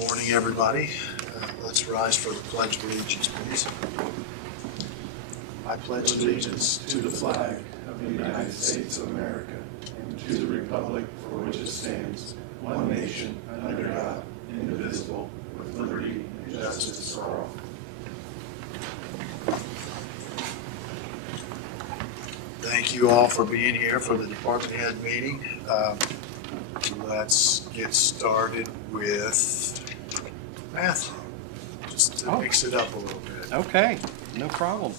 Morning, everybody. Let's rise for the Pledge of Allegiance, please. I pledge allegiance to the flag of the United States of America and to the republic for which it stands, one nation, under God, indivisible, with liberty and justice for all. Thank you all for being here for the department head meeting. Let's get started with math, just to mix it up a little bit. Okay, no problem.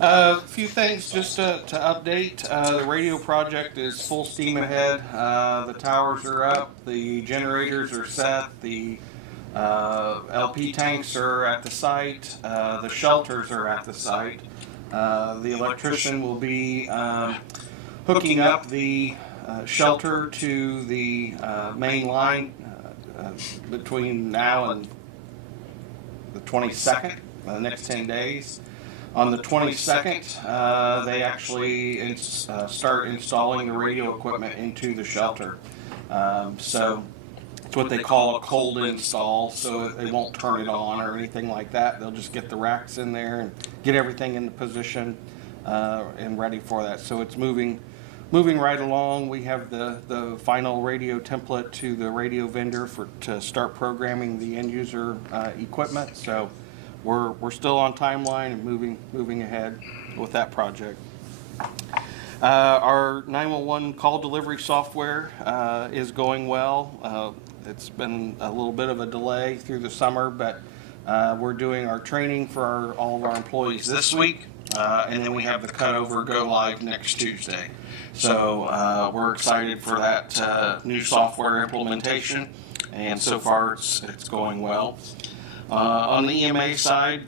A few things just to update. The radio project is full steam ahead. The towers are up, the generators are set, the LP tanks are at the site, the shelters are at the site. The electrician will be hooking up the shelter to the main line between now and the 22nd, the next 10 days. On the 22nd, they actually start installing the radio equipment into the shelter. So it's what they call a cold install, so they won't turn it on or anything like that. They'll just get the racks in there and get everything into position and ready for that. So it's moving right along. We have the final radio template to the radio vendor to start programming the end user equipment. So we're still on timeline and moving ahead with that project. Our 911 call delivery software is going well. It's been a little bit of a delay through the summer, but we're doing our training for all of our employees this week, and then we have the cutover go live next Tuesday. So we're excited for that new software implementation, and so far it's going well. On the EMA side,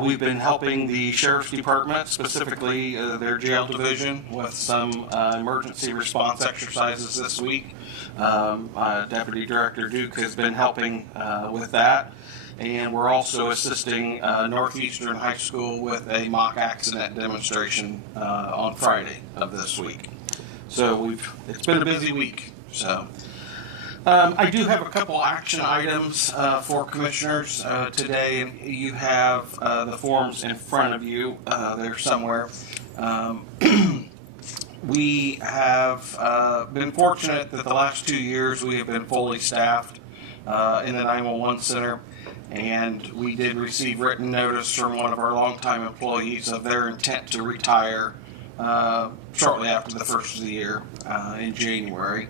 we've been helping the Sheriff's Department, specifically their jail division, with some emergency response exercises this week. Deputy Director Duke has been helping with that. And we're also assisting Northeastern High School with a mock accident demonstration on Friday of this week. So it's been a busy week. So I do have a couple action items for commissioners today. You have the forms in front of you. They're somewhere. We have been fortunate that the last 2 years we have been fully staffed in the 911 center. And we did receive written notice from one of our longtime employees of their intent to retire shortly after the first of the year in January.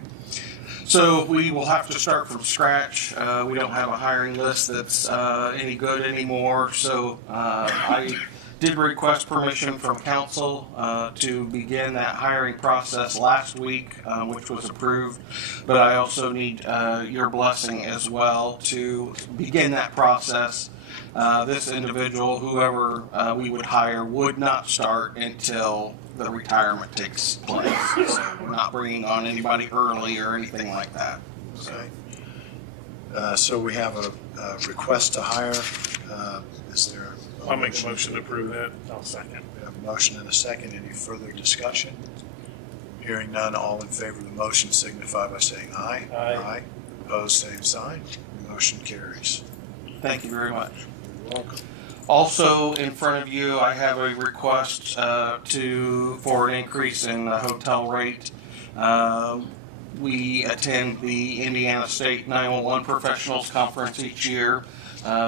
So we will have to start from scratch. We don't have a hiring list that's any good anymore. So I did request permission from council to begin that hiring process last week, which was approved. But I also need your blessing as well to begin that process. This individual, whoever we would hire, would not start until the retirement takes place. So we're not bringing on anybody early or anything like that. Okay. So we have a request to hire. Is there? I'll make a motion to approve that. I'll second. We have a motion and a second. Any further discussion? Hearing none, all in favor of the motion signify by saying aye. Aye. Opposed, same sign. Motion carries. Thank you very much. You're welcome. Also in front of you, I have a request for an increase in the hotel rate. We attend the Indiana State 911 Professionals Conference each year,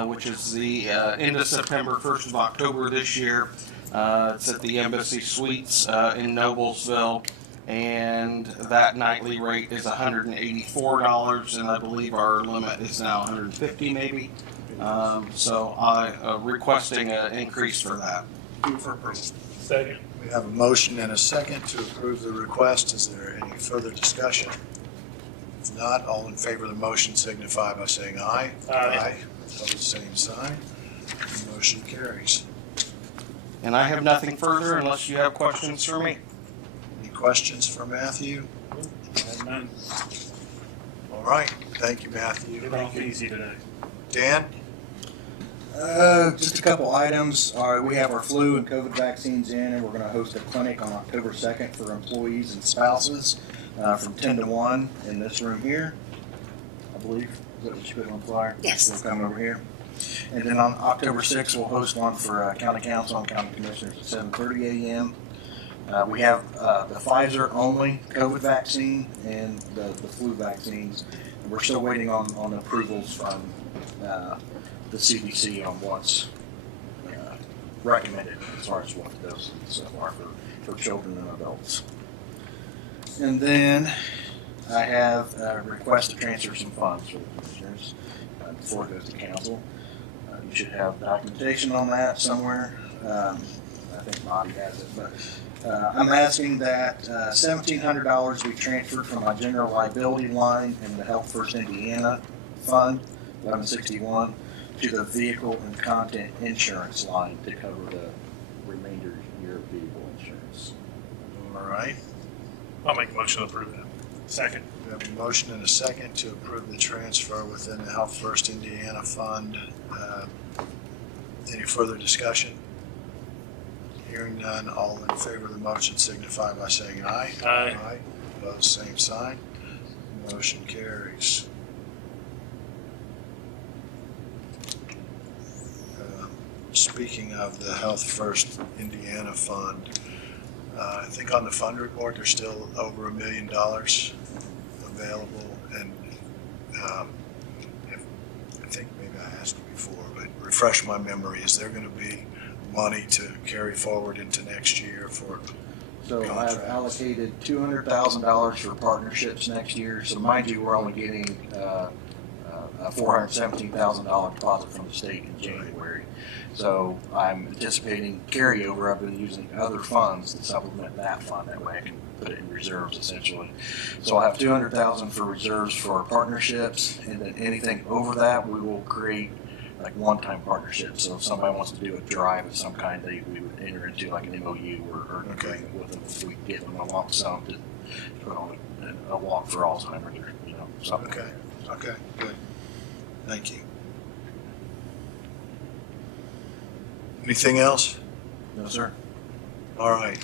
which is the end of September, 1st of October this year. It's at the Embassy Suites in Noblesville, and that nightly rate is $184, and I believe our limit is now $150 maybe. So I'm requesting an increase for that. Move for approval. Second. We have a motion and a second to approve the request. Is there any further discussion? If not, all in favor of the motion signify by saying aye. Aye. Opposed, same sign. The motion carries. And I have nothing further unless you have questions for me. Any questions for Matthew? None. All right. Thank you, Matthew. It won't be easy today. Dan? Just a couple items. We have our flu and COVID vaccines in, and we're going to host a clinic on October 2nd for employees and spouses from 10 to 1 in this room here, I believe. Is that what you put on the flyer? Yes. We'll come over here. And then on October 6th, we'll host one for County Council and County Commissioners at 7:30 a.m. We have the Pfizer only COVID vaccine and the flu vaccines. And we're still waiting on approvals from the CDC on what's recommended as far as what the doses so far for children and adults. And then I have a request to transfer some funds for the commissioners before it goes to council. You should have documentation on that somewhere. I think Bobby has it, but I'm asking that $1,700 be transferred from my general liability line in the Health First Indiana Fund, 1161, to the vehicle and content insurance line to cover the remainder year of vehicle insurance. All right. I'll make a motion to approve that. Second. We have a motion and a second to approve the transfer within the Health First Indiana Fund. Any further discussion? Hearing none, all in favor of the motion signify by saying aye. Aye. Aye. Opposed, same sign. Motion carries. Speaking of the Health First Indiana Fund, I think on the fund report, there's still over $1 million available, and I think maybe I asked you before, but refresh my memory, is there going to be money to carry forward into next year for So I've contracts? allocated $200,000 for partnerships next year. So mind you, we're only getting a $417,000 deposit from the state in January. So I'm anticipating carryover. I've been using other funds to supplement that fund. That way I can put it in reserves essentially. So I'll have $200,000 for reserves for partnerships, and then anything over that we will create like one-time partnerships. So if somebody wants to do a drive of some kind, we would enter into like an MOU or an Okay. agreement with them. If we get them a lump sum to put on a walk for Alzheimer's or something. Okay, okay, good. Thank you. Anything else? No, sir. All right.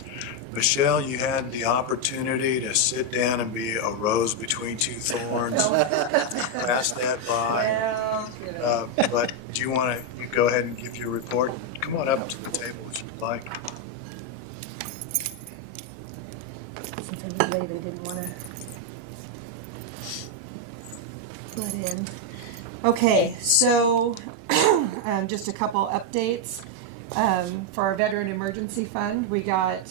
Michelle, you had the opportunity to sit down and be a rose between two thorns. Pass that by. Well, you know. But do you want to go ahead and give your report? Come on up to the table if you'd like. Since I was late, I didn't want to butt in. Okay, so just a couple updates. For our Veteran Emergency Fund, we got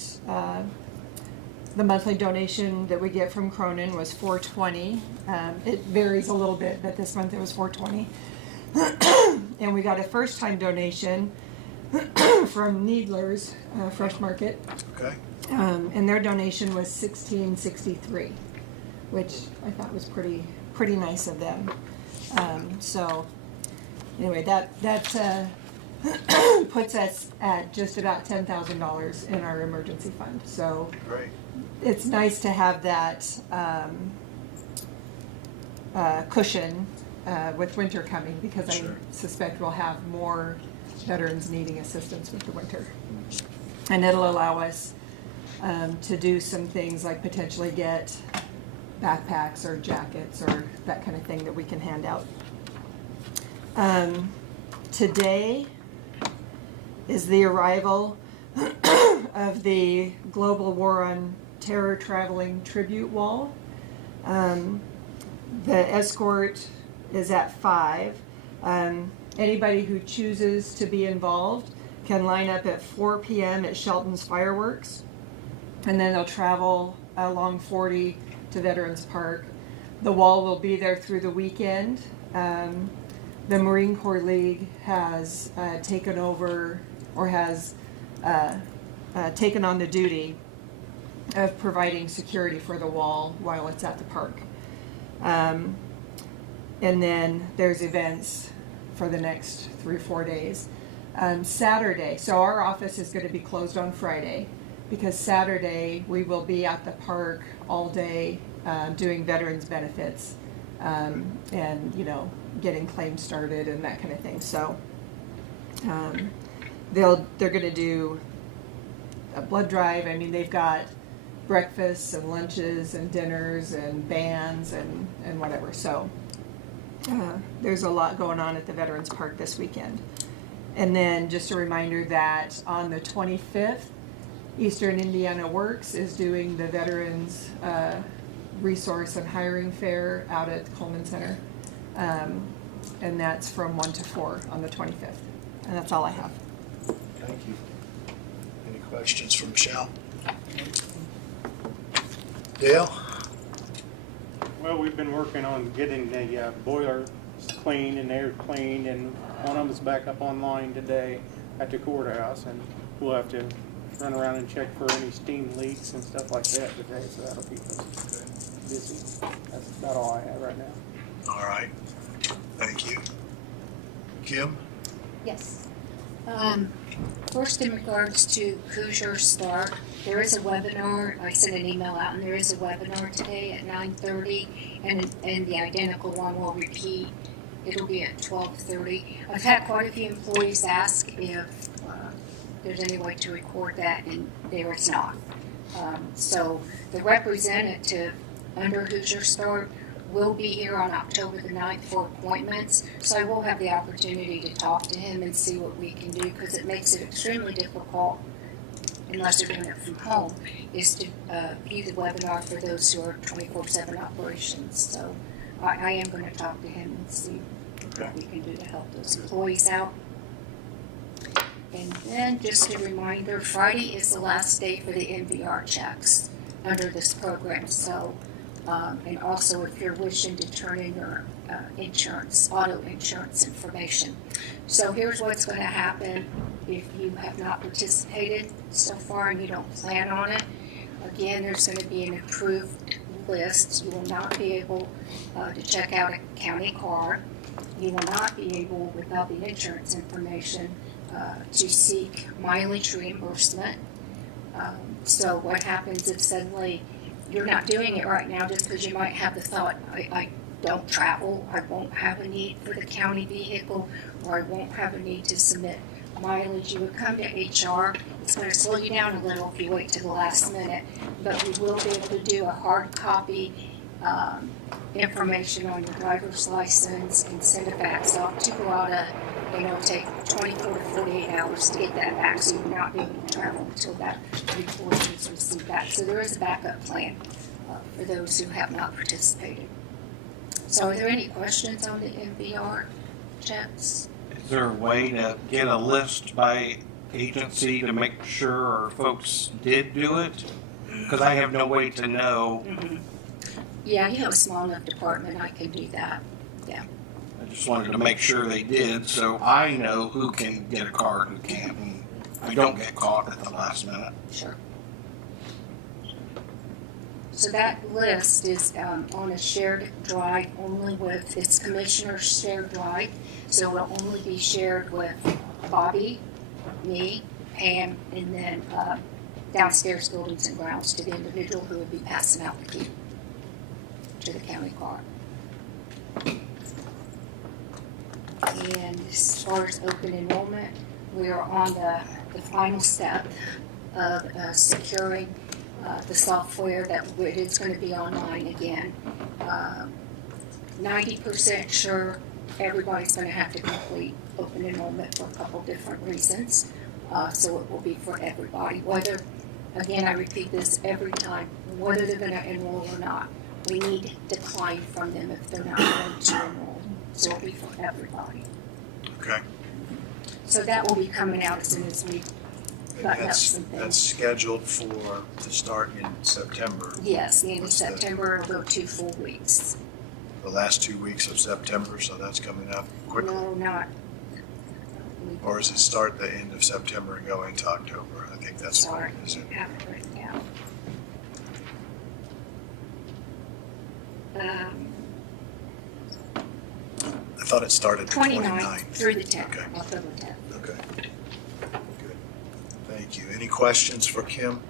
the monthly donation that we get from Cronin was $420. It varies a little bit, but this month it was $420. And we got a first-time donation from Needler's Fresh Market, Okay. and their donation was $16.63, which I thought was pretty nice of them. So anyway, that puts us at just about $10,000 in our emergency fund. So Great. it's nice to have that cushion with winter coming, because Sure. I suspect we'll have more veterans needing assistance with the winter. And it'll allow us to do some things like potentially get backpacks or jackets or that kind of thing that we can hand out. Today is the arrival of the Global War on Terror Traveling Tribute Wall. The escort is at 5. Anybody who chooses to be involved can line up at 4 p.m. at Shelton's Fireworks, and then they'll travel along 40 to Veterans Park. The wall will be there through the weekend. The Marine Corps League has taken over, or has taken on the duty of providing security for the wall while it's at the park. And then there's events for the next 3 or 4 days. Saturday, so our office is going to be closed on Friday, because Saturday we will be at the park all day doing veterans benefits, and getting claims started and that kind of thing. So they're going to do a blood drive. I mean, they've got breakfasts and lunches and dinners and bands and whatever. So There's a lot going on at the Veterans Park this weekend. And then just a reminder that on the 25th, Eastern Indiana Works is doing the Veterans Resource and Hiring Fair out at Coleman Center. And that's from 1 to 4 on the 25th. And that's all I have. Thank you. Any questions for Michelle? Dale? Well, we've been working on getting the boiler cleaned and air cleaned, and one of them's back up online today at the courthouse, and we'll have to run around and check for any steam leaks and stuff like that today, so that'll keep us busy. That's about all I have right now. All right. Thank you. Kim? Yes. First, in regards to Hoosier Start, there is a webinar. I sent an email out, and there is a webinar today at 9:30, and the identical one will repeat. It'll be at 12:30. I've had quite a few employees ask if there's any way to record that, and there is not. So the representative under Hoosier Start will be here on October the 9th for appointments, so I will have the opportunity to talk to him and see what we can do, because it makes it extremely difficult, unless they're doing it from home, is to view the webinar for those who are 24/7 operations. So I am going to talk to him and see what we can do to help those employees out. And then just a reminder, Friday is the last day for the NVR checks under this program. So and also if you're wishing to turn in your insurance, auto insurance information. So here's what's going to happen if you have not participated so far and you don't plan on it. Again, there's going to be an approved list. You will not be able to check out a county car. You will not be able, without the insurance information, to seek mileage reimbursement. So what happens if suddenly you're not doing it right now just because you might have the thought, I don't travel, I won't have a need for the county vehicle, or I won't have a need to submit mileage. You would come to HR. It's going to slow you down a little if you wait to the last minute, but we will be able to do a hard copy information on your driver's license and send it back. So to go out take 24 to 48 hours to get that back, so you will not be able to travel until that report is received back. So there is a backup plan for those who have not participated. So are there any questions on the NVR checks? Is there a way to get a list by agency to make sure our folks did do it? Because I have no way to know. Mm-hmm. Yeah, you have a small enough department, I can do that. Yeah. I just wanted to make sure they did, so I know who can get a car and who can't, and I don't get caught at the last minute. Sure. So that list is on a shared drive only with, it's commissioner's shared drive, so it will only be shared with Bobby, me, Pam, and then downstairs buildings and grounds to the individual who would be passing out the key to the county car. And as far as open enrollment, we are on the final step of securing the software that it's going to be online again. 90% sure everybody's going to have to complete open enrollment for a couple different reasons. So it will be for everybody. Whether, again, I repeat this every time, whether they're going to enroll or not. We need decline from them if they're not going to enroll. So it'll be for everybody. Okay. So that will be coming out as soon as we And button up some that's things. scheduled to start in September. Yes, the end of What's that? September will go 2 full weeks. The last 2 weeks of September, so that's coming up quickly. No, not. Or does it start the end of September and go into October? I think that's what Sorry, it is. I have it written down. I thought it started the 29th 29th. through the 10th, Okay. October 10th. Okay. Good. Thank you. Any questions for Kim?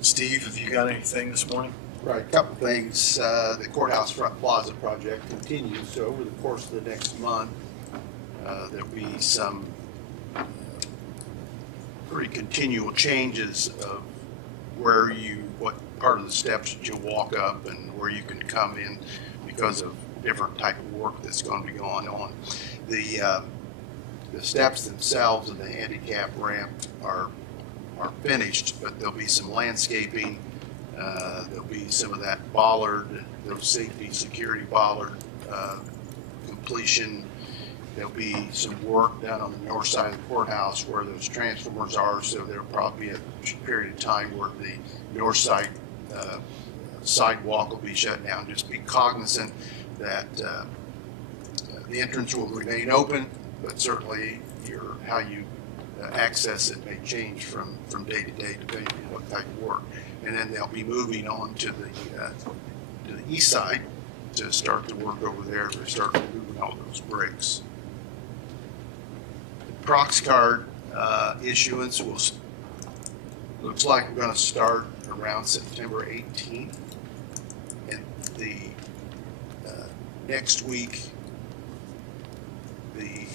Steve, have you got anything this morning? Right, a couple things. The courthouse front plaza project continues, so over the course of the next month, there'll be some pretty continual changes of what part of the steps that you'll walk up and where you can come in, because of different type of work that's going to be going on. The steps themselves and the handicap ramp are finished, but there'll be some landscaping. There'll be some of that bollard, those safety security bollard completion. There'll be some work done on the north side of the courthouse where those transformers are, so there'll probably be a period of time where the north side sidewalk will be shut down. Just be cognizant that the entrance will remain open, but certainly how you access it may change from day to day depending on what type of work. And then they'll be moving on to the east side to start the work over there. They start removing all those bricks. The Prox card issuance looks like we're going to start around September 18th, and the next week the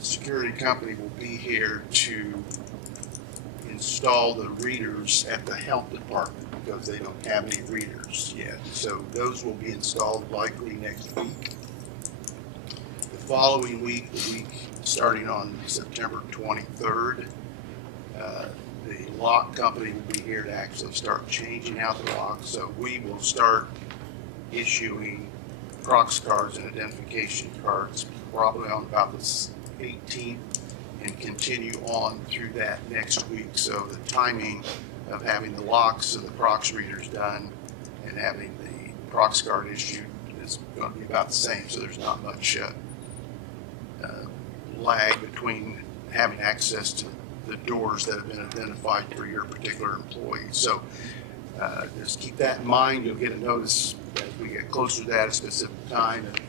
security company will be here to install the readers at the health department because they don't have any readers yet. So those will be installed likely next week. The following week, the week starting on September 23rd, the lock company will be here to actually start changing out the locks. So we will start issuing Prox cards and identification cards probably on about the 18th and continue on through that next week. So the timing of having the locks and the Prox readers done and having the Prox card issued is going to be about the same. So there's not much lag between having access to the doors that have been identified for your particular employee. So just keep that in mind. You'll get a notice as we get closer to that at a specific time. And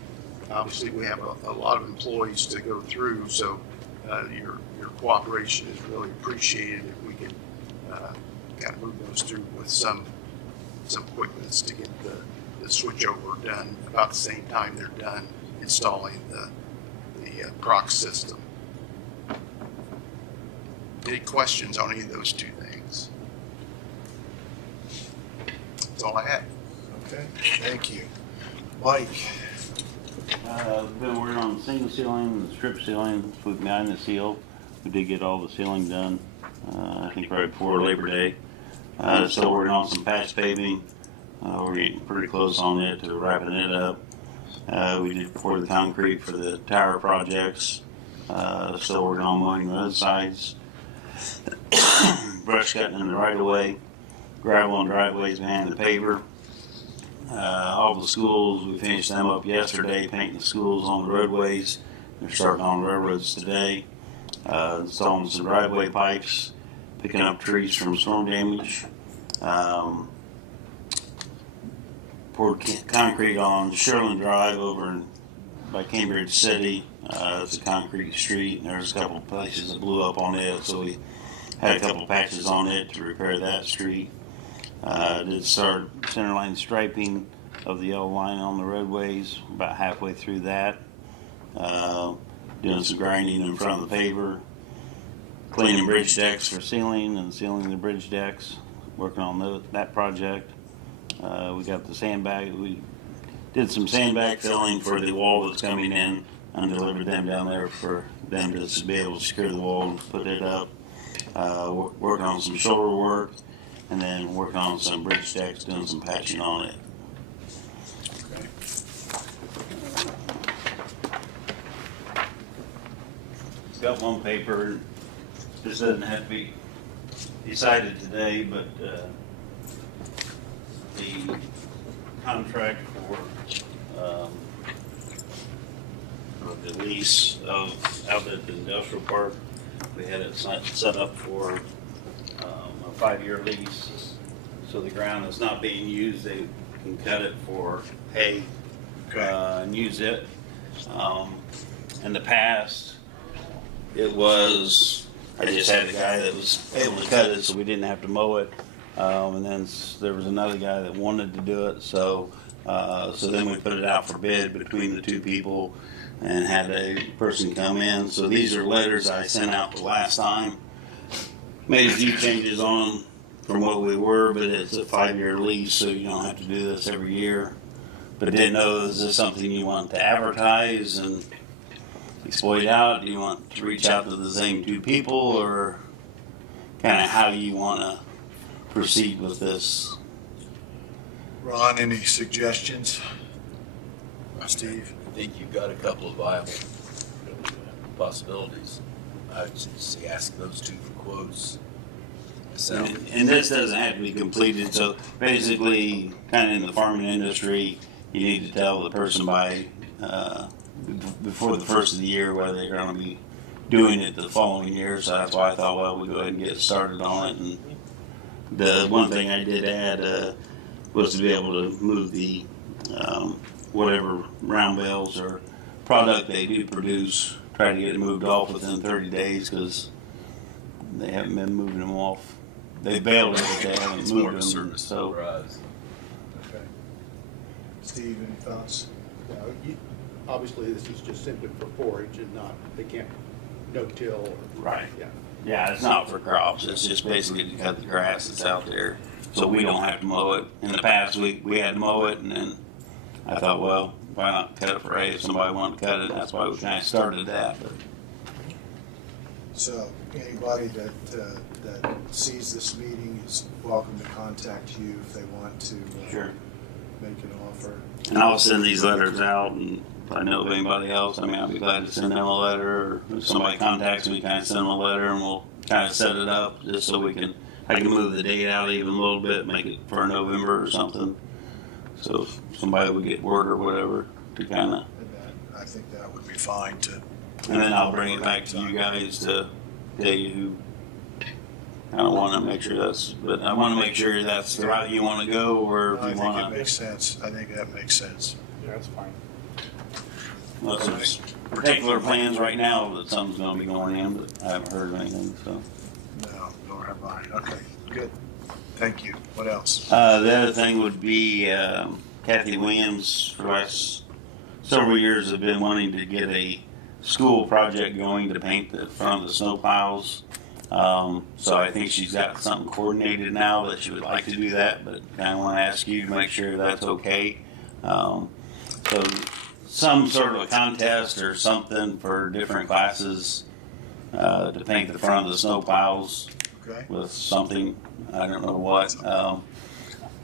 obviously we have a lot of employees to go through, so your cooperation is really appreciated if we can kind of move those through with some quickness to get the switchover done about the same time they're done installing the Prox system. Any questions on any of those two things? That's all I have. Okay, thank you. Mike? Been working on single ceiling and strip ceiling with behind the seal. We did get all the ceiling done, I think right before Labor Day. Still working on some patch paving. We're getting pretty close on it to wrapping it up. We did pour the concrete for the tower projects. Still working on mowing the other sides. Brush cutting in the right of way. Gravel on driveways behind the paver. All the schools, we finished them up yesterday, painting the schools on the roadways. They're starting on railroads today. Installing some driveway pipes, picking up trees from storm damage. Poured concrete on Sherland Drive over by Cambridge City. It's a concrete street, and there's a couple of places that blew up on it, so we had a couple of patches on it to repair that street. Did start centerline striping of the yellow line on the roadways, about halfway through that. Doing some grinding in front of the paver. Cleaning bridge decks for sealing and sealing the bridge decks. Working on that project. We got the sandbag. We did some sandbag filling for the wall that's coming in and delivered them down there for them to be able to secure the wall and put it up. Working on some shoulder work. And then working on some bridge decks, doing some patching on it. Okay. It's got one paper. This doesn't have to be decided today, but the contract for the lease of out at the industrial park, we had it set up for a 5-year lease, so the ground that's not being used, they can cut it for hay and use it. In the past, it was, I just had a guy that was able to cut it, so we didn't have to mow it. And then there was another guy that wanted to do it, so then we put it out for bid between the two people and had a person come in. So these are letters I sent out the last time. Made a few changes on them from what we were, but it's a 5-year lease, so you don't have to do this every year. but didn't know, is this something you want to advertise and exploit out? Do you want to reach out to the same two people, or kind of how you want to proceed with this? Ron, any suggestions? Steve? I think you've got a couple of viable possibilities. I would say ask those two for quotes. So, And this doesn't have to be completed, so basically, kind of in the farming industry, you need to tell the person by, before the first of the year whether they're going to be doing it the following year, so that's why I thought, well, we'll go ahead and get started on it. And the one thing I did add was to be able to move the whatever round bales or product they do produce, try to get it moved off within 30 days, because they haven't been moving them off. They baled it, but they haven't it's more moved of a them. service So, for us. Okay. Steve, any thoughts? Obviously, this is just simply for forage and not, they can't no-till or. right. Yeah. Yeah, it's not for crops. It's just basically to cut the grass that's out there, so we don't have to mow it. In the past, we had to mow it, and then I thought, well, why not cut it for hay if somebody wanted to cut it? That's why we kind of started that. But So anybody that sees this meeting is welcome to contact you if they want to sure. make an offer. And I'll send these letters out, and if I know of anybody else, I mean, I'll be glad to send them a letter, or if somebody contacts me, kind of send them a letter, and we'll kind of set it up just so I can move the date out even a little bit, make it for November or something. So if somebody would get word or whatever to kind of, I think that would be fine to. and then I'll bring it back to you guys to tell you who. I don't want to make sure but I want to make sure that's the route you want to go, or I if you think want it makes sense. I think that makes sense. Yeah, that's fine. well, there's particular plans right now that something's going to be going in, but I haven't heard of anything, so. No, nor have I. Okay, good. Thank you. What else? The other thing would be Kathy Williams, for the last several years, have been wanting to get a school project going to paint the front of the snow piles. So I think she's got something coordinated now that she would like to do that, but kind of want to ask you to make sure that's okay. So some sort of a contest or something for different classes to paint the front of the snow piles. Okay. With something, I don't know what.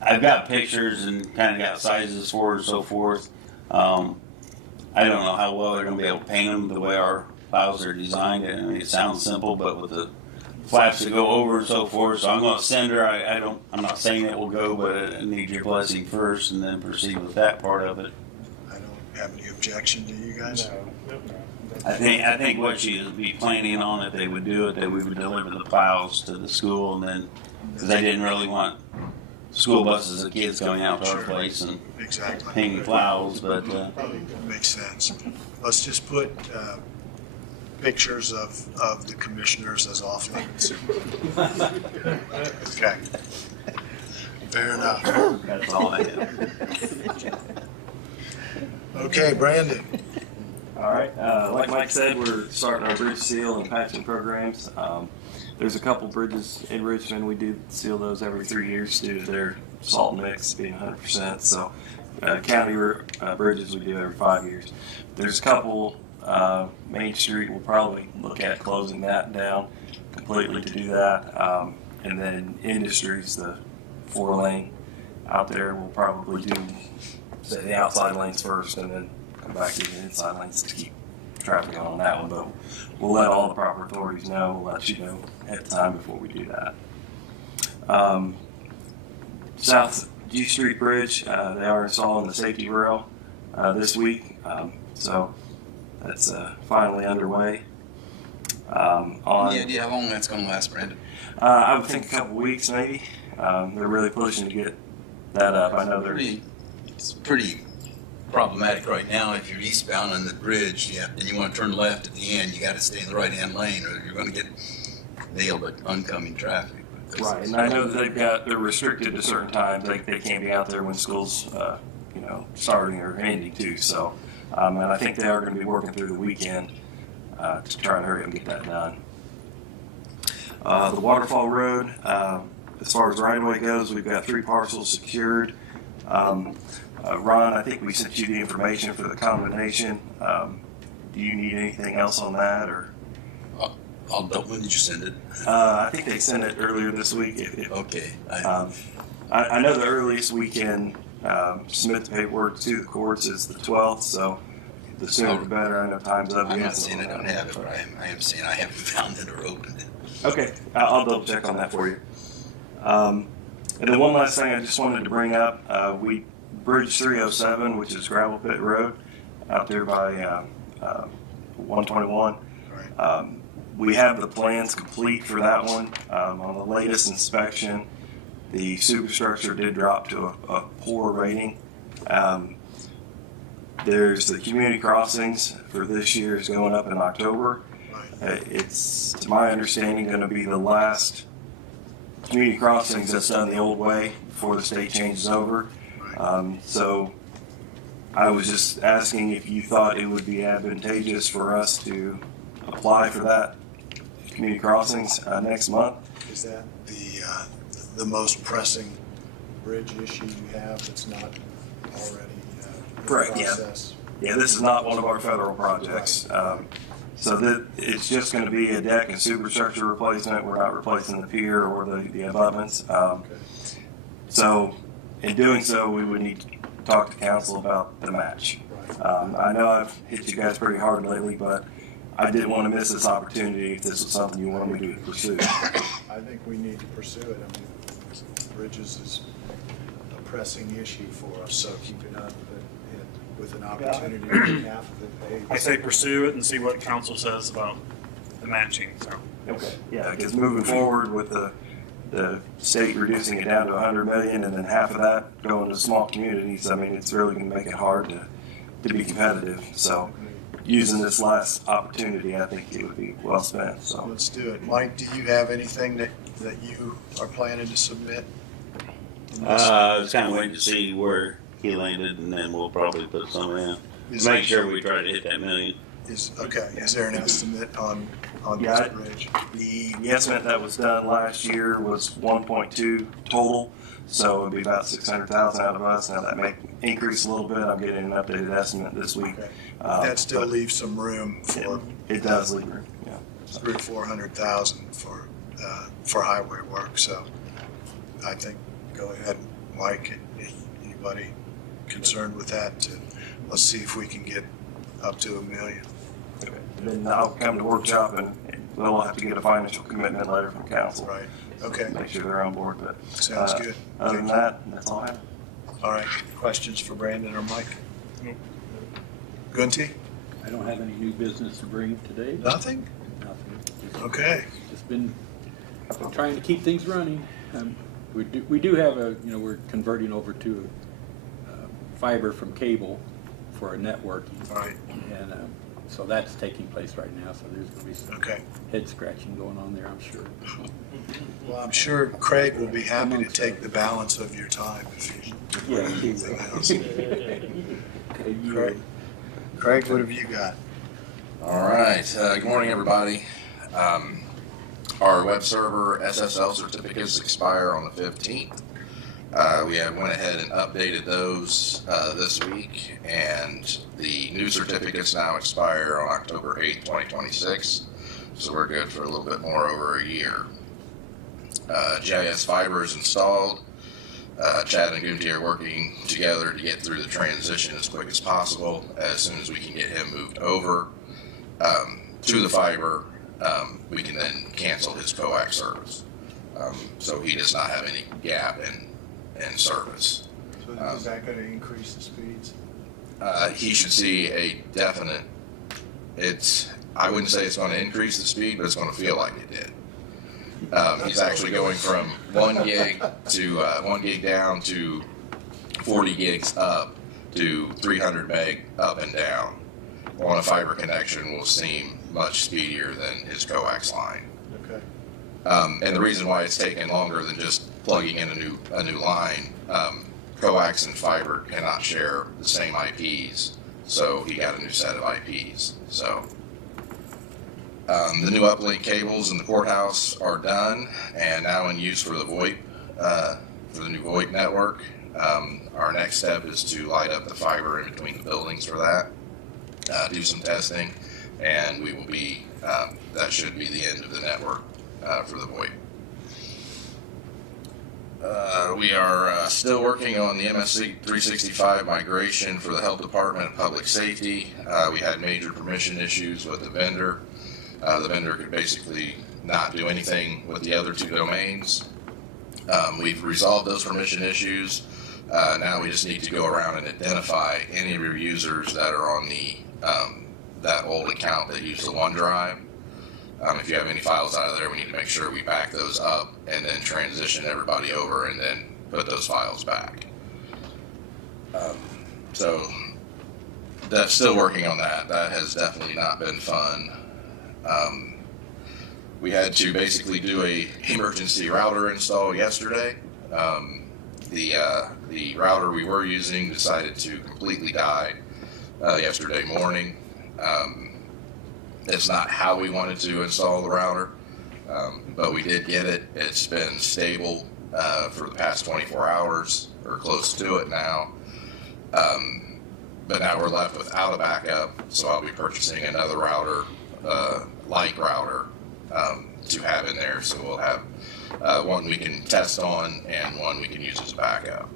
I've got pictures and kind of got sizes for it and so forth. I don't know how well they're going to be able to paint them the way our piles are designed. I mean, it sounds simple, but with the flaps to go over and so forth. So I'm going to send her. I'm not saying it will go, but I need your blessing first, and then proceed with that part of it. I don't have any objection to you guys. No. I think what she would be planning on, if they would do it, that we would deliver the piles to the school, and then, because they didn't really want school buses of kids going out to our place and Exactly. hanging piles, but Makes sense. Let's just put pictures of the commissioners as off limits. Okay. Fair enough. that's all I have. Okay, Brandon. All right. Like Mike said, we're starting our bridge seal and patching programs. There's a couple bridges in Richmond. We do seal those every 3 years due to their salt mix being 100%. So county bridges we do every 5 years. There's a couple. Main Street, we'll probably look at closing that down completely to do that. And then Industries, the 4-lane out there, we'll probably do say the outside lanes first and then come back to the inside lanes to keep traffic on that one. But we'll let all the proper authorities know. We'll let you know at the time before we do that. South G Street Bridge, they are installing the safety rail this week. So that's finally underway. Yeah, do you have how long that's going to last, Brandon? I would think a couple weeks maybe. They're really pushing to get that up. I know It's pretty problematic right now. If you're eastbound on the bridge, and you want to turn left at the end, you got to stay in the right-hand lane, or you're going to get nailed by oncoming traffic. Right, and I know that they're restricted to certain times. They can't be out there when school's starting or ending too. So, and I think they are going to be working through the weekend to try and hurry up and get that done. The Waterfall Road, as far as right-of-way goes, we've got 3 parcels secured. Ron, I think we sent you the information for the combination. Do you need anything else on that, or? When did you send it? I think they sent it earlier this week. Okay. I know the earliest we can submit the paperwork to the courts is the 12th, so the sooner the better. I know time's up. I'm not saying I don't have it, but I am saying I haven't found it or opened it. Okay, I'll double check on that for you. And then one last thing I just wanted to bring up, Bridge 307, which is Gravel Pit Road, out there by 121. We have the plans complete for that one. On the latest inspection, the superstructure did drop to a poor rating. There's the community crossings for this year is going up in October. It's, to my understanding, going to be the last community crossings that's done the old way before the state changes over. So I was just asking if you thought it would be advantageous for us to apply for that community crossings next month. Is that the most pressing bridge issue you have that's not already in process? Yeah, this is not one of our federal projects. So it's just going to be a deck and superstructure replacement. We're not replacing the pier or the abutments. So in doing so, we would need to talk to council about the match. I know I've hit you guys pretty hard lately, but I didn't want to miss this opportunity if this was something you wanted me to pursue. I think we need to pursue it. I mean, bridges is a pressing issue for us, so keeping up with an opportunity to get half of it paid. I say pursue it and see what council says about the matching, so. Okay. Yeah, because moving forward with the state reducing it down to 100 million and then half of that going to small communities, I mean, it's really going to make it hard to be competitive. So using this last opportunity, I think it would be well spent. So let's do it. Mike, do you have anything that you are planning to submit? I was kind of waiting to see where he landed, and then we'll probably put some in. Make sure we try to hit that million. Is there an estimate on this bridge? The estimate that was done last year was 1.2 total, so it would be about 600,000 out of us. Now that may increase a little bit. I'm getting an updated estimate this week. Okay. That still leaves some room for. It does leave room. Yeah. 300,000 to 400,000 for highway work. So I think go ahead, Mike. If anybody concerned with that, let's see if we can get up to $1 million. Okay. And then I'll come to workshop and we'll have to get a financial commitment letter from council. Right. Okay. Make sure they're on board. But sounds good. Other than that, that's all I have. All right. Questions for Brandon or Mike? Gunty? I don't have any new business to bring today. Nothing? Nothing. Okay. Just been trying to keep things running. We do have we're converting over to fiber from cable for our networking. Right. And so that's taking place right now. So there's going to be some head scratching going on there, I'm sure. Well, I'm sure Craig will be happy to take the balance of your time if you do anything else. Craig, what have you got? All right. Good morning, everybody. Our web server SSL certificates expire on the 15th. We went ahead and updated those this week, and the new certificates now expire on October 8th, 2026. So we're good for a little bit more over a year. GIS fiber is installed. Chad and Gunty are working together to get through the transition as quick as possible. As soon as we can get him moved over to the fiber, we can then cancel his coax service. So he does not have any gap in service. So is that going to increase the speeds? He should see a definite, I wouldn't say it's going to increase the speed, but it's going to feel like it did. He's actually going from 1 gig to 1 gig down to 40 gigs up to 300 meg up and down. On a fiber connection will seem much speedier than his coax line. Okay. And the reason why it's taking longer than just plugging in a new line, coax and fiber cannot share the same IPs, so he got a new set of IPs. So the new uplink cables in the courthouse are done and now in use for the VoIP, for the new VoIP network. Our next step is to light up the fiber in between the buildings for that, do some testing, and we will be, that should be the end of the network for the VoIP. We are still working on the MSC 365 migration for the Health Department and Public Safety. We had major permission issues with the vendor. The vendor could basically not do anything with the other two domains. We've resolved those permission issues. Now we just need to go around and identify any of your users that are on the that old account that use the OneDrive. If you have any files out of there, we need to make sure we back those up and then transition everybody over and then put those files back. So that's still working on that. That has definitely not been fun. We had to basically do a emergency router install yesterday. The router we were using decided to completely die yesterday morning. It's not how we wanted to install the router, but we did get it. It's been stable for the past 24 hours or close to it now. But now we're left without a backup, so I'll be purchasing another router, like router, to have in there. So we'll have one we can test on and one we can use as a backup.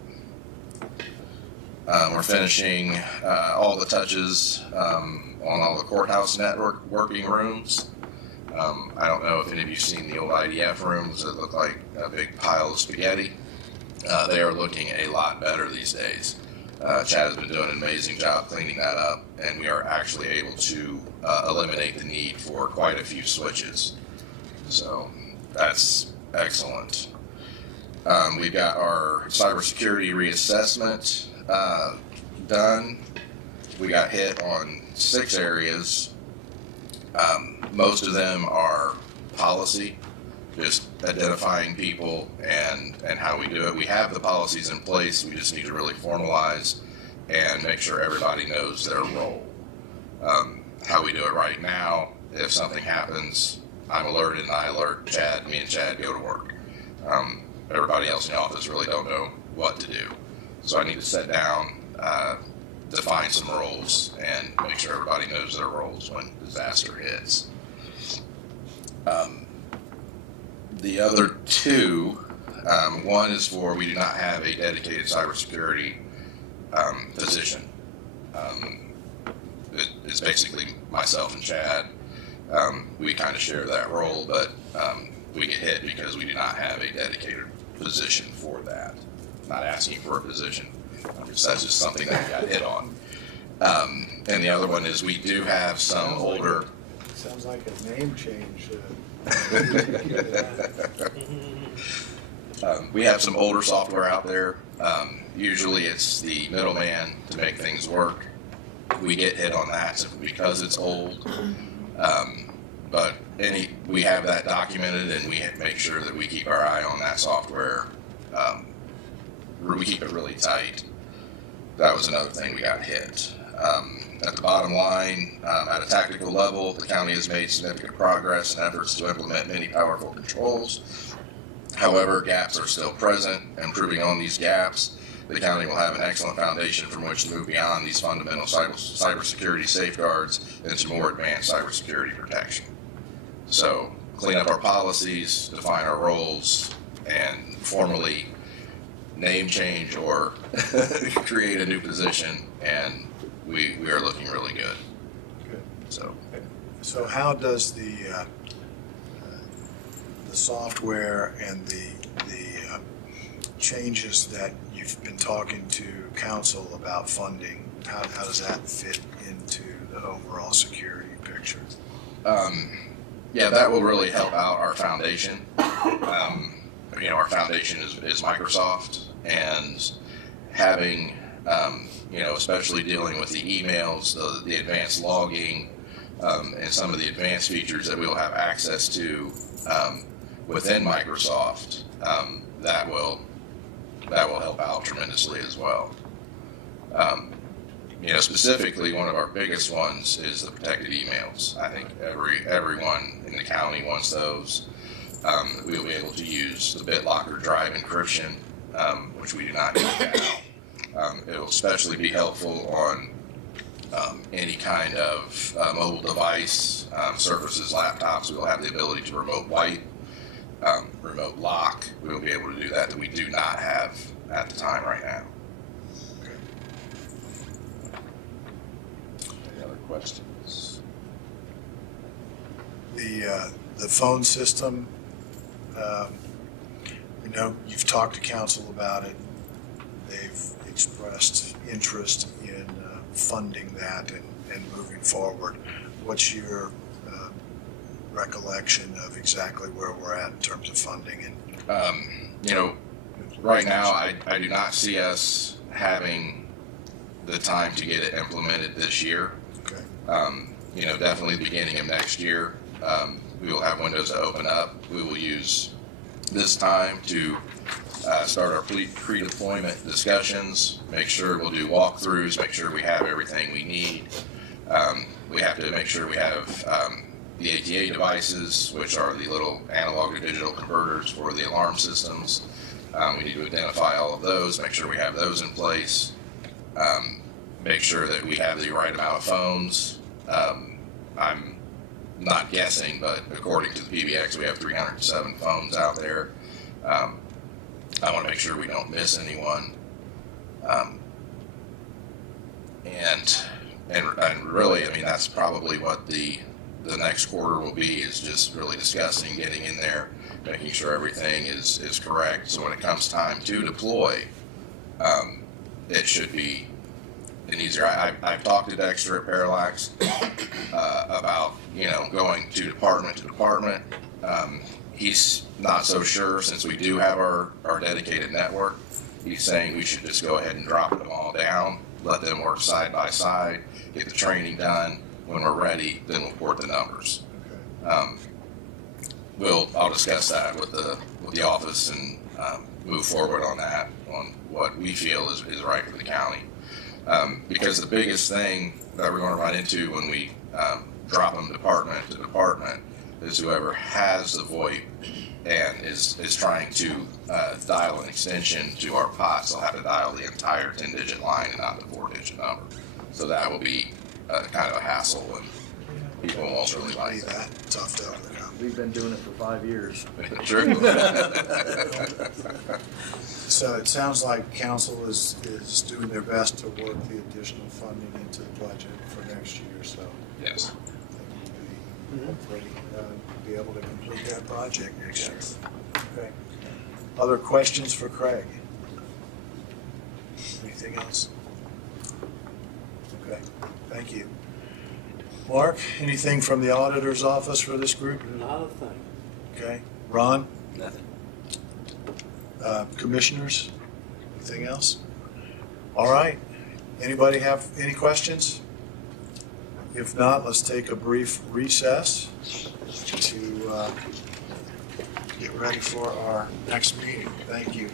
We're finishing all the touches on all the courthouse network working rooms. I don't know if any of you have seen the old IDF rooms that look like a big pile of spaghetti. They are looking a lot better these days. Chad has been doing an amazing job cleaning that up, and we are actually able to eliminate the need for quite a few switches. So that's excellent. We've got our cybersecurity reassessment done. We got hit on 6 areas. Most of them are policy, just identifying people and how we do it. We have the policies in place. We just need to really formalize and make sure everybody knows their role. How we do it right now, if something happens, I'm alerted and I alert Chad. Me and Chad go to work. Everybody else in the office really don't know what to do. So I need to sit down, define some roles, and make sure everybody knows their roles when disaster hits. The other 2, one is for we do not have a dedicated cybersecurity position. It's basically myself and Chad. We kind of share that role, but we get hit because we do not have a dedicated position for that. Not asking for a position. That's just something that we got hit on. And the other one is we do have some older... Sounds like a name change. We have some older software out there. Usually it's the middleman to make things work. We get hit on that simply because it's old. But we have that documented, and we make sure that we keep our eye on that software. We keep it really tight. That was another thing we got hit. At the bottom line, at a tactical level, the county has made significant progress in efforts to implement many powerful controls. However, gaps are still present. Improving on these gaps, the county will have an excellent foundation from which to move beyond these fundamental cybersecurity safeguards into more advanced cybersecurity protection. So, clean up our policies, define our roles, and formally name change or create a new position, and we are looking really good. Good. So how does the software and the changes that you've been talking to council about funding, how does that fit into the overall security picture? Yeah, that will really help out our foundation. Our foundation is Microsoft, and having, especially dealing with the emails, the advanced logging, and some of the advanced features that we'll have access to within Microsoft, that will help out tremendously as well. Specifically, one of our biggest ones is the protected emails. I think everyone in the county wants those. We'll be able to use the BitLocker drive encryption which we do not need now. It will especially be helpful on any kind of mobile device, surfaces, laptops. We will have the ability to remote wipe, remote lock. We will be able to do that we do not have at the time right now. Any other questions? The phone system, we know you've talked to council about it. They've expressed interest in funding that and moving forward. What's your recollection of exactly where we're at in terms of funding? And right now I do not see us having the time to get it implemented this year. Okay. Definitely the beginning of next year. We will have windows that open up. We will use this time to start our pre-deployment discussions, make sure we'll do walkthroughs, make sure we have everything we need. We have to make sure we have the ATA devices, which are the little analog to digital converters for the alarm systems. We need to identify all of those, make sure we have those in place, make sure that we have the right amount of phones. I'm not guessing, but according to the PBX, we have 307 phones out there. I want to make sure we don't miss anyone. And really, that's probably what the next quarter will be, is just really discussing, getting in there, making sure everything is correct. So when it comes time to deploy, it should be easier. I've talked to Dexter at Parallax about going to department. He's not so sure, since we do have our dedicated network. He's saying we should just go ahead and drop them all down, let them work side by side, get the training done. When we're ready, then we'll port the numbers. I'll discuss that with the office and move forward on that, on what we feel is right for the county. Because the biggest thing that we're going to run into when we drop them department to department is whoever has the VoIP and is trying to dial an extension to our POTS, they'll have to dial the entire 10-digit line and not the 4-digit number. So that will be kind of a hassle, and people won't really like that. Tough to overcome. We've been doing it for 5 years. True. So it sounds like council is doing their best to work the additional funding into the budget for next year. So yes, we'll be hopefully be able to complete that project next year. Okay. Other questions for Craig? Anything else? Okay. Thank you. Mark, anything from the auditor's office for this group? Not a thing. Okay. Ron? Nothing. Commissioners? Anything else? All right. Anybody have any questions? If not, let's take a brief recess to get ready for our next meeting. Thank you.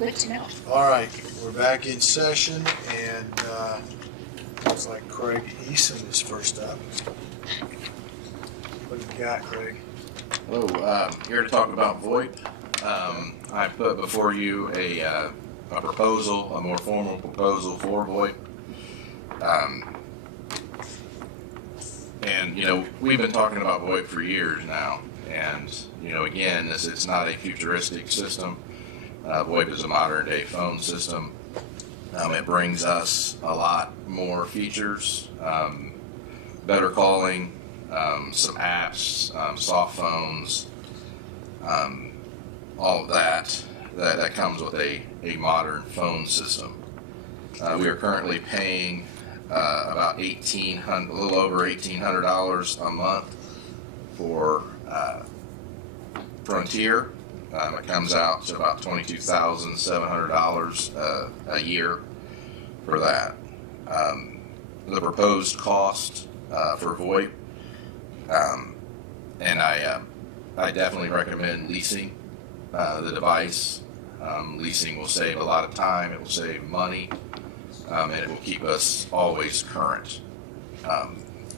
good to know. All right, we're back in session, and looks like Craig Eason is first up. What have you got, Craig? Hello, here to talk about VoIP. I put before you a proposal, a more formal proposal for VoIP. And, you know, we've been talking about VoIP for years now. And, you know, again, it's not a futuristic system. VoIP is a modern day phone system. It brings us a lot more features, better calling, some apps, soft phones, all of that comes with a modern phone system. We are currently paying about a little over $1,800 a month for Frontier. It comes out to about $22,700 a year for that. The proposed cost for VoIP, and I definitely recommend leasing the device. Leasing will save a lot of time, it will save money, and it will keep us always current.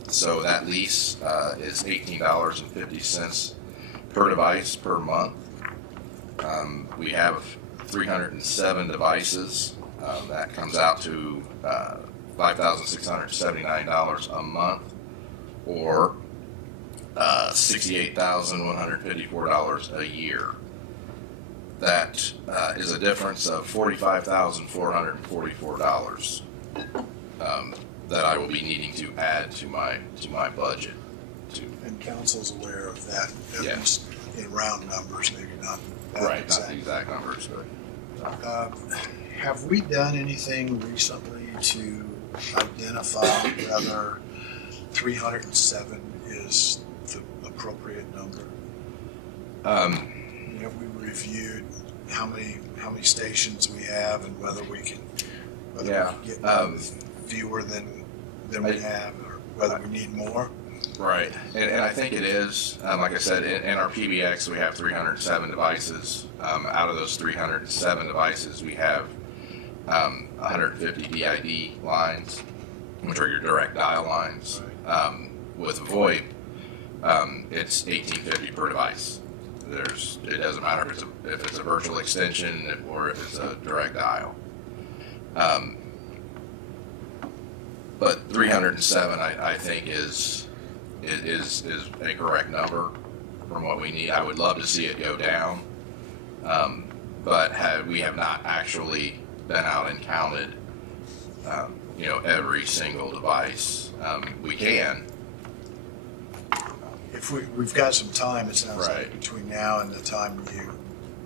So that lease is $18.50 per device per month. We have 307 devices. That comes out to $5,679 a month, or $68,154 a year. That is a difference of $45,444 that I will be needing to add to my budget. And council's aware of that, at Yeah. least in round numbers, maybe not that Right, exact. not the exact numbers, but Have we done anything recently to identify whether 307 is the appropriate number? You know, we reviewed how many stations we have and whether we can get fewer than we have, or whether we need more. right, and I think it is. Like I said, in our PBX we have 307 devices. Out of those 307 devices, we have 150 DID lines, which are your direct dial lines. With VoIP, it's $18.50 per device. It doesn't matter if it's a virtual extension or if it's a direct dial. But 307, I think, is a correct number from what we need. I would love to see it go down, but we have not actually been out and counted, you know, every single device. We can. If we've got some time, it sounds Right. like, between now and the time you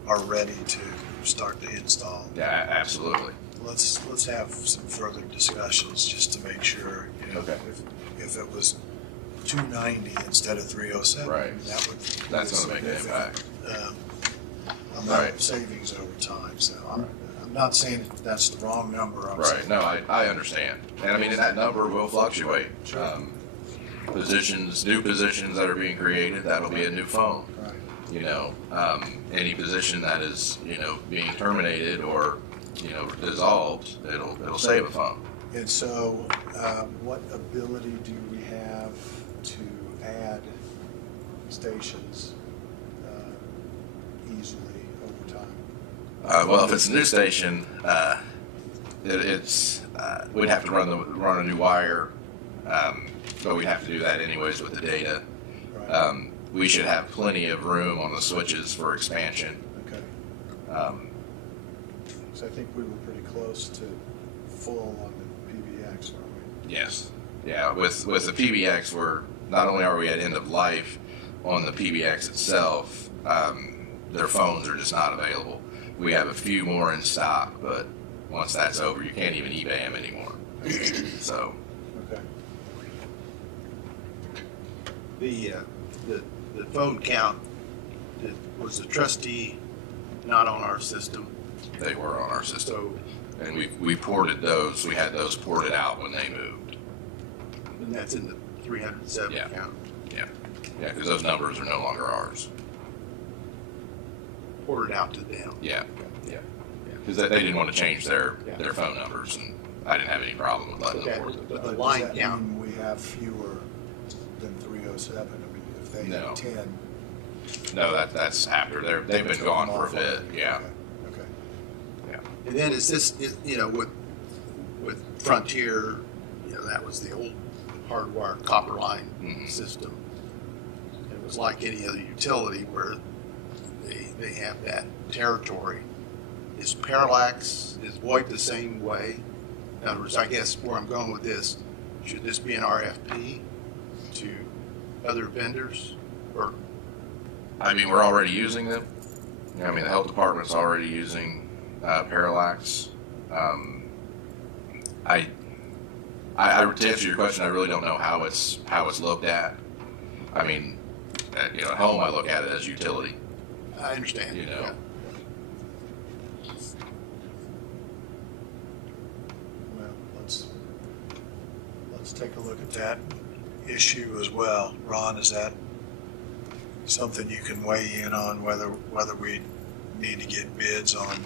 are ready to start the install. Yeah, absolutely. Let's have some further discussions just to make sure, you know, Okay. if it was 290 instead of 307, Right. that would That's going to make an impact. Amount Right. of savings over time. So I'm not saying that's the wrong number. I'm Right. saying, No, I understand. And I mean, and that number will fluctuate. New positions that are being created, that'll be a new phone. Right. You know, any position that is, you know, being terminated or, you know, dissolved, it'll save a phone. And so, what ability do we have to add stations easily over time? Well, if it's a new station, we'd have to run a new wire, but we'd have to do that anyways with the data. Right. We should have plenty of room on the switches for expansion. Okay. So I think we were pretty close to full on the PBX, weren't we? Yes. Yeah. With the PBX, not only are we at end of life on the PBX itself, their phones are just not available. We have a few more in stock, but once that's over, you can't even eBay them anymore. So. Okay. The phone count, was the trustee not on our system? They were on our system. So, And we ported those. We had those ported out when they moved. and that's in the 307 Yeah. count. Yeah, because those numbers are no longer ours. Ported out to them. Yeah. because they didn't want to change their phone numbers, and I didn't have any problem with letting them work. But the Does line that count, mean we have fewer than 307? I mean, if they No. had 10. No, that's after they've been gone for a bit. Yeah. Okay. Yeah. and then is this, you know, with Frontier, you know, that was the old hardwired copper line system. It was like any other utility where they have that territory. Is Parallax, is VoIP the same way? In other words, I guess where I'm going with this, should this be an RFP to other vendors? Or I mean, we're already using them. I mean, the health department's already using Parallax. To answer your question, I really don't know how it's looked at. I mean, you know, at home I look at it as utility. I understand. You know. Well, let's take a look at that issue as well. Ron, is that something you can weigh in on, whether we need to get bids on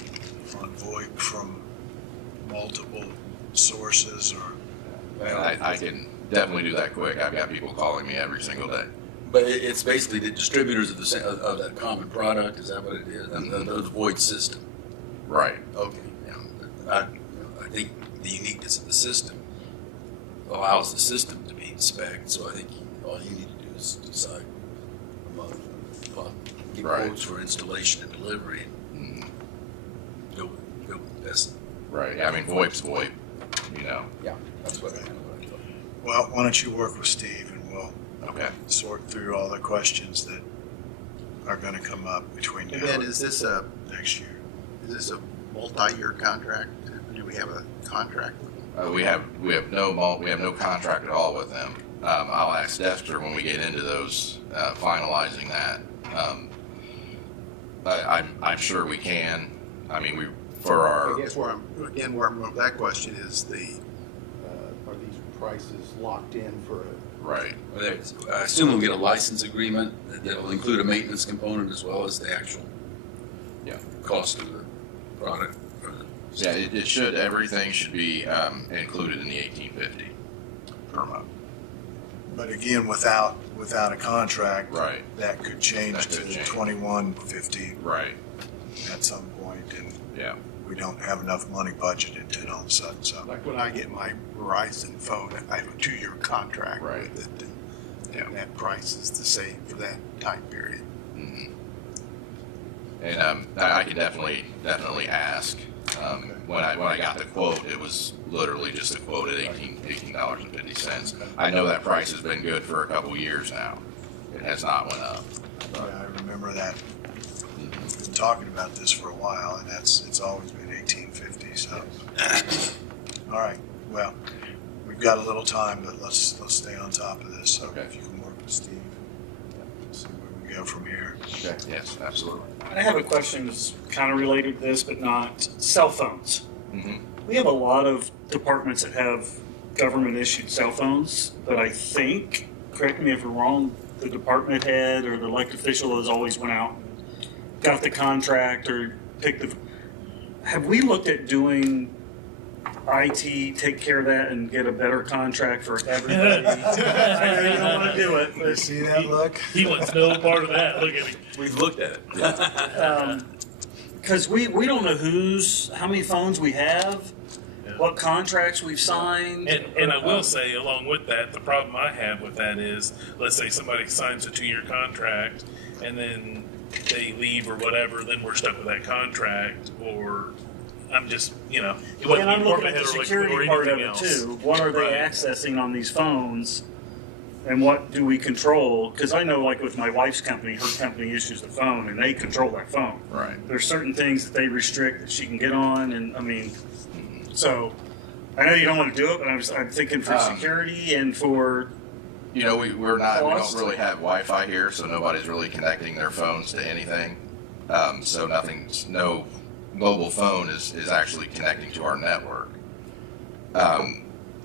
VoIP from multiple sources? Or Well, I can definitely do that quick. I've got people calling me every single day. But it's basically the distributors of that common product. Is that what it is? And the void system. Right. Okay. Yeah. I think the uniqueness of the system allows the system to be spec'd. So I think all you need to do is decide among get quotes for installation and delivery, and go with the best. Right. Yeah, I mean, VoIP's VoIP. You know. Yeah. That's what I know. well, why don't you work with Steve and we'll sort through all the questions that are going to come up between now And then is this a next year. Is this a multi-year contract? Do we have a contract with them? We have no contract at all with them. I'll ask Dexter when we get into those, finalizing that. I'm sure we can. I mean, I guess where I'm going with that question is Are these prices locked in for a? Right. I assume we'll get a license agreement that will include a maintenance component as well as the actual cost of the product. Yeah, it should. Everything should be included in the $18.50 per month. But again, without a contract, Right. that could change That could to change. $21.50 Right. at some point, and Yeah. we don't have enough money budgeted to all of a sudden. So like when I get my Verizon phone, I have a 2-year contract Right. with it, and that price is the same for that time period. Mm-hmm. And I could definitely ask. When I got the quote, it was literally just a quote at $18.50. I know that price has been good for a couple years now. It has not went up. yeah, I remember that. We've been talking about this for a while, and it's always been $18.50. So, all right. Well, we've got a little time, but let's stay on top of this. So Okay. if you can work with Steve, see where we go from here. Okay. Yes, absolutely. I have a question that's kind of related to this, but not cell phones. Mm-hmm. We have a lot of departments that have government-issued cell phones, but I think, correct me if I'm wrong, the department head or the elected official has always went out and got the contract or picked the... Have we looked at doing IT, take care of that and get a better contract for everybody? I know you don't want to do it, You but... see that look? He wants no part of that. Look at me. We've looked at it. Because we don't know how many phones we have, what contracts we've signed. And I will say, along with that, the problem I have with that is, let's say somebody signs a 2-year contract and then they leave or whatever, then we're stuck with that contract. Or I'm just, you know, it wasn't And I'm looking at department the head or security part of anything it else. too. What are they Right. accessing on these phones? And what do we control? Because I know, like with my wife's company, her company issues the phone, and they control that phone. Right. There's certain things that they restrict that she can get on, and I mean, so I know you don't want to do it, but I'm thinking for security and for You know, we don't cost. really have Wi-Fi here, so nobody's really connecting their phones to anything. So no mobile phone is actually connecting to our network.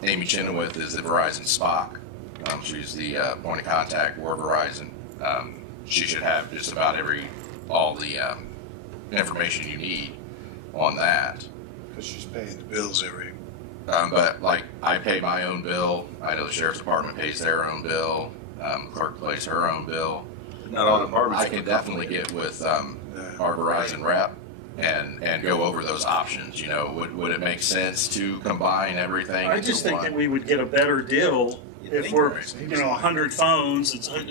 Amy Chenoweth is the Verizon Spock. She's the point of contact for Verizon. She should have just about all the information you need. on that. Because she's paying the bills every. But like, I pay my own bill. I know the sheriff's department pays their own bill. Clerk pays her own bill. Not all departments. I can definitely get with our Verizon rep and go over those options. You know, would it make sense to combine everything? I just into think one? that we would get a better deal if we're, 100 phones. It's But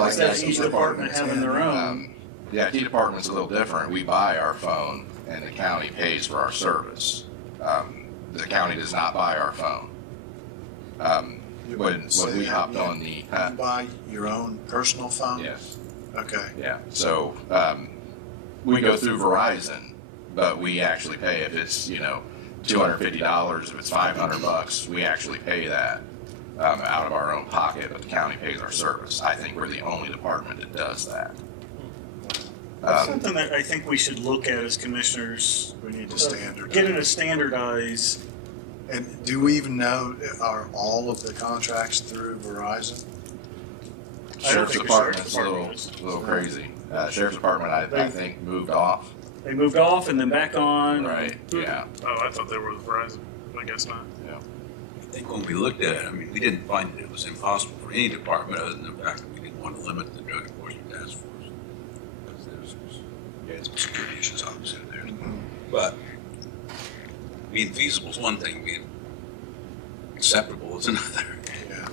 like instead of each department having their own. Yeah, key department's a little different. We buy our phone, and the county pays for our service. The county does not buy our phone. When we hopped on the You buy your own personal phone? yes, Okay. yeah. So we go through Verizon, but we actually pay if it's $250. If it's $500, we actually pay that out of our own pocket, but the county pays our service. I think we're the only department that does that. That's something that I think we should look at as commissioners. We need to standardize. Getting a standardized. And do we even know, are all of the contracts through Verizon? Sheriff's think the Department's Sheriff's a Department is. little crazy. Sheriff's Department, I think, moved off. They moved off and then back on. Right, yeah. Oh, I thought they were with Verizon. I guess not. I think when we looked at it, I mean, we didn't find that it was impossible for any department other than the fact that we didn't want to limit the drug enforcement task force. Because there was some security issues obviously there. But being feasible is one thing, being acceptable is another. Yeah.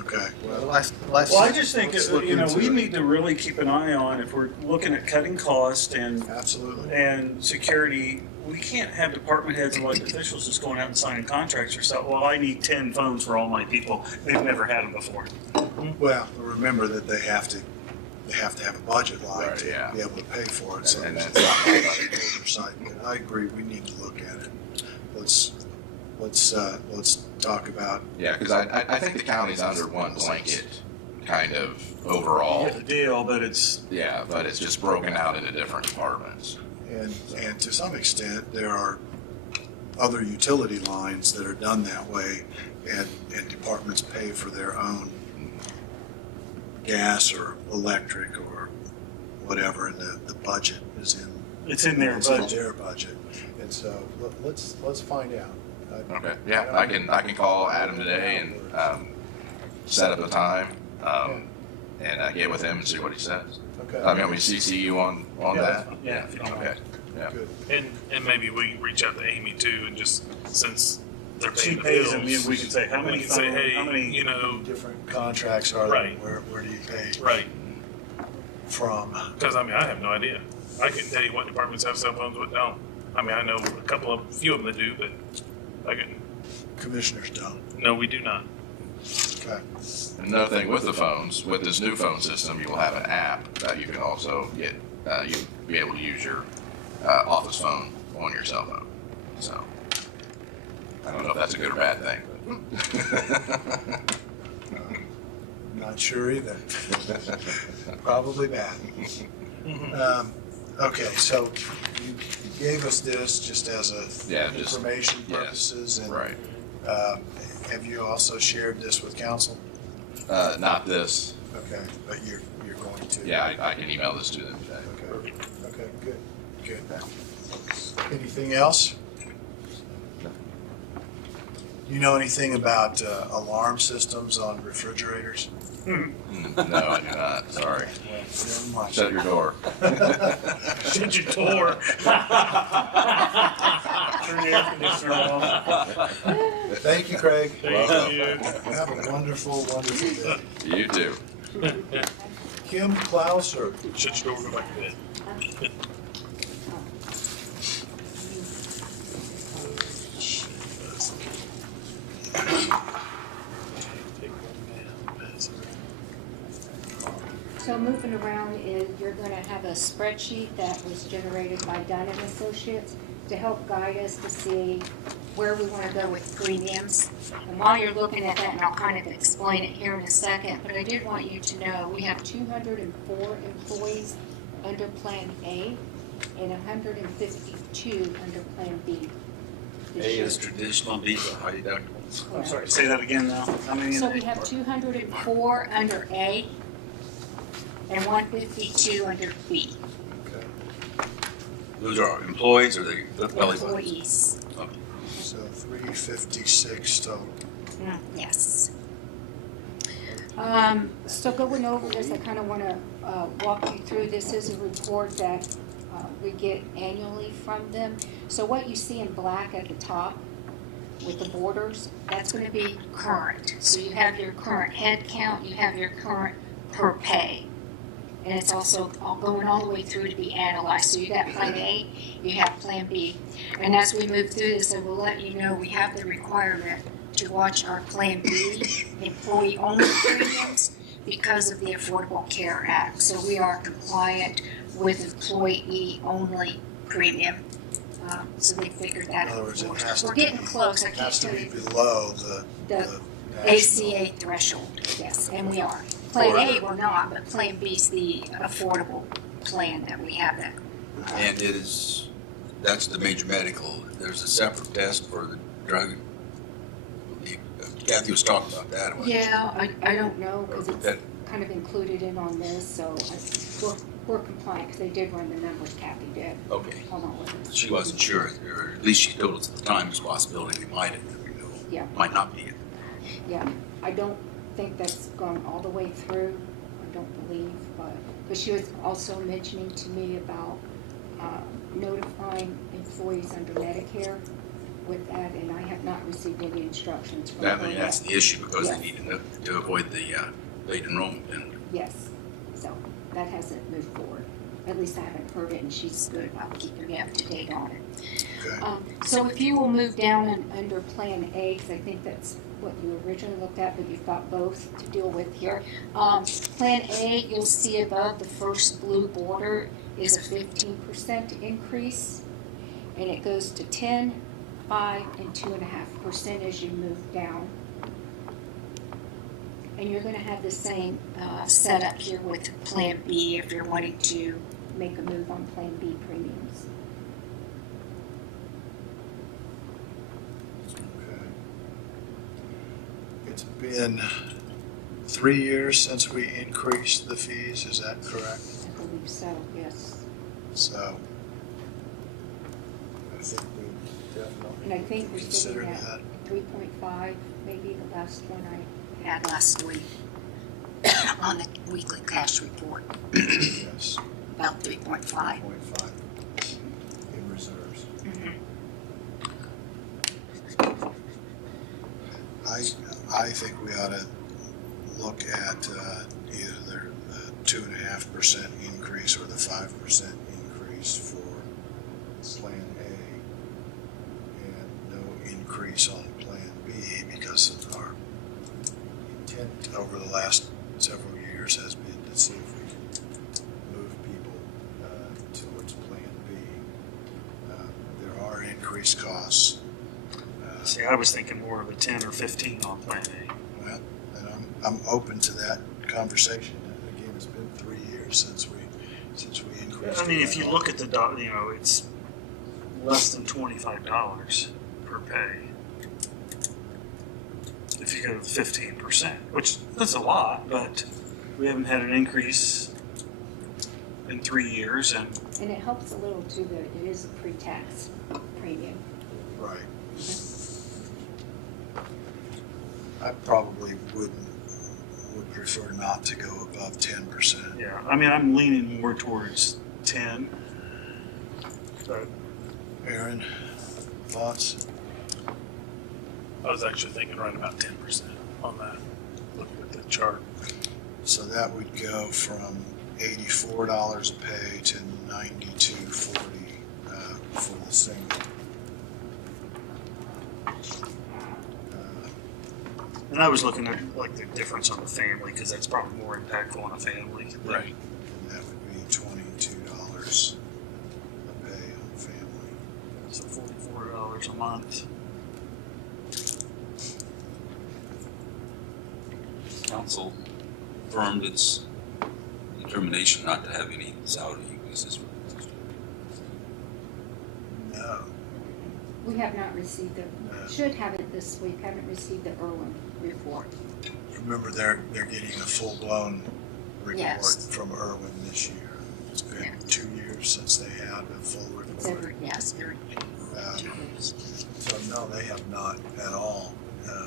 Okay. Well, Well, I just think let's look we into it. need to really keep an eye on if we're looking at cutting cost Absolutely. and security. We can't have department heads and elected officials just going out and signing contracts or something. Well, I need 10 phones for all my people. They've never had them before. Well, remember that they have to have a budget line Right, to yeah. be able to pay for it. So And it's that's not about oversight. But I agree. We need to look at it. Let's talk about. Yeah, because I think the county's under one blanket, kind of overall. Get the deal, but it's Yeah, but it's just broken out into different departments. And to some extent, there are other utility lines that are done that way, and departments pay for their own gas or electric or whatever, and the budget is in. it's in their It's in budget. their budget, and so let's find out. Okay, yeah, I can call Adam today and set up a time and get with him and see what he says. Okay. I mean, we CC you on that? Yeah, if you don't mind. Okay, yeah. Good. And maybe we reach out to Amy too, and just since they're She paying the pays bills, them, we can say how we many can say, phones, hey, how many. you know, Different contracts are there? Right. Where do you pay right? from? Because I mean, I have no idea. I couldn't tell you what departments have cell phones, what don't. I mean, I know a few of them that do, but I couldn't. Commissioners don't. No, we do not. Okay. Another thing with the phones, with this new phone system, you will have an app that you can also get. You'll be able to use your office phone on your cell phone. So I don't know if that's a good or bad thing. But Not sure either. Probably bad. Okay, so you gave us this just as information purposes, and right. Have you also shared this with council? Not this. Okay, but you're going to. Yeah, I can email this to them today. Okay, good. Anything else? You know anything about alarm systems on refrigerators? No, I do not. Sorry. Never mind. Shut your door. Shut your door. Turn the air conditioner off. Thank you, Craig. Thank you. Have a wonderful day. You too. Kim Klauser. Shut your door, go back to bed. So moving around is you're gonna have a spreadsheet that was generated by Dunn and Associates to help guide us to see where we wanna go with premiums. And while you're looking at that, and I'll kind of explain it here in a second, but I did want you to know, we have 204 employees under Plan A and 152 under Plan B. this A year. is traditional, B is high deductibles. I'm sorry, say that again now. How many? So we have 204 under A and 152 under B. Those are employees or they belly buttons? Employees. Okay. So 356 total. Yes. So going over this, I kind of want to walk you through. This is a report that we get annually from them. So what you see in black at the top with the borders, that's going to be current. So you have your current head count, you have your current per pay. And it's also going all the way through to be analyzed. So you got Plan A, you have Plan B. And as we move through this, I will let you know we have the requirement to watch our Plan B employee-only premiums because of the Affordable Care Act. So we are compliant with employee-only premium. So they figured that In other out words, it for us. has to We're getting be- close. I It can't has to tell be you below the the national. ACA threshold, yes, and we are. Plan A, we're not, but Plan B is the affordable plan that we have that. And that's the major medical. There's a separate test for the drug. Kathy was talking about that. Yeah, I don't know, because it's That- kind of included in on this, so we're compliant, because they did run the numbers, Kathy did. Okay. Hold on with it. She wasn't sure, or at least she told us at the time there's a possibility they might have, Yeah. might not be it. Yeah, I don't think that's gone all the way through, I don't believe, but she was also mentioning to me about notifying employees under Medicare with that, and I have not received any instructions from her. That's the issue because Yes. they need to avoid the late enrollment penalty. Yes, so that hasn't moved forward. At least I haven't heard it, and she's good about keeping me up to date on it. Okay. So if you will move down and under Plan A, because I think that's what you originally looked at, but you've got both to deal with here. Plan A, you'll see above the first blue border is a 15% increase, and it goes to 10, 5, and 2.5% as you move down. And you're going to have the same setup here with Plan B if you're wanting to make a move on Plan B premiums. Okay. It's been 3 years since we increased the fees, is that correct? I believe so, yes. So I think we definitely And I think we're consider sitting that. at 3.5, maybe the last one I had last week on the weekly cash report, Yes, about 3.5. 0.5 in reserves. I think we ought to look at either the 2.5% increase or the 5% increase for Plan A and no increase on Plan B, because our intent over the last several years has been to see if we can move people towards Plan B. There are increased costs. See, I was thinking more of a 10 or 15 on Plan A. Well, and I'm open to that conversation. Again, it's been 3 years since we increased. I mean, if you look at the it's less than $25 per pay. If you go to 15%, which that's a lot, but we haven't had an increase in 3 years, and And it helps a little too that it is a pre-tax premium. Right. I probably would prefer not to go above 10%. yeah, I mean, I'm leaning more towards 10. But Aaron, thoughts? I was actually thinking right about 10% on that, looking at the chart. So that would go from $84 a pay to $92.40 for the single. and I was looking at like the difference on the family because that's probably more impactful on a family. Right. And that would be $22 a pay on family. So $44 a month. Council affirmed its determination not to have any salary increases. No. We have not received should have it this week, haven't received the Irwin report. Remember, they're getting a full-blown report Yes. from Irwin this year. It's been 2 years years since they had a full It's report? every, yes, every 2 years. So no, they have not at all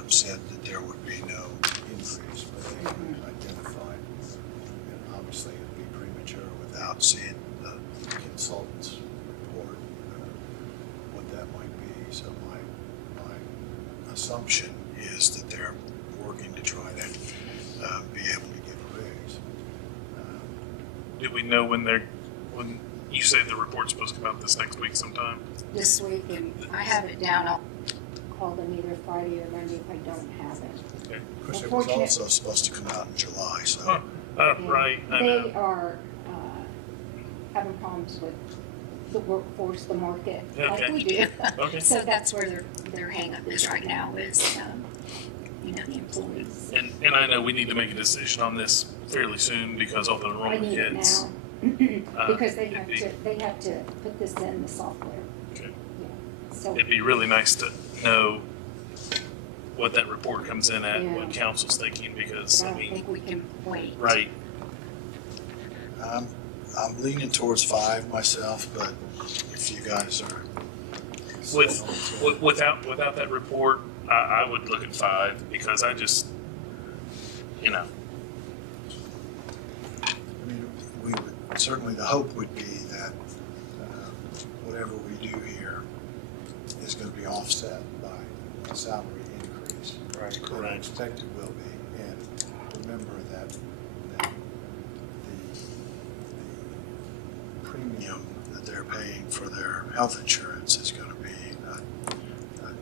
said that there would be no increase, but they haven't identified. And obviously, it'd be premature without seeing the consultant's report, what that might be. So my assumption is that they're working to try to be able to give a raise. Do we know when you say the report's supposed to come out this next week sometime? This week, and I have it down. I'll call them either Friday or Monday if I don't have it. Okay. Of course, it was also supposed to come out in July, so. Right, I They know. are having problems with the workforce, the market, like Okay. we do. Okay. So that's where their hang up is right now is, the employees. And I know we need to make a decision on this fairly soon because all the I enrollment need it kids. now. Because they have to put this in the software. Okay. Yeah. So, It'd be really nice to know what that report comes in at, Yeah. what council's thinking, because I I don't mean, think we can wait. right. I'm leaning towards 5 myself, but if you guys are. Without that report, I would look at 5 because I just, you know, I mean, we would, certainly the hope would be that whatever we do here is going to be offset by a salary increase. Right. That I expect it will be. And remember that the premium that they're paying for their health insurance is going to be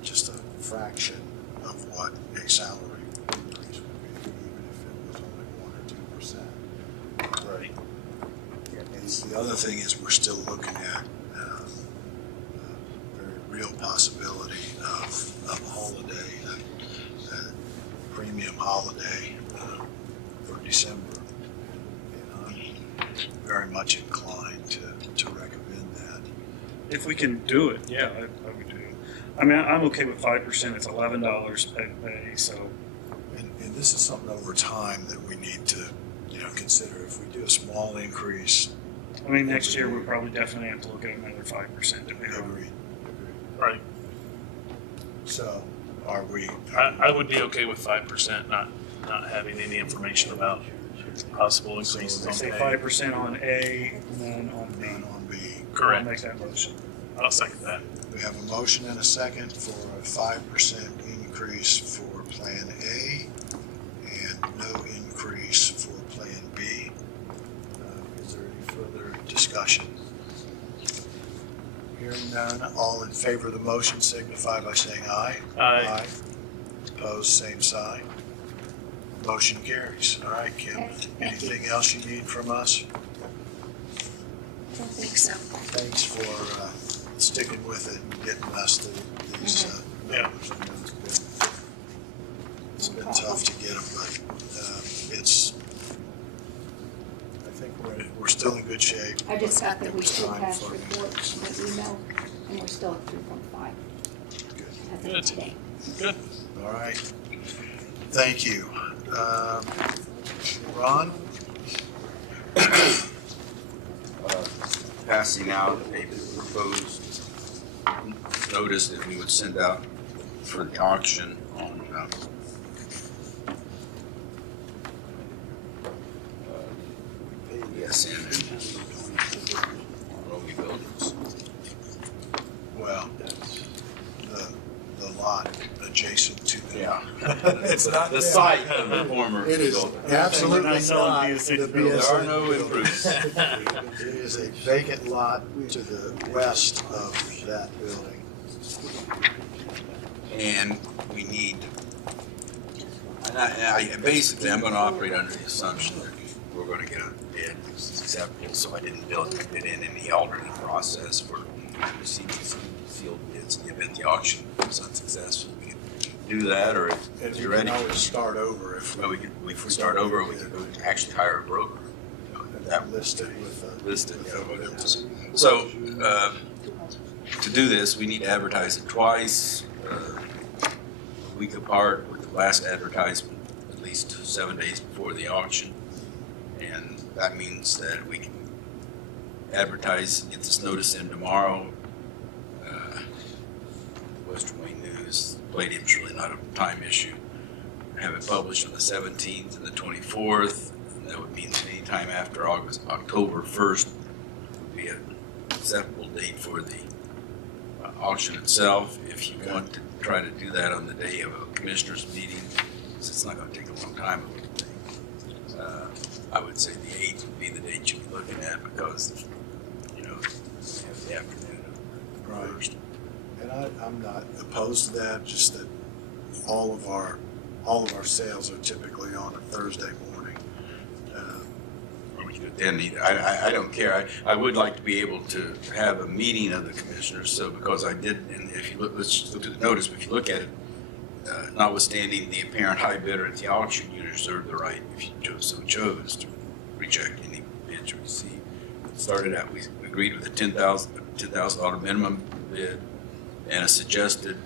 just a fraction of what a salary increase would be, even if it was only 1 or 2%. right. And the other thing is we're still looking at a very real possibility of a holiday, a premium holiday for December. And I'm very much inclined to recommend that. If we can do it, yeah, I would do it. I mean, I'm okay with 5%. It's $11 pay, so. And this is something over time that we need to, consider. If we do a small increase. I mean, next year we'll probably definitely have to look at another 5%. Agreed. Right. So, are we? I would be okay with 5%, not having any information about possible increases So on say pay. 5% on A and then on B. None on B. Correct. I'll make that motion. I'll second that. We have a motion and a second for a 5% increase for Plan A and no increase for Plan B. Is there any further discussion? Hearing none, all in favor of the motion signify by saying aye. Aye. Opposed, same sign. Motion carries. All right, Kim. Okay, thank you. Anything else you need from us? Don't think so. Thanks for sticking with it and getting us these numbers. I know it's been tough to get them, but I think we're still in good shape. I just got that we It's still time have for reports, the email, and we're still at 3.5 as of Good. today. Good. All right. Thank you. Ron? Passing out a proposed notice that we would send out for the auction on PSN and Roby Buildings. Well, the lot adjacent to them. Yeah. It's not the them. site of the former It is building. absolutely We're not selling not BS6 the building. BS6 There are no building. improvements. It is a vacant lot to the west of that building. And we need, basically, I'm gonna operate under the assumption that we're gonna get a bid that's acceptable, so I didn't build it in any alternate process for receiving sealed bids in the event the auction was unsuccessful. We could do that, or And if we you're can ready, always start over if well, if we start over, we could go to actually hire a broker. That listed with listed, yeah, whatever it is. So, to do this, we need to advertise it twice, a week apart, with the last advertisement at least 7 days before the auction. And that means that we can advertise, get this notice in tomorrow. Western Wayne News, palladium's really not a time issue. Have it published on the 17th and the 24th. And that would mean that any time after October 1st would be an acceptable date for the auction itself. If you want to try to do that on the day of a commissioners meeting, because it's not going to take a long time, I would say the 8th would be the date you'd be looking at, because, you know, you have the afternoon of the Right. 1st. And I'm not opposed to that, just that all of our sales are typically on a Thursday morning. Or we could attend either. I don't care. I would like to be able to have a meeting of the commissioners, so because I did, and if you look, let's look at the notice, but if you look at it, notwithstanding the apparent high bidder at the auction, you reserve the right, if you so chose, to reject any bids you receive. Started out, we agreed with a $10,000 minimum bid and a suggested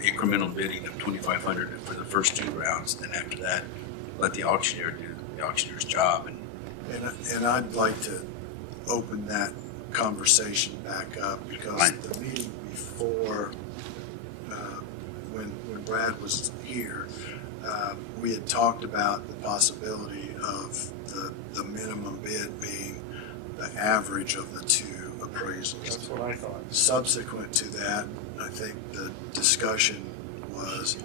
incremental bidding of $2,500 for the first 2 rounds. And after that, let the auctioneer do the auctioneer's job. And I'd like to open that conversation back up, because Fine. the meeting before, when Brad was here, we had talked about the possibility of the minimum bid being the average of the 2 appraisals. That's what I thought. Subsequent to that, I think the discussion was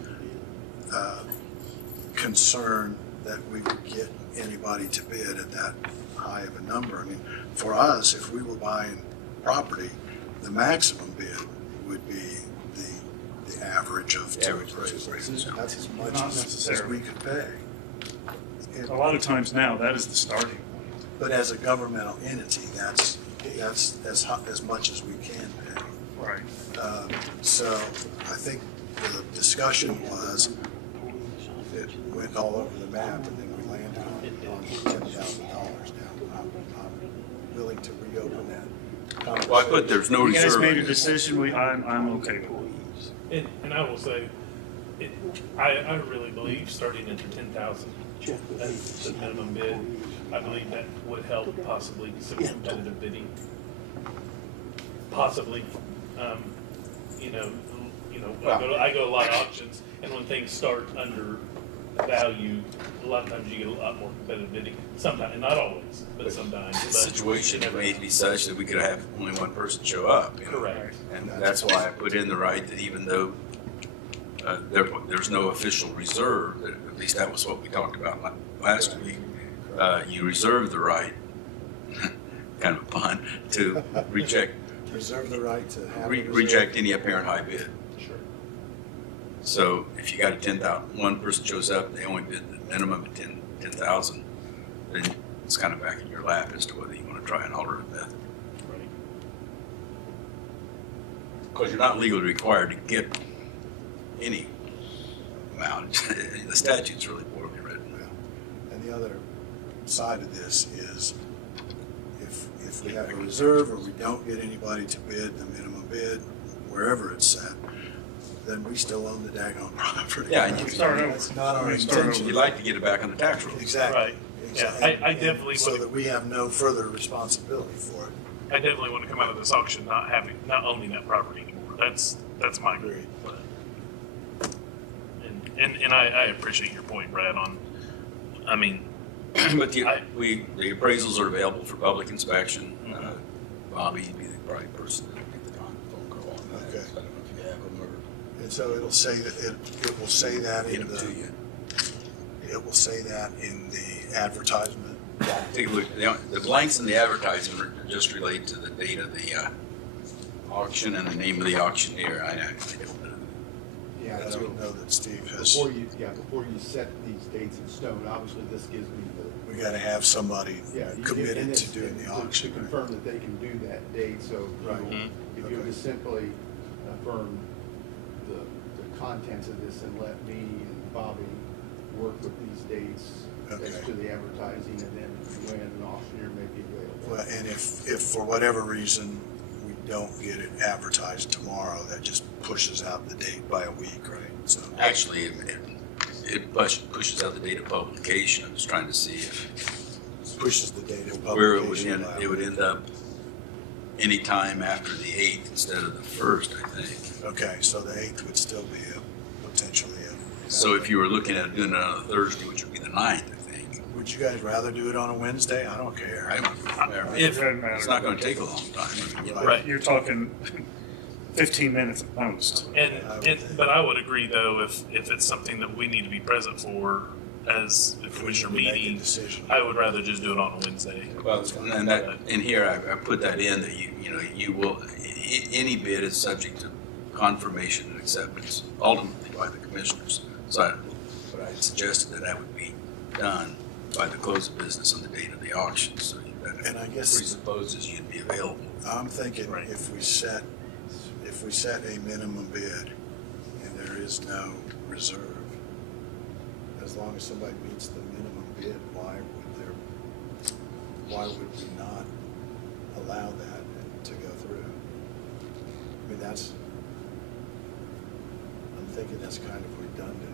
concern that we would get anybody to bid at that high of a number. I mean, for us, if we were buying property, the maximum bid would be the average of 2 appraisals. That's as much Not as necessarily. we could pay. A lot of times now, that is the starting. But as a governmental entity, that's as much as we can pay. Right. So I think the discussion was, it went all over the map, and then we landed on $10,000 now. I'm willing to reopen that conversation. Well, I put there's no You guys reserve. made a decision, I'm okay with it. And I will say, I really believe starting at the 10,000 as the minimum bid, I believe that would help possibly some competitive bidding. Possibly, you know, I go to a lot of auctions, and when things start under value, a lot of times you get a lot more competitive bidding. Sometimes, not always, but sometimes. The situation may be such that we could have only one person show up. You know? Correct. And that's why I put in the right that even though there's no official reserve, at least that was what we talked about last week, you reserve the right, kind of a pun, to reject Reserve the right to have. reject any apparent high bid. Sure. So if you got a 10,000, one person shows up, they only bid the minimum of 10,000, then it's kind of back in your lap as to whether you want to try an alternate method. Right. Because you're not legally required to get any amount. The statute's really poorly written. And the other side of this is, if we have a reserve or we don't get anybody to bid the minimum bid, wherever it's set, then we still own the daggone property. Yeah, and you Start over. That's not our Start over. intention. You'd like to get it back on the tax roll. Exactly. Right. Yeah, I definitely So would. that we have no further responsibility for it. I definitely want to come out of this auction not owning that property anymore. That's my goal. Agreed. And I appreciate your point, Brad. I mean, But the appraisals are available for public inspection. Bobby would be the right person to make the phone call on that. Okay. I don't know if you have them or And so it'll say that, it will say that get in them to you. it will say that in the advertisement. Take a look. The blanks in the advertisement just relate to the date of the auction and the name of the auctioneer. I don't know. Yeah, I so don't know that Steve has, before you set these dates in stone, obviously this gives me we gotta have somebody yeah, you- and committed it's- to doing the to auction. confirm that they can do that date, so Right. if you Okay. just simply affirm the contents of this and let me and Bobby work with these dates as Okay. to the advertising, and then when an auctioneer may be available. Well, and if for whatever reason we don't get it advertised tomorrow, that just pushes out the date by a week, right? So, Actually, it pushes out the date of publication. I was trying to see if pushes the date of Where publication. it would end up any time after the 8th instead of the 1st, I think. Okay, so the 8th would still be potentially a. So if you were looking at doing it on a Thursday, which would be the 9th, I think. Would you guys rather do it on a Wednesday? I don't care. It's not going to take a long time. Right. You're talking 15 minutes at most. But I would agree though, if it's something that we need to be present for as a commissioner meeting, I would rather just do it on a Wednesday. Well, and that in here I put that in that you will any bid is subject to confirmation and acceptance ultimately by the commissioners. So but I suggested that would be done by the close of business on the date of the auction. So and I guess presupposes you'd be available. I'm thinking if we set a minimum bid and there is no reserve, as long as somebody meets the minimum bid, why would we not allow that to go through? I mean, I'm thinking that's kind of redundant.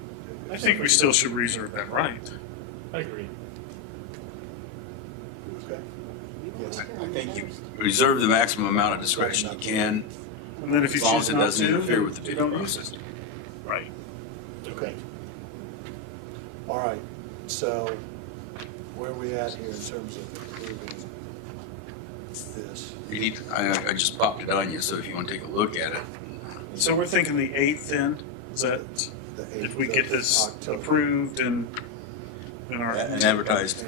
I think we still should reserve that right. I agree. Okay. Yes. I think you reserve the maximum amount of discretion you can. And then if you as long choose as it not doesn't to, interfere with the you bidding don't use process. it. Right. Okay. All right, so where are we at here in terms of approving this? You need. I just popped it on you, so if you want to take a look at it. So we're thinking the 8th then? Is that if we get this approved and advertised?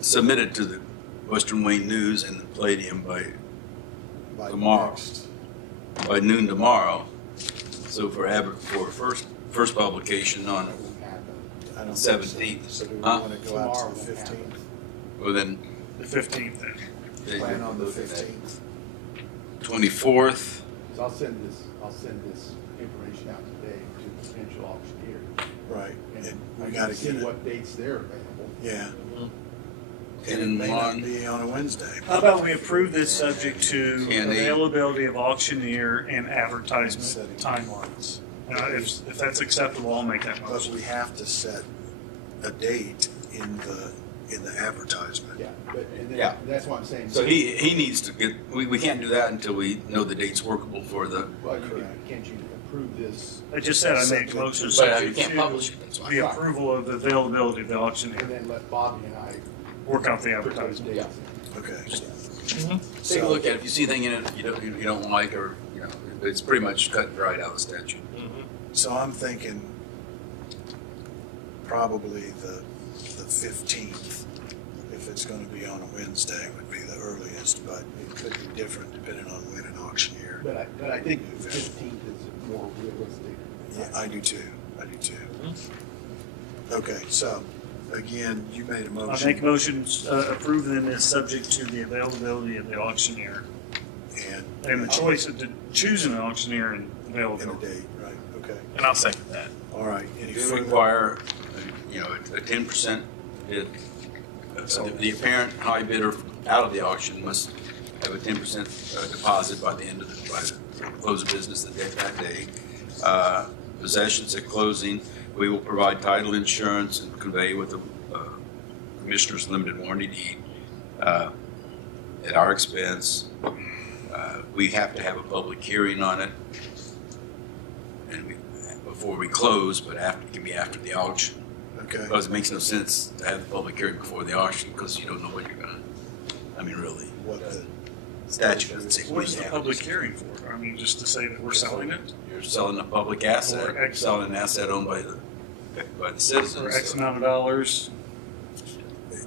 Submitted to the Western Wayne News and the Palladium by tomorrow, by noon tomorrow. So for first publication on I don't 17th. So do we want to go out to the 15th? Well then, the 15th then. Plan on the 15th. 24th. So I'll send this information out today to potential auctioneers. Right. And we I got gotta to see get it. what dates they're available. Yeah. And it may one- not be on a Wednesday. How about we approve this subject to Can they- availability of auctioneer and advertisement timelines? If that's acceptable, I'll make that But motion. we have to set a date in the advertisement. Yeah, and then, Yeah. that's what I'm saying. So he needs to get. We can't do that until we know the date's workable for the. Well, can't you approve this? I just said I made a motion But you subject can't publish to it. That's why. the approval of the availability of the And auctioneer. then let Bobby and I Work out the put those advertisement. dates in. Okay. Take a look at it. If you see anything in it you don't like, or it's pretty much cut and dried out of the statute. So I'm thinking probably the 15th, if it's going to be on a Wednesday, would be the earliest, but it could be different depending on when an auctioneer. But I think the 15th is more realistic. Yeah, I do too. Okay, so again, you made a I motion. make motions approve them as subject to the availability of the auctioneer and the choice of choosing an auctioneer and And a availability. date, right, okay. And I'll second that. All right, any They further? require, a 10% bid. The apparent high bidder out of the auction must have a 10% deposit by the close of business that day. Possessions at closing, we will provide title insurance and convey with the Commissioner's Limited Warranty deed at our expense. We have to have a public hearing on it, and before we close, but it can be after the auction. Okay. Because it makes no sense to have the public hearing before the auction because you don't know what you're gonna. I mean, really, What the statute doesn't say. What's the public hearing for? I mean, just to say that we're selling it You're selling a public asset. Or You're selling an asset owned by the citizens. for X so amount of dollars.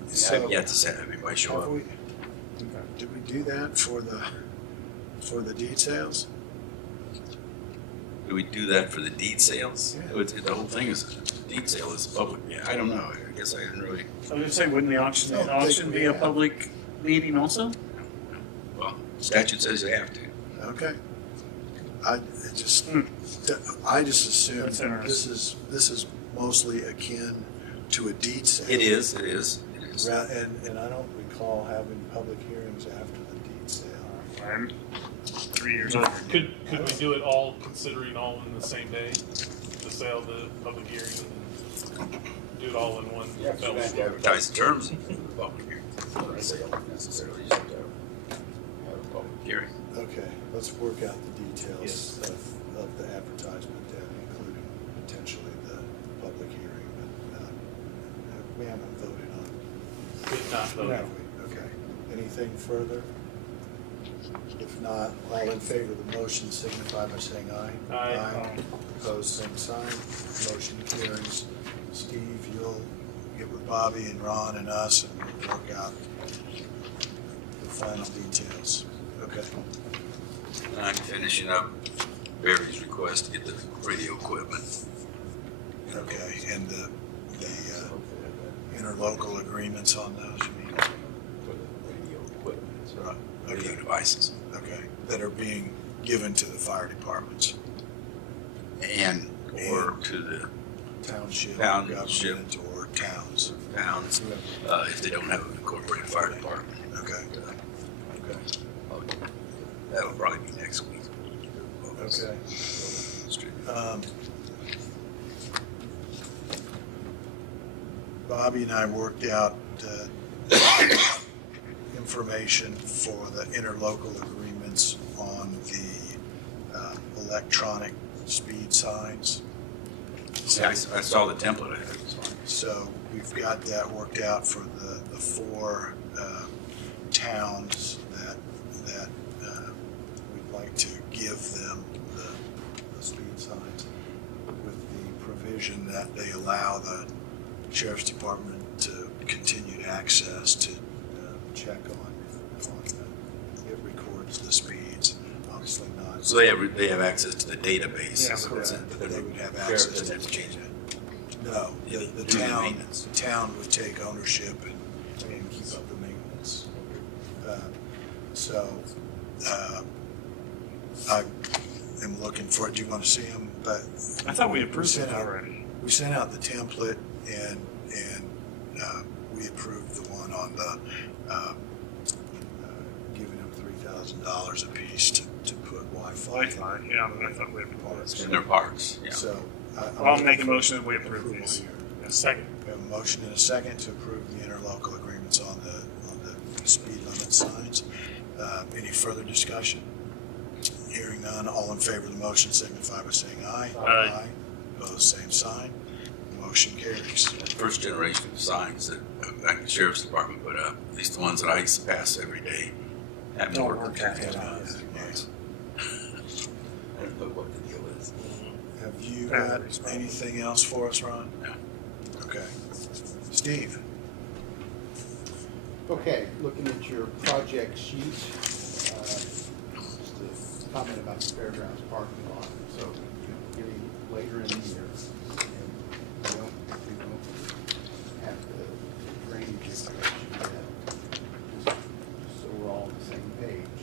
So you have to say everybody show have up. we, did we do that for the deed sales? Do we do that for the deed sales? Yeah. The whole thing is deed sale is public. Yeah, I don't know. I guess I didn't really. I was gonna say, wouldn't the auction, I don't think we be a have. public meeting also? Well, statute says you have to. Okay. I just assume That's interesting. this is mostly akin to a deed sale. It is. It is. And I don't recall having public hearings after the deed sale. I'm 3 years older. Could we do it all considering all in the same day? to sell the public hearing and do it all in one. Yeah, you fell have to swoop. advertise the terms of the public hearing. It's not a sale necessarily, you just have to have a public hearing. Okay, let's work out the details Yes. of the advertisement, including potentially the public hearing, but we haven't voted on it. Did not vote. Have we? Okay. Anything further? If not, all in favor of the motion signify by saying aye. Aye. Opposed, same sign. Motion carries. Steve, you'll get with Bobby and Ron and us and we'll work out the final details. Okay. And I'm finishing up Barry's request to get the radio equipment. Okay, and the interlocal agreements on those, you mean? For the radio equipment. Right. Radio Okay. devices. Okay, that are being given to the fire departments, And, or to the township, Township. government, or towns. towns, if they don't have an incorporated fire department. Okay, okay, That'll probably be next week. okay. Bobby and I worked out information for the interlocal agreements on the electronic speed signs. Yeah, I saw the template, I think it was fine. So we've got that worked out for the four towns that we'd like to give them the speed signs with the provision that they allow the sheriff's department to continued access to check on it records the speeds. Obviously not. So they have access to the database. Yes, correct. But They would have sheriff access doesn't to have to change that. No, Yeah, the do the town, maintenance. the town would take ownership and keep up the maintenance. So, I am looking for it. Do you want to see them? But I thought we approved sent it out- already. We sent out the template and we approved the one on the, giving them $3,000 a piece to put Wi-Fi. Wi-Fi, yeah, I thought we approved In it. their parks, yeah. So. I'll make a motion that we approve approval these. here. A second. We have a motion and a second to approve the interlocal agreements on the speed limit signs. Any further discussion? Hearing none, all in favor of the motion signify by saying aye. Aye. Opposed, same sign. Motion carries. The first generation of signs that the sheriff's department put up, at least the ones that I used to pass every day, haven't Don't worked work for out. 10 Yeah. years. I don't know what the deal is. Have you Bad got response. anything else for us, Ron? No. Okay. Steve? Okay, looking at your project sheet, just a comment about the fairgrounds parking lot. So getting later in the year, and we don't have the drainage information yet. Just so we're all on the same page,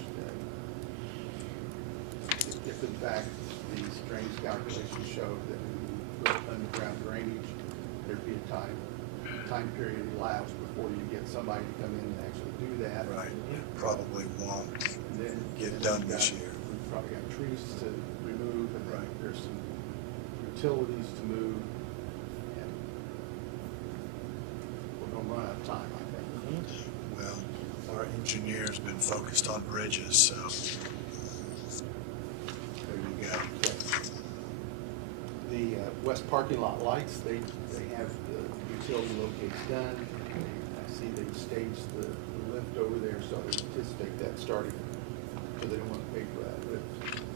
that if in fact these drainage calculations show that we put underground drainage, there'd be a time period elapsed before you get somebody to come in and actually do that. Right. Probably won't And then get then done we've this got- year. We've probably got trees to remove, and then Right. there's some utilities to move, and we're gonna run out of time, I think. Well, our engineer's been focused on bridges, so there you go. The west parking lot lights, they have the utility locates done. I see they staged the lift over there, so I anticipate that starting, so they don't want to pay for that lift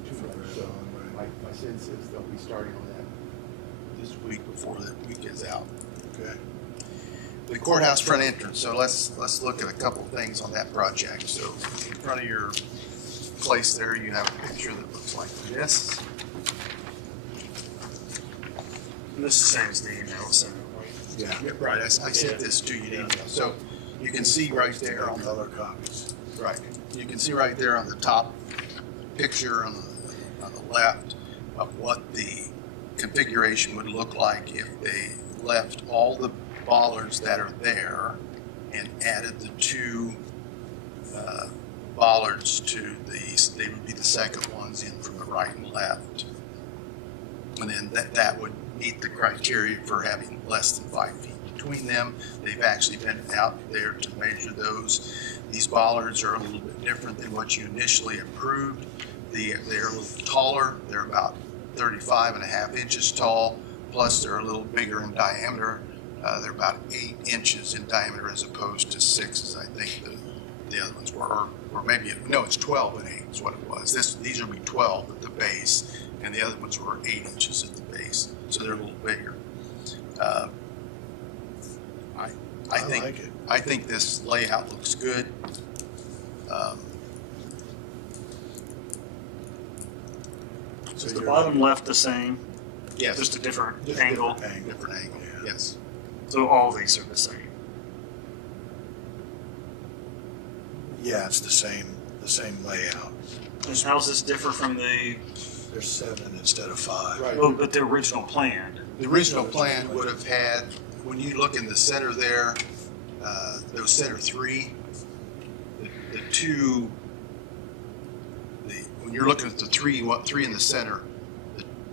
too much. So my sense is they'll be starting on that this week before the week is out. Okay. The courthouse front entrance, so let's look at a couple of things on that project. So in front of your place there, you have a picture that looks like this. And this is the same as the email, so. Yeah. Yeah, right, I sent this to you in email. So you can see right there on the, Color copies. right, you can see right there on the top picture on the left of what the configuration would look like if they left all the bollards that are there and added the two bollards to these. They would be the second ones in from the right and left. And then that would meet the criteria for having less than 5 feet between them. They've actually been out there to measure those. These bollards are a little bit different than what you initially approved. They're a little taller. They're about 35.5 inches tall, plus they're a little bigger in diameter. They're about 8 inches in diameter as opposed to 6, as I think the other ones were. Or maybe, no, it's 12 and 8 is what it was. These will be 12 at the base, and the other ones were 8 inches at the base. So they're a little bigger. I think, like it. I think this layout looks good. Is the bottom left the same? Yes. Just a different angle? Different angle, yes. So all these are the same? Yeah, it's the same layout. And how's this differ from the, There's 7 instead of 5. Right. well, but the original plan? The original plan would have had, when you look in the center there, those center 3, the 2, when you're looking at the 3 in the center,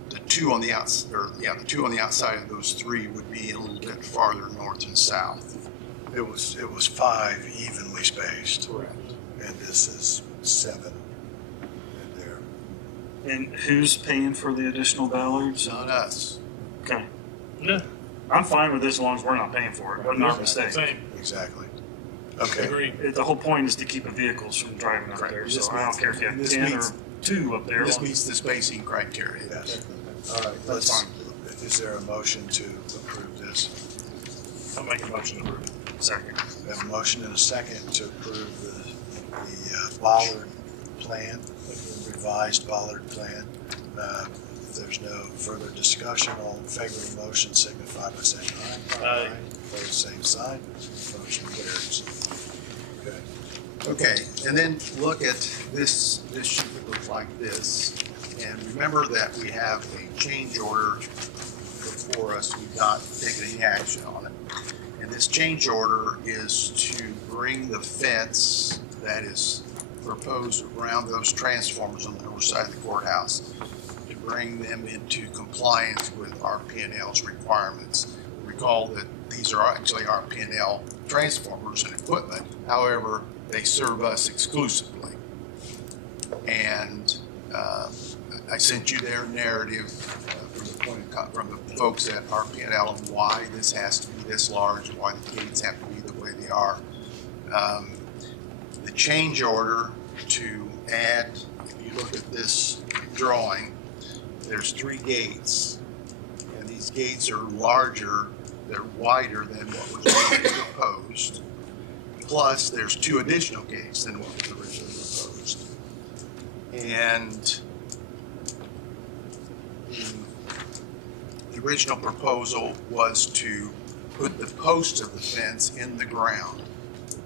the 2 on the outside, the 2 on the outside of those 3 would be a little bit farther north and south. It was 5 evenly spaced. Correct. And this is 7 in there. And who's paying for the additional ballards? Not us. Okay. Yeah, I'm fine with this as long as we're not paying for it. It wasn't our mistake. same. Exactly. Okay. Agreed. The whole point is to keep the vehicles from driving up there, so I don't care if you have 10 or 2 up there. This meets the spacing criteria. Yes. All right, That's fine. Is there a motion to approve this? I'll make a motion to approve it. Second. We have a motion and a second to approve the bollard plan, the revised bollard plan. If there's no further discussion, all in favor of the motion signify by saying aye. Aye. Opposed, same sign. Motion carries. Okay. Okay, and then look at this sheet that looks like this. And remember that we have a change order before us. We've not taken any action on it. And this change order is to bring the fence that is proposed around those transformers on the north side of the courthouse, to bring them into compliance with RP&L's requirements. Recall that these are actually RP&L transformers and equipment. However, they serve us exclusively. And I sent you their narrative from the folks at RP&L on why this has to be this large and why the gates have to be the way they are. The change order to add, if you look at this drawing, there's 3 gates, and these gates are larger, they're wider than what was originally proposed. Plus, there's 2 additional gates than what was originally proposed. And the original proposal was to put the posts of the fence in the ground.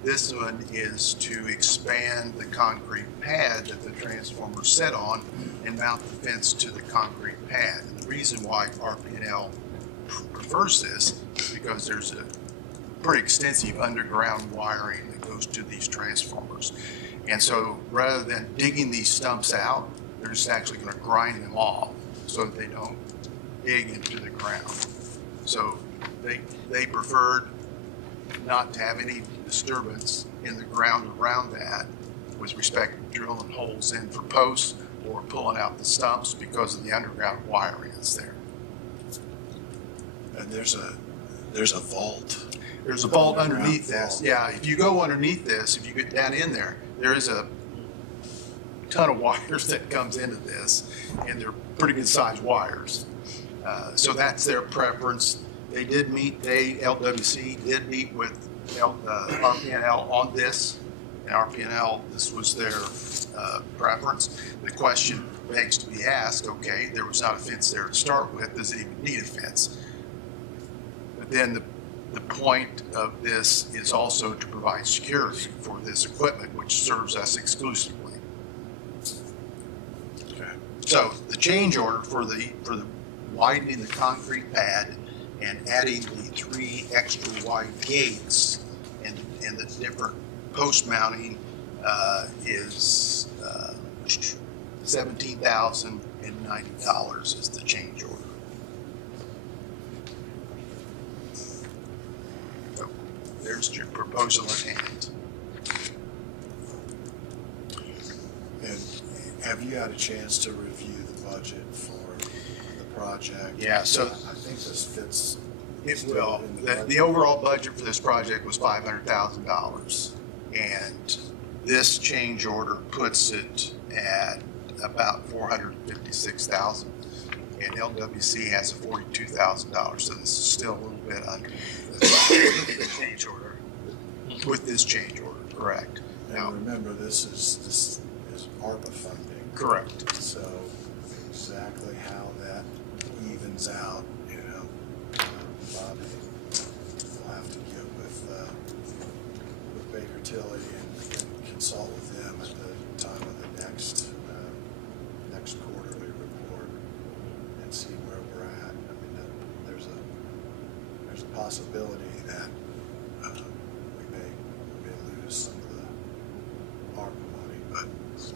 This one is to expand the concrete pad that the transformer set on and mount the fence to the concrete pad. And the reason why RP&L prefers this is because there's a pretty extensive underground wiring that goes to these transformers. And so rather than digging these stumps out, they're just actually going to grind them off so that they don't dig into the ground. So they preferred not to have any disturbance in the ground around that with respect to drilling holes in for posts or pulling out the stumps because of the underground wiring that's there. And there's a vault. There's a vault underneath this. Yeah, if you go underneath this, if you get down in there, there is a ton of wires that comes into this, and they're pretty good sized wires. So that's their preference. They did meet, LWC did meet with RP&L on this, and RP&L, this was their preference. The question begs to be asked, okay, there was not a fence there to start with, does it even need a fence? But then the point of this is also to provide security for this equipment, which serves us exclusively. Okay. So the change order for the widening the concrete pad and adding the 3 extra wide gates and the different post mounting is $17,090 is the change order. there's your proposal at hand. And have you had a chance to review the budget for the project? Yeah, so I think this fits. it still will. in the The budget. overall budget for this project was $500,000, and this change order puts it at about $456,000, and LWC has a $42,000, so this is still a little bit under the change order. With this change order, correct? Now, remember, this is ARPA funding. Correct. So exactly how that evens out, Bobby will have to get with Baker Tilly and consult with them at the time of the next quarterly report and see where we're at. I mean, there's a possibility that we may lose some of the ARPA money, but we'll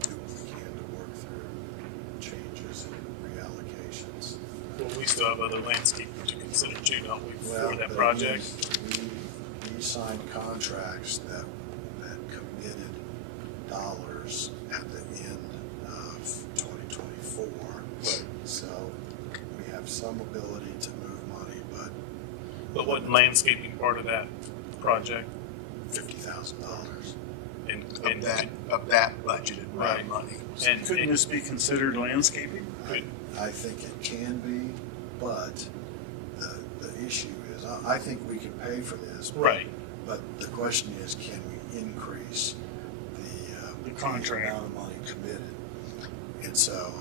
do what we can to work through changes and reallocations. Well, we still have other landscaping to consider too, don't we, for that but project? we signed contracts that committed dollars at the end of 2024. So we have some ability to move money, But what landscaping part of that project? $50,000. Of that budgeted Right. money. And Couldn't this be considered landscaping? I think it can be, but the issue is, I think we can pay for this. But, Right. But the question is, can we increase the contract amount of money committed? And so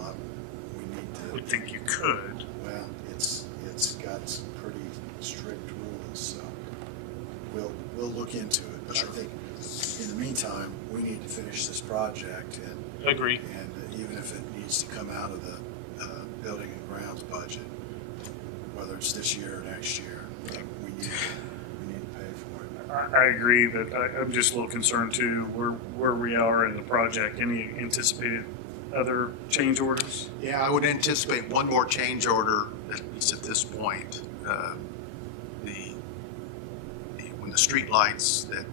we need to. I would think you could. Well, it's got some pretty strict rules, so we'll look into it. But I think in the meantime, we need to finish this project, and Agree. And even if it needs to come out of the building and grounds budget, whether it's this year or next year, we need to pay for it. I agree, but I'm just a little concerned too, where we are in the project. Any anticipated other change orders? Yeah, I would anticipate one more change order, at least at this point. When the street lights that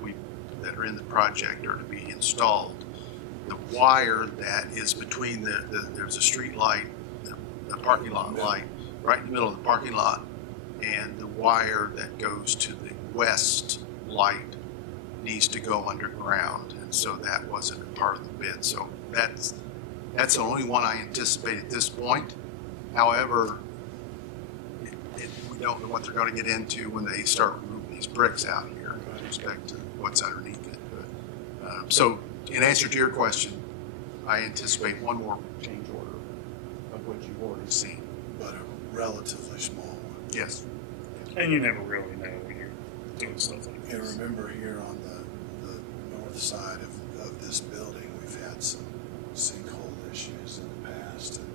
are in the project are to be installed, the wire that is between there's a street light, the parking lot light, right in the middle of the parking lot, and the wire that goes to the west light needs to go underground, and so that wasn't a part of the bid. So that's the only one I anticipate at this point. However, we don't know what they're going to get into when they start moving these bricks out here with respect to what's underneath it. But, so in answer to your question, I anticipate one more change order of what you've already seen. But a relatively small one. Yes. And you never really know when you're doing stuff like And this. remember, here on the north side of this building, we've had some sinkhole issues in the past, and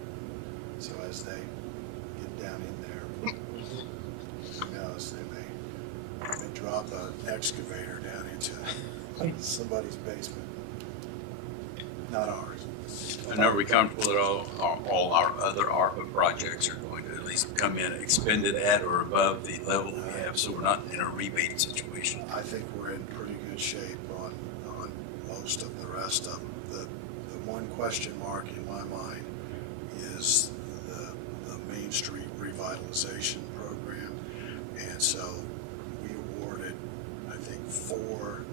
so as they get down in there, who knows, they may drop an excavator down into somebody's basement. Not ours. And are we comfortable that all our other ARPA projects are going to at least come in expended at or above the level we have, so we're not in a rebate situation? I think we're in pretty good shape on most of the rest of them. The one question mark in my mind is the Main Street revitalization program. And so we awarded, I think, 4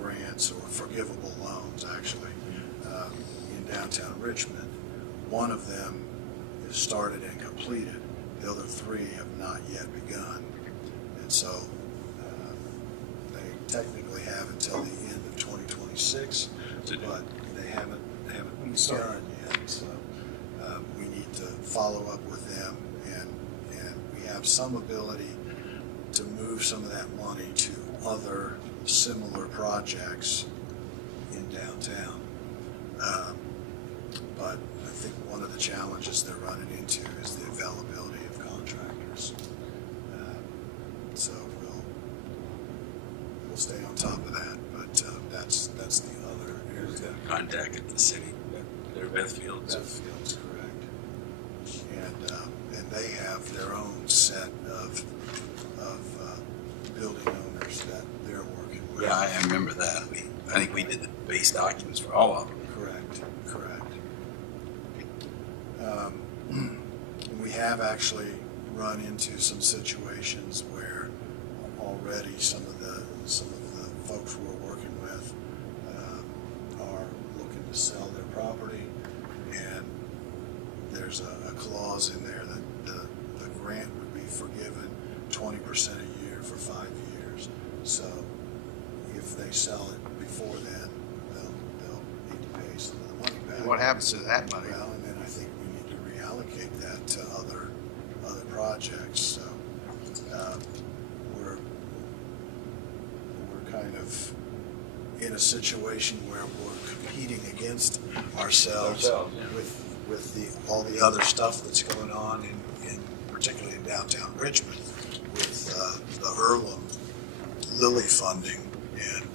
grants or forgivable loans, actually, in downtown Richmond. One of them is started and completed. The other 3 have not yet begun. And so they technically have until the end of 2026, but they haven't begun yet. So we need to follow up with them, and we have some ability to move some of that money to other similar projects in downtown. But I think one of the challenges they're running into is the availability of contractors. So we'll stay on top of that, but that's the other area. Contacted the city, they're Bethfield's. Bethfield's correct. And they have their own set of building owners Yeah, I remember that. I think we did the base documents for all of them. Correct. We have actually run into some situations where already some of the folks we're working with are looking to sell their property, and there's a clause in there that the grant would be forgiven 20% a year for 5 years. So if they sell it before then, they'll need to pay some of the money back. What happens to that money? Well, and then I think we need to reallocate that to other projects. So we're kind of in a situation where we're competing against ourselves with all the other stuff that's going on in particularly in downtown Richmond with the Irwin Lilly funding, and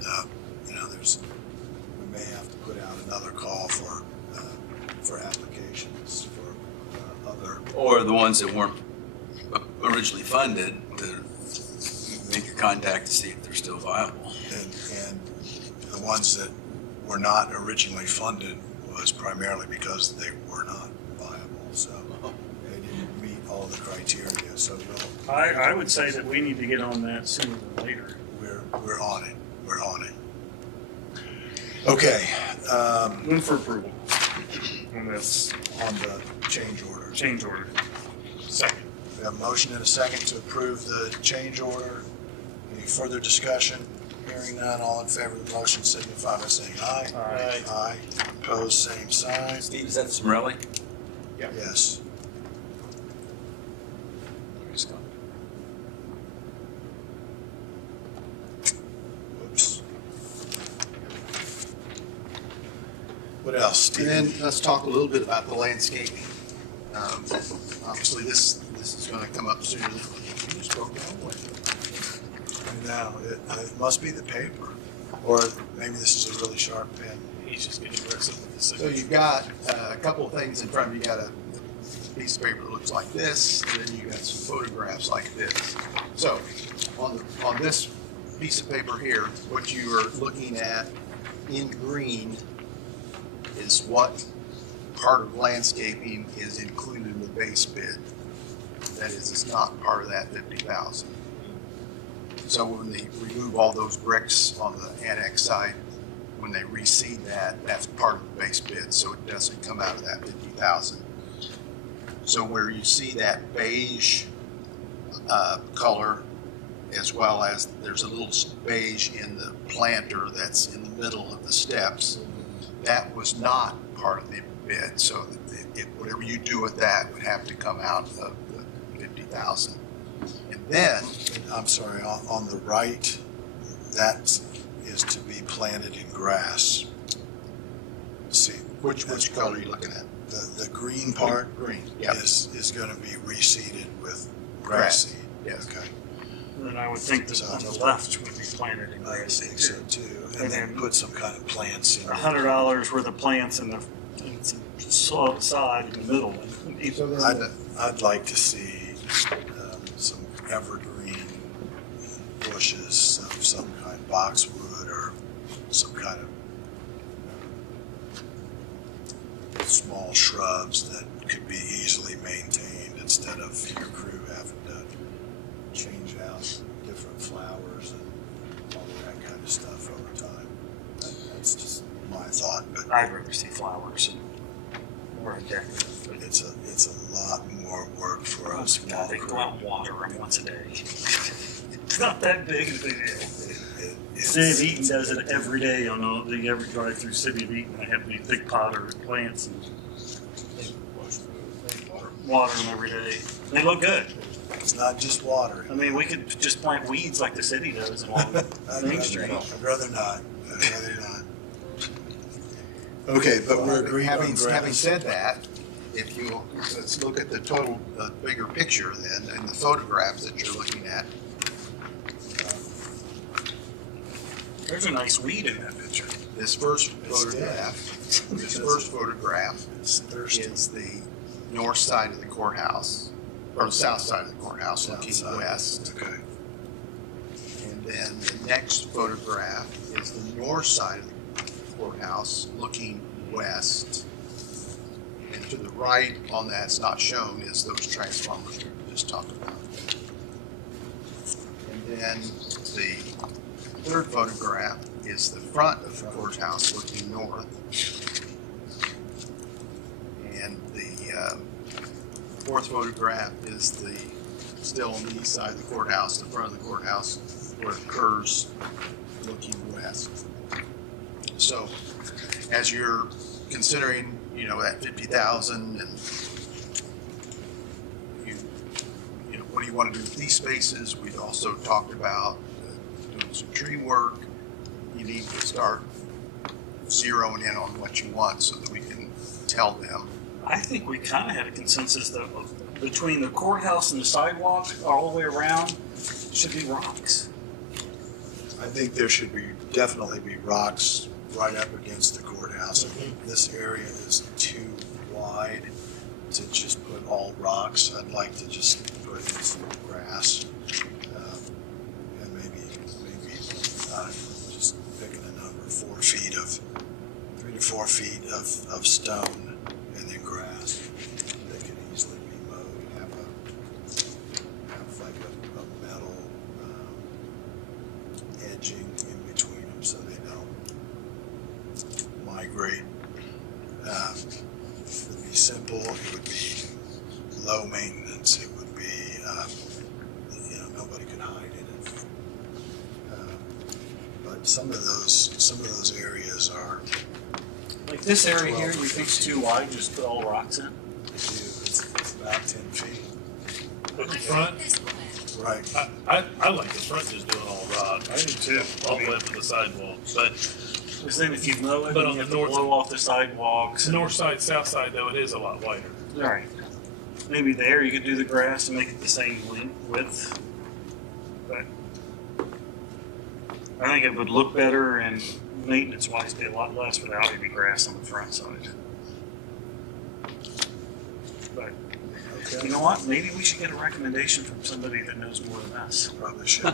we may have to put out another call for applications for other, Or the ones that weren't originally funded, to make a contact to see if they're still viable. and the ones that were not originally funded was primarily because they were not viable, so they didn't meet all the criteria. So I would say that we need to get on that sooner than later. we're on it. Okay. Move for approval on this. On the change order. Change order. Second. We have a motion and a second to approve the change order. Any further discussion? Hearing none, all in favor of the motion signify by saying aye. Aye. Aye. Opposed, same sign. Steve, is that Smrelli? Yes. Whoops. What else, Steve? And then let's talk a little bit about the landscaping. Obviously, this is going to come up soon. You just broke down one. No, it must be the paper, or maybe this is a really sharp pen. He's just getting aggressive with the So you've got a couple of things in front of you. You got a piece of paper that looks like this, and then you got some photographs like this. So on this piece of paper here, what you are looking at in green is what part of landscaping is included in the base bid. That is, it's not part of that 50,000. So when they remove all those bricks on the annex side, when they reseed that, that's part of the base bid, so it doesn't come out of that 50,000. So where you see that beige color, as well as there's a little beige in the planter that's in the middle of the steps, that was not part of the bid. So whatever you do with that would have to come out of the 50,000. And then, I'm sorry, on the right, that is to be planted in grass. See, which color are you looking at? The green part Green, yeah. is going to be reseeded with grass seed. Yes. Okay. And then I would think that on the left would be planted in I grass think seed so too. too. And then put some kind of plants in. $100 worth of plants in some side in the middle. I'd like to see some evergreen bushes of some kind, boxwood or some kind of small shrubs that could be easily maintained instead of your crew having to change out different flowers and all of that kind of stuff over time. That's just my thought, but I'd rather see flowers and more decorative. But it's a lot more work for us. God, they go out and water them once a day. It's not that big of a deal. City of Eaton does it every day on every drive through City of Eaton. They have these big potter plants and water them every day. They look good. It's not just water. I mean, we could just plant weeds like the city does along Main Street. I'd rather not. Okay, but we're agreeing on having grass. said that, let's look at the total, bigger picture then, and the photographs that you're looking at. There's a nice weed in that picture. This first photograph is the north side of the courthouse, or the south side of the courthouse, looking west. Okay. And then the next photograph is the north side of the courthouse looking west. And to the right on that's not shown is those transformers we just talked about. And then the third photograph is the front of the courthouse looking north. And the fourth photograph is still on the east side of the courthouse, the front of the courthouse, where it curves looking west. So as you're considering, that 50,000 and what do you want to do with these spaces? We'd also talked about doing some tree work. You need to start zeroing in on what you want so that we can tell them. I think we kind of had a consensus that between the courthouse and the sidewalk all the way around should be rocks. I think there should definitely be rocks right up against the courthouse. I think this area is too wide to just put all rocks. I'd like to just put in some grass, and maybe just picking a number, 3 to 4 feet of stone, and then grass. They can easily be mowed. Have like a metal edging in between them so they don't migrate. It would be simple. It would be low maintenance. It would be, nobody could hide in it. But some of those areas are. Like this area here, you think it's too wide, just put all rocks in? It's about 10 feet. But the front, Right. I like the front just doing all rock. I do too. All the way up to the sidewalk. But Because then if you mow it, But then on you the have to north- blow off the sidewalks. and- north side, south side, though, it is a lot wider. Right. Maybe there you could do the grass and make it the same width. But I think it would look better and maintenance-wise be a lot less without any grass on the front side. But Okay. you know what? Maybe we should get a recommendation from somebody that knows more than us. Probably should.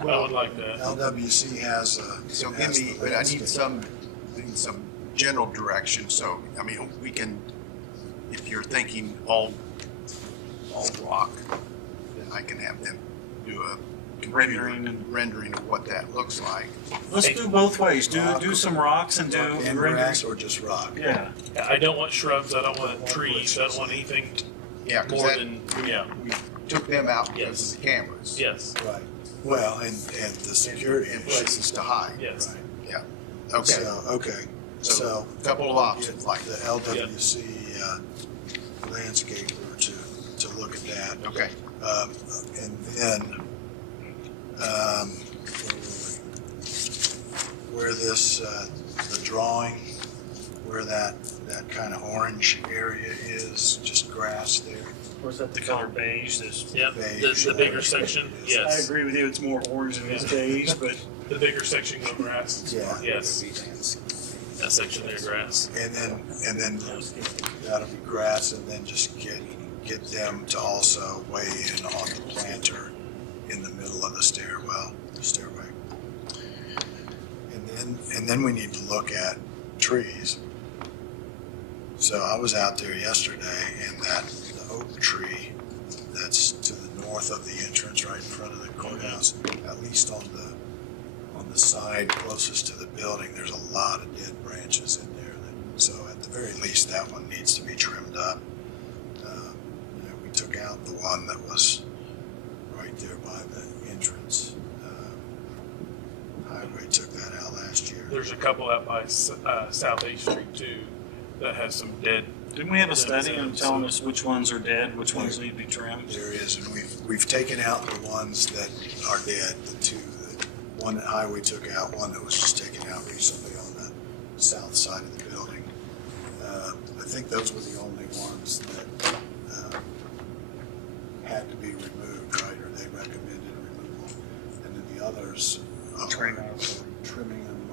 I would like that. LWC has So has give me, the but I need landscape. some general direction. So, we can, if you're thinking all rock, then I can have them do a computer rendering of what that looks like. Let's do both ways. Do some rocks and do And grass or just rock? Yeah. I don't want shrubs. I don't want trees. I don't want anything Yeah, 'cause more that- than, yeah. We took them out because Yes. of the cameras. Yes. Right. Well, and the security And places to hide. Yes. Right. Yeah. Okay. Okay. So a couple of options like the that. LWC landscaper to look at that. Okay. And then where this the drawing, where that kind of orange area is, just grass there. Or is that the color beige? Yeah, Beige, the bigger section, I yes. agree with you. It's more orange than it's beige, but The bigger section go grass. Yeah. Yes. That section there, grass. And then that'll be grass, and then just get them to also weigh in on the planter in the middle of the stairway. And then we need to look at trees. So I was out there yesterday, and the oak tree that's to the north of the entrance, right in front of the courthouse, at least on the side closest to the building, there's a lot of dead branches in there. So at the very least, that one needs to be trimmed up. We took out the one that was right there by the entrance. Highway took that out last year. There's a couple out by South 8th Street too that has some dead. didn't we have a study on telling us which ones are dead, which ones need to be trimmed? There is, and we've taken out the ones that are dead, one that Highway took out, one that was just taken out recently on the south side of the building. I think those were the only ones that had to be removed, right, or they recommended removal. And then the others are trimming them,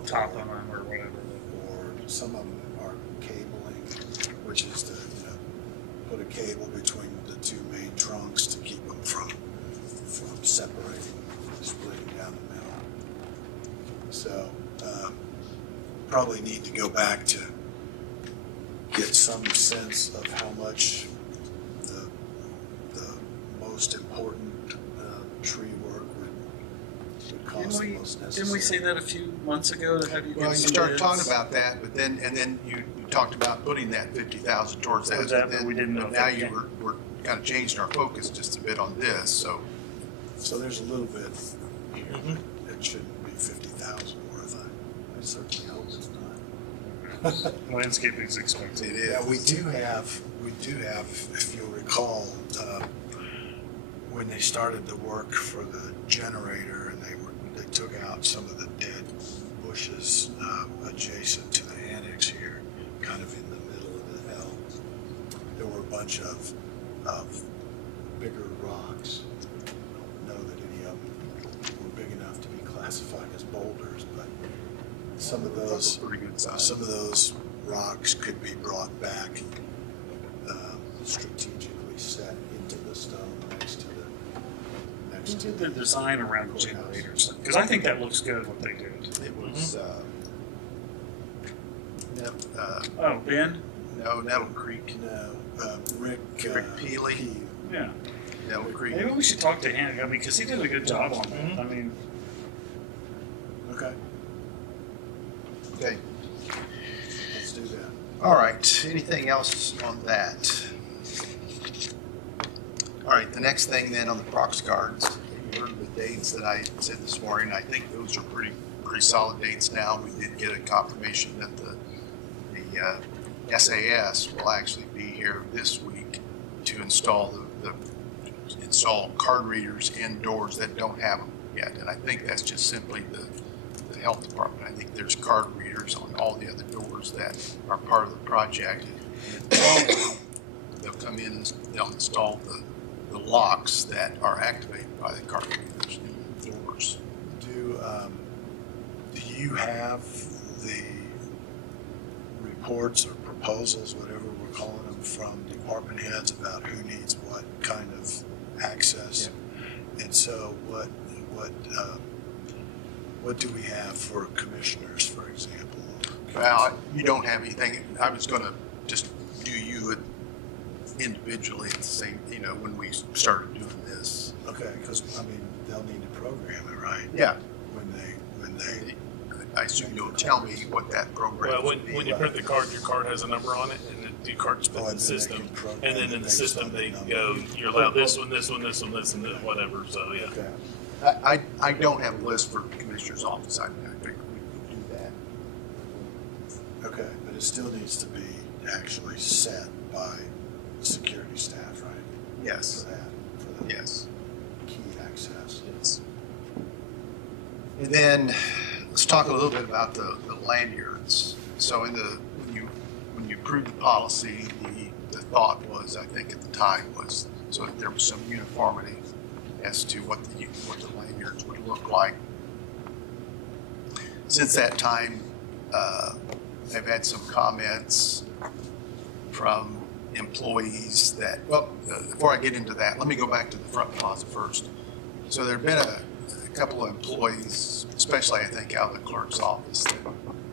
Topping them or whatever. or some of them are cabling, which is to put a cable between the two main trunks to keep them from separating, splitting down the middle. So probably need to go back to get some sense of how much the most important tree work would cost the most necessary. Didn't we say that a few months ago to have you Well, get you some started bids? talking about that, but then you talked about putting that 50,000 towards that. Towards that, but but then- we didn't know if Now that you came. we're kind of changed our focus just a bit on this, so. So there's a little bit here. It shouldn't be 50,000 worth. I certainly hope it's not. Landscaping's expensive. It is. Yeah, we do have, if you'll recall, when they started the work for the generator and they took out some of the dead bushes adjacent to the annex here, kind of in the middle of the L, there were a bunch of bigger rocks. I don't know that any of them were big enough to be classified as boulders, but some of those Pretty good size. some of those rocks could be brought back, strategically set into the stone next to Who did the design around the generators? Because I think that looks good what they did. It was, Oh, Ben? no, Nettle Creek. Rick Peely. Yeah. Nettle Creek. Maybe we should talk to him. I mean, because he did a good job on that. I mean, Okay, Okay. let's do that. All right, anything else on that? All right, the next thing then on the prox cards, you heard the dates that I said this morning. I think those are pretty solid dates now. We did get a confirmation that the SAS will actually be here this week to install install card readers indoors that don't have them yet. And I think that's just simply the health department. I think there's card readers on all the other doors that are part of the project. They'll come in and they'll install the locks that are activated by the card readers in the doors. Do you have the reports or proposals, whatever we're calling them, from department heads about who needs what kind of access? And so what do we have for commissioners, for example? Well, you don't have anything. I was going to just do you individually at the same, when we started doing this. Okay, because I mean they'll need to program it, right? Yeah. When they I assume you'll tell me what that program Well, would be. when you print the card, your card has a number on it, and the card's put in the system. And then in the system, they go, you're allowed this one, this one, this one, this, and this, whatever. So, yeah. Okay. I don't have a list for the commissioner's office. I think we could do that. Okay, but it still needs to be actually set by the security staff, right? Yes. For the Yes. key access. Yes. And then let's talk a little bit about the lanyards. So when you approved the policy, the thought was, I think at the time, was so that there was some uniformity as to what the lanyards would look like. Since that time, I've had some comments from employees that, well, before I get into that, let me go back to the front plaza first. So there have been a couple of employees, especially I think out of the clerk's office, that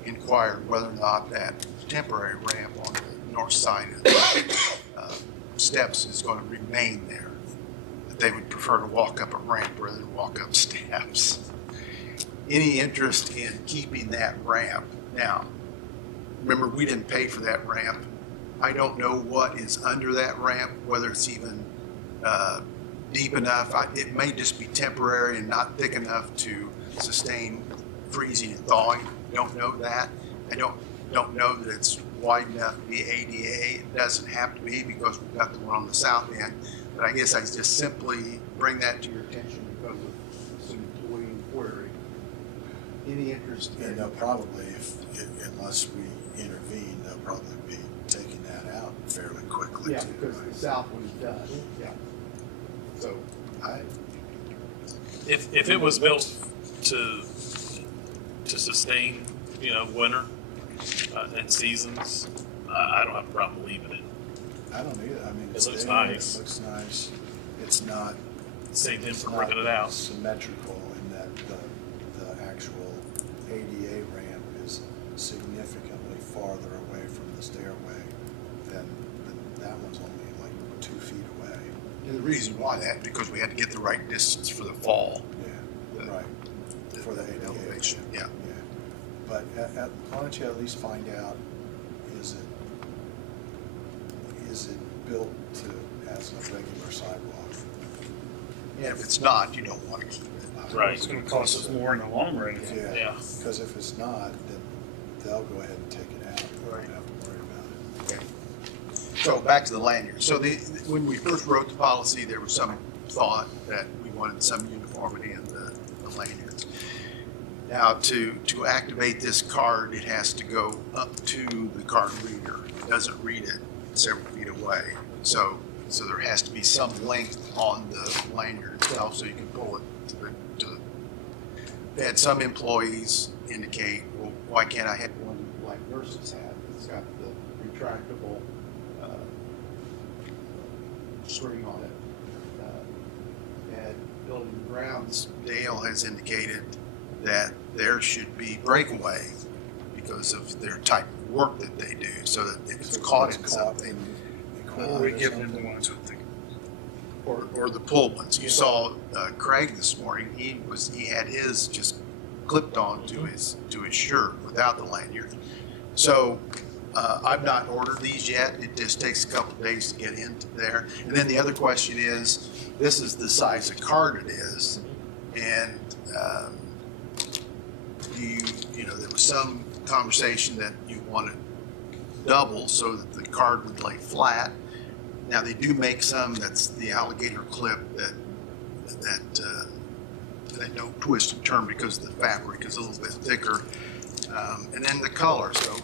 inquired whether or not that temporary ramp on the north side of the steps is going to remain there. That they would prefer to walk up a ramp rather than walk up steps. Any interest in keeping that ramp? Now, remember, we didn't pay for that ramp. I don't know what is under that ramp, whether it's even deep enough. It may just be temporary and not thick enough to sustain freezing and thawing. Don't know that. I don't know that it's wide enough to be ADA. It doesn't have to be because we've got the one on the south end. But I guess I just simply bring that to your attention because of some employee inquiry. Any interest in? And they'll probably, unless we intervene, they'll probably be taking that out fairly quickly. Yeah, too, because right? the south one's done. Yeah. So If it was built to sustain, winter and seasons, I don't have a problem leaving it. I don't either. I mean, It looks there, nice. It looks nice. It's not. Save them it's from not ripping it out. Symmetrical in that the actual ADA ramp is significantly farther away from the stairway than that one's only like 2 feet away. And the reason why that, because we had to get the right distance for the fall. Yeah, right. For the ADA elevation, yeah. Yeah. But why don't you at least find out, is it built as a regular sidewalk? And if it's not, you don't want to keep it. Right, it's gonna cost us more in the long run. Yeah, because if it's not, then they'll go ahead and take it out. We Right. don't have to worry about it. Okay. So back to the lanyard. So when we first wrote the policy, there was some thought that we wanted some uniformity in the lanyards. Now, to activate this card, it has to go up to the card reader. It doesn't read it several feet away. So there has to be some length on the lanyard itself so you can pull it to the. They had some employees indicate, well, why can't I have one like nurses have? It's got the retractable string on it. And Building and Grounds, Dale has indicated that there should be breakaway because of their type of work that they do, so that if it's caught in something, Or we give them the ones with the or the pull ones. You saw Craig this morning. He had his just clipped on to his shirt without the lanyard. So I've not ordered these yet. It just takes a couple of days to get into there. And then the other question is, this is the size of card it is, and there was some conversation that you wanted double so that the card would lay flat. Now they do make some that's the alligator clip that they don't twist and turn because the fabric is a little bit thicker, and then the color. So,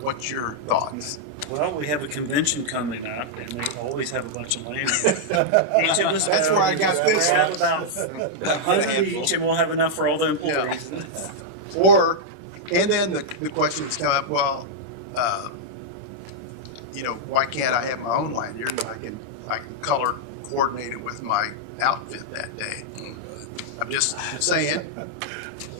what's your thoughts? Well, we have a convention coming up, and they always have a bunch of lanyards. Each of us. That's where I got this. We have about 100 each, and we'll have enough for all the employees. And then the questions come up. Well, why can't I have my own lanyard and I can color coordinate it with my outfit that day? I'm just saying.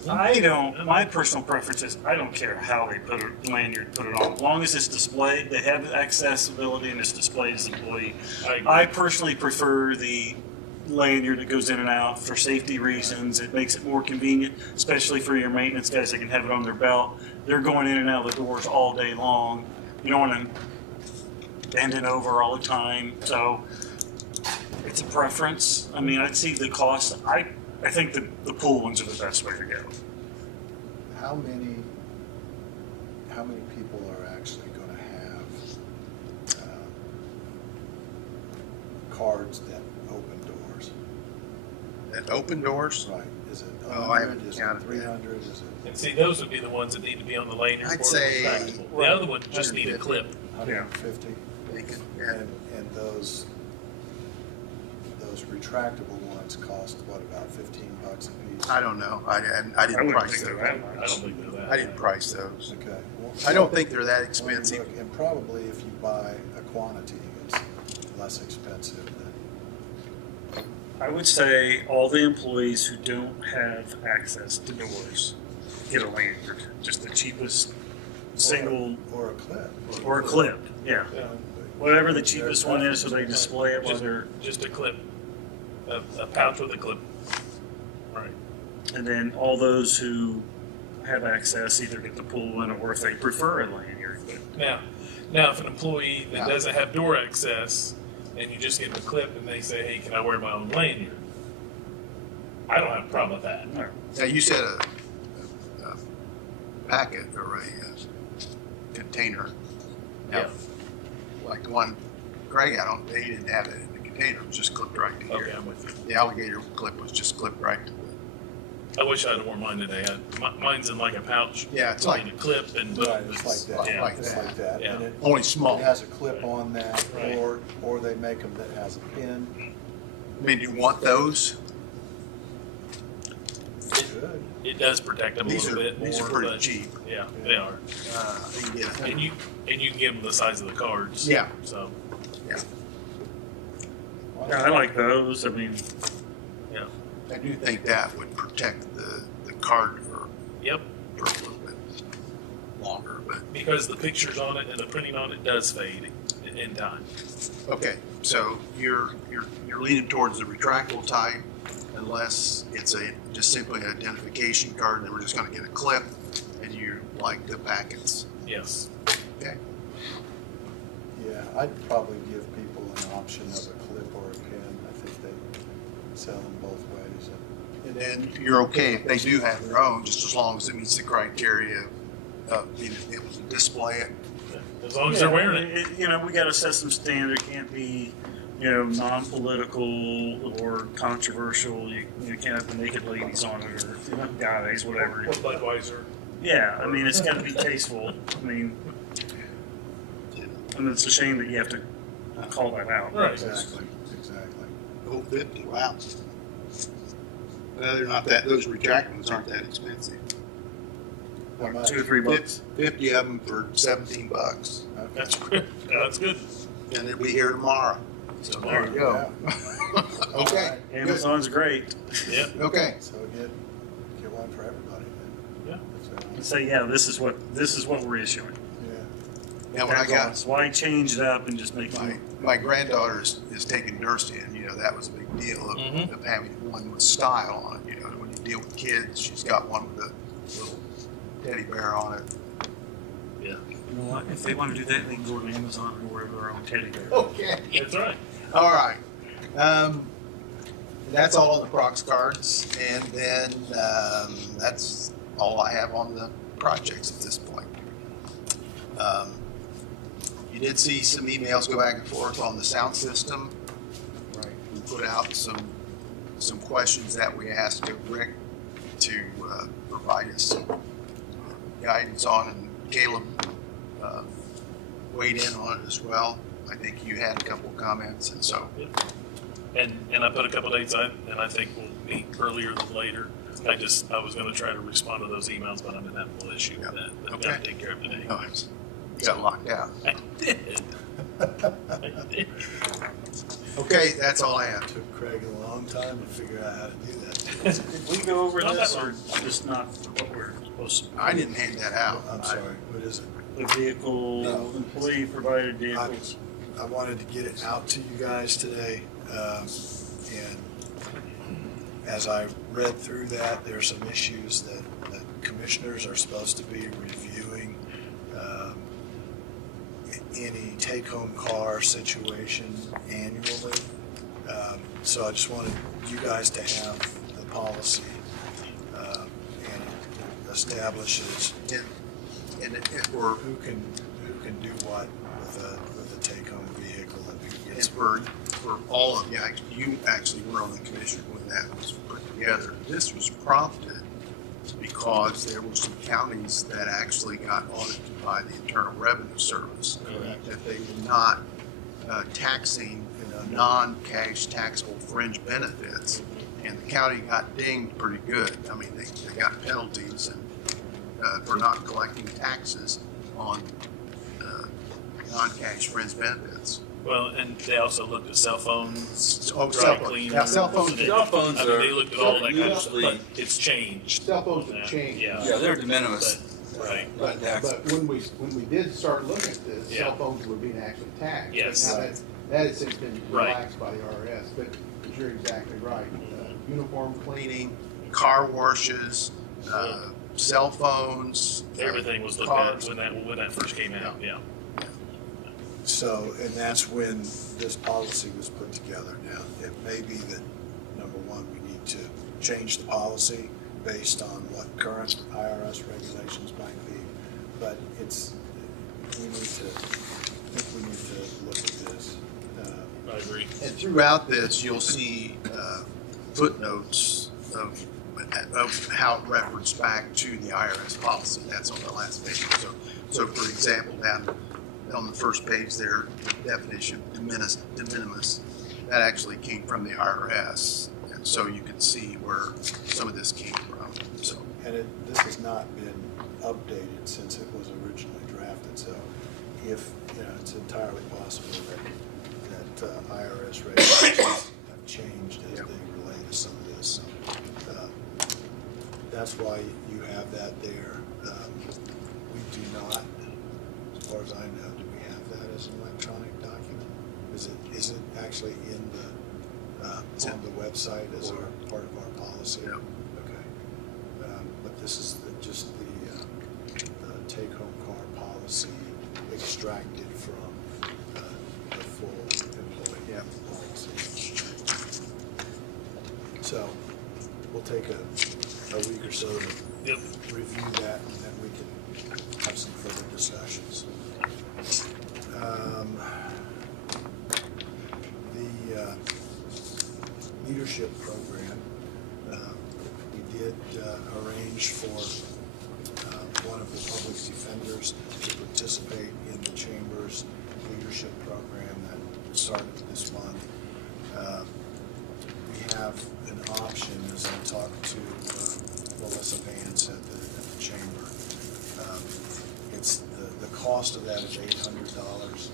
My personal preference is I don't care how they put it on. As long as it's displayed, they have accessibility and it's displayed as an employee. I personally prefer the lanyard that goes in and out for safety reasons. It makes it more convenient, especially for your maintenance guys that can have it on their belt. They're going in and out of the doors all day long. You don't want them bending over all the time. So it's a preference. I mean, I'd see the cost. I think the pool ones are the best way to go. How many people are actually going to have cards that open doors? That open doors? Right. Is it Oh, I 100? haven't Is it counted 300? Is it And see, those would be the ones that need to be on the lanyard. I'd or say- retractable. The other ones just need a clip. 150? And those retractable ones cost what, about $15 a piece? I don't know. I didn't price those. I don't think they're that. I didn't price those. Okay. Well, I don't think they're that well, expensive. look, and probably if you buy a quantity, it's less expensive than. I would say all the employees who don't have access to doors get a lanyard. Just the cheapest single Or a clip. or a clip. Yeah. Yeah. Whatever the cheapest one is, so they display it while they're. Just a clip, a pouch with a clip. Right. And then all those who have access either get the pull one or if they prefer a lanyard. But Now, if an employee that doesn't have door access and you just give them a clip and they say, "Hey, can I wear my own lanyard?" I don't have a problem with that. No. Now, you said a packet or a container. Now, Yeah. like the one Greg had on, they didn't have it in the container. It was just clipped right to Okay, here. I'm with you. The alligator clip was just clipped right to the. I wish I'd have worn mine today. Mine's in like a pouch. Yeah, it's I like- mean, a clip and boom, Right, it's like that. Yeah. like It's that. like that. Yeah. And it, Only small. it has a clip on that, Right. or they make them that has a pin. I mean, do you want those? Good. It does protect them a These little are bit more. these are pretty but cheap. Yeah, they are. You can get And you can give them the size of the cards. Yeah. So Yeah, I like those. I mean, I do think that would protect the card or yep. for a little bit longer, but. Because the pictures on it and the printing on it does fade in time. Okay, so you're leaning towards the retractable type, unless it's just simply an identification card, and then we're just going to get a clip, and you like the packets. Yes. Okay. Yeah, I'd probably give people an option of a clip or a pen. I think they sell them both ways. And then you're okay if they do have their own, just as long as it meets the criteria of being able to display it. As long as they're wearing it. You know, we got to set some standard. Can't be, you know, non-political or controversial. You can't have the naked ladies on it, or you know, guys, whatever. Or Budweiser. Yeah, I mean, it's got to be tasteful. I mean, and it's a shame that you have to call that out. Right. Exactly. Oh, 50, wow. They're not that, those retractable ones aren't that expensive. How much? $2 or $3. 50 of them for $17. That's good. That's good. And then we here tomorrow. So there you go. Okay. Amazon's great. Yeah. Okay. So get one for everybody then. Yeah. And say, yeah, this is what we're issuing. Yeah. Now when I got Why change it up and just make my granddaughter is taking nursing, and you know that was a big deal of having one with style on it. You know, when you deal with kids, she's got one with a little teddy bear on it. Yeah. You know what? If they want to do that, they can go to Amazon and order their own teddy bear. Okay. That's right. All right. That's all on the Prox cards, and then that's all I have on the projects at this point. You did see some emails go back and forth on the sound system. Right. We put out some questions that we asked of Rick to provide us some guidance on, and Caleb weighed in on it as well. I think you had a couple of comments, and so. And I put a couple dates on, and I think we'll meet earlier than later. I was going to try to respond to those emails, but I'm in that little issue with that. But Okay. I'll take care of today. Nice. You got locked out. I did. I did. Okay, that's all I have. Took Craig a long time to figure out how to do that. Did we go over Not this, that or just not what we're supposed to? I didn't hand that out. I'm sorry, what is it? The vehicle, No. employee provided vehicles. I wanted to get it out to you guys today, and as I read through that, there are some issues that commissioners are supposed to be reviewing any take-home car situation annually. So I just wanted you guys to have the policy, and it establishes For who can do what with a take-home vehicle and who and gets. for all of you actually were on the commission when that was put together. This was prompted because there were some counties that actually got audited by the Internal Revenue Service. Correct. That they were not taxing non-cash taxable fringe benefits, and the county got dinged pretty good. I mean, they got penalties for not collecting taxes on non-cash fringe benefits. Well, and they also looked at cell phones, Oh, dry cell phones. cleaners. Yeah, cell phones. Cell phones I mean, they looked at all that kind of stuff, usually- but it's changed. Cell phones have changed. Yeah, they're de minimis. Right. But when we did start looking at this, Yeah. cell phones were being actually taxed. Yes. Now that has since been Right. relaxed by the IRS, but you're exactly right. Uniform Cleaning, car washes, cell phones. Everything was looked cars. at when that first came out. Yeah. So, and that's when this policy was put together. Now, it may be that, number one, we need to change the policy based on what current IRS regulations might be, but we need to look at this. I agree. And throughout this, you'll see footnotes of how it referenced back to the IRS policy. That's on the last page. So for example, down on the first page there, the definition of de minimis, that actually came from the IRS. And so you can see where some of this came from. So. And this has not been updated since it was originally drafted, so if, it's entirely possible that IRS regulations have changed as they relate to some of this. that's why you have that there. We do not, as far as I know, do we have that as an electronic document? Is it actually in the, on the website as our part of our policy? Yeah. Okay. But this is just the take-home car policy extracted from the full employee policy. So we'll take a week or so to review that, and then we can have some further discussions. The leadership program, we did arrange for one of the public defenders to participate in the Chamber's leadership program that started this month. We have an option, as I talked to Melissa Vance at the Chamber. It's the cost of that is $800.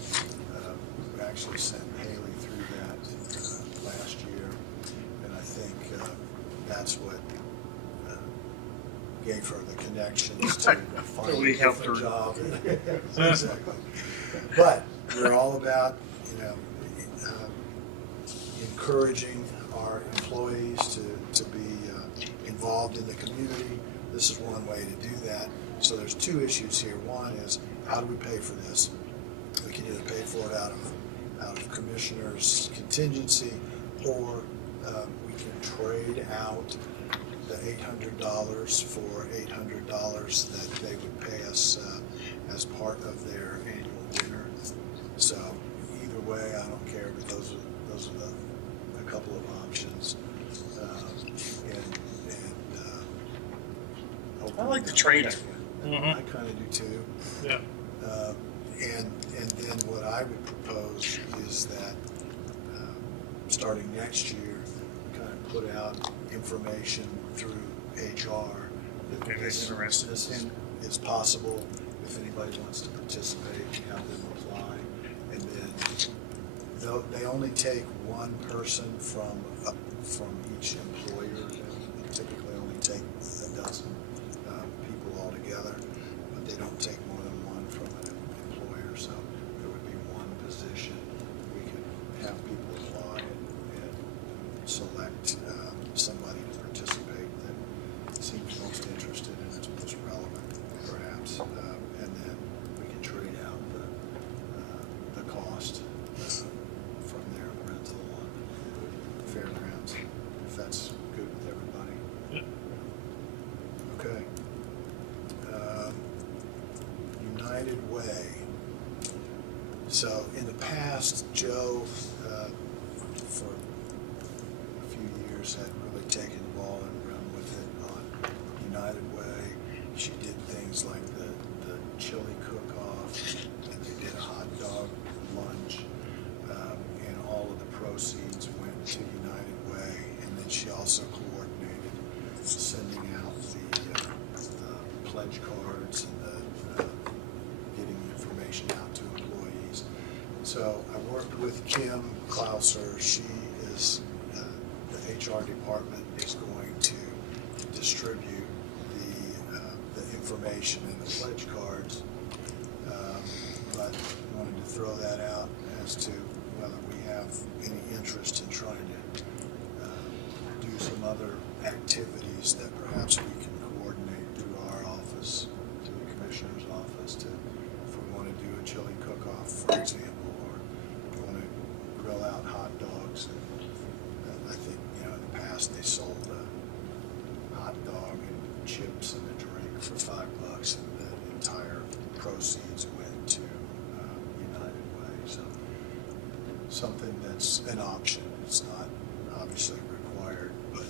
We actually sent Haley through that last year, and I think that's what gave her the connections to find We a helped different her. job. Exactly. But we're all about, encouraging our employees to be involved in the community. This is one way to do that. So there's two issues here. One is, how do we pay for this? We can either pay for it out of commissioners' contingency, or we can trade out the $800 for $800 that they would pay us as part of their annual dinner. So either way, I don't care, but those are a couple of options. I like the trade. I kind of do too. Yeah. And then what I would propose is that starting next year, kind of put out information through HR that this is possible. If anybody wants to participate, have them apply, and then they only take one person from each employer. They typically only take a dozen people altogether, but they don't take more than one from an employer. So there would be one position. We could have people apply and select somebody to participate that seems most interested and is most relevant, perhaps, and then we can trade out the cost from their rental on the fairgrounds, if that's good with everybody. Okay. United Way. So in the past, Joe, for a few years, had really taken the ball and run with it on United Way. She did things like the chili cook-off, and they did a hot dog lunch, and all of the proceeds went to United Way. And then she also coordinated sending out the pledge cards and getting the information out to employees. So I worked with Kim Klauser. She is, the HR department is going to distribute the information and the pledge cards. But I wanted to throw that out as to whether we have any interest in trying to do some other activities that perhaps we can coordinate through our office, through the commissioner's office, to, if we want to do a chili cook-off, for example, or we want to grill out hot dogs. And I think, in the past they sold a hot dog and chips and a drink for $5, and the entire proceeds went to United Way. So something that's an option. It's not obviously required, but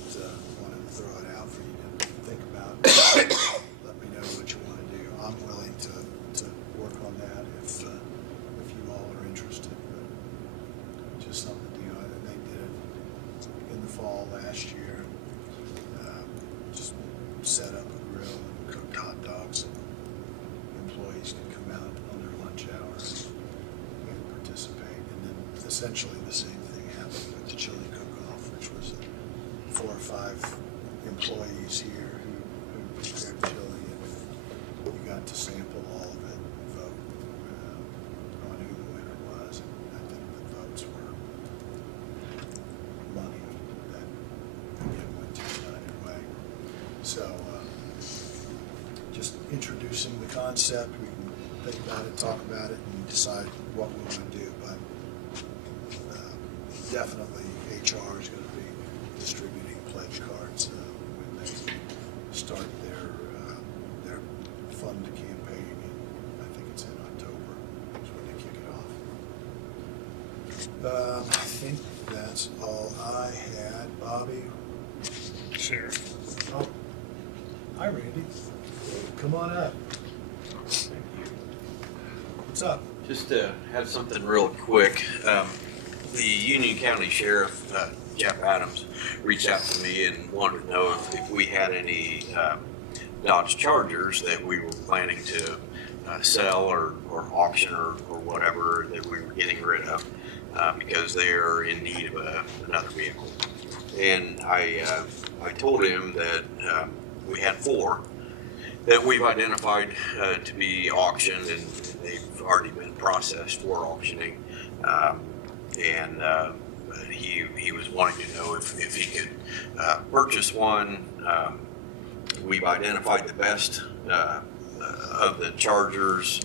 wanted to throw it out for you to think about. Let me know what you want to do. I'm willing to work on that if you all are interested. But just something to do. They did it in the fall last year. Just set up a grill and cooked hot dogs, and employees could come out on their lunch hour and participate. And then essentially the same thing happened with the chili cook-off, which was 4 or 5 employees here who pull all of it and vote on who the winner was. I think the votes were money that again went to United Way. So just introducing the concept, we can think about it, talk about it, and decide what we want to do. But definitely HR is going to be distributing pledge cards when they start their fund campaign. I think it's in October is when they kick it off. I think that's all I had. Bobby? Sure. Oh, hi, Randy. Come on up. What's up? Just to have something real quick. The Union County Sheriff, Jeff Adams, reached out to me and wanted to know if we had any Dodge Chargers that we were planning to sell or auction or whatever that we were getting rid of because they are in need of another vehicle. And I told him that we had 4 that we've identified to be auctioned, and they've already been processed for auctioning. He was wanting to know if he could purchase one. We've identified the best of the Chargers,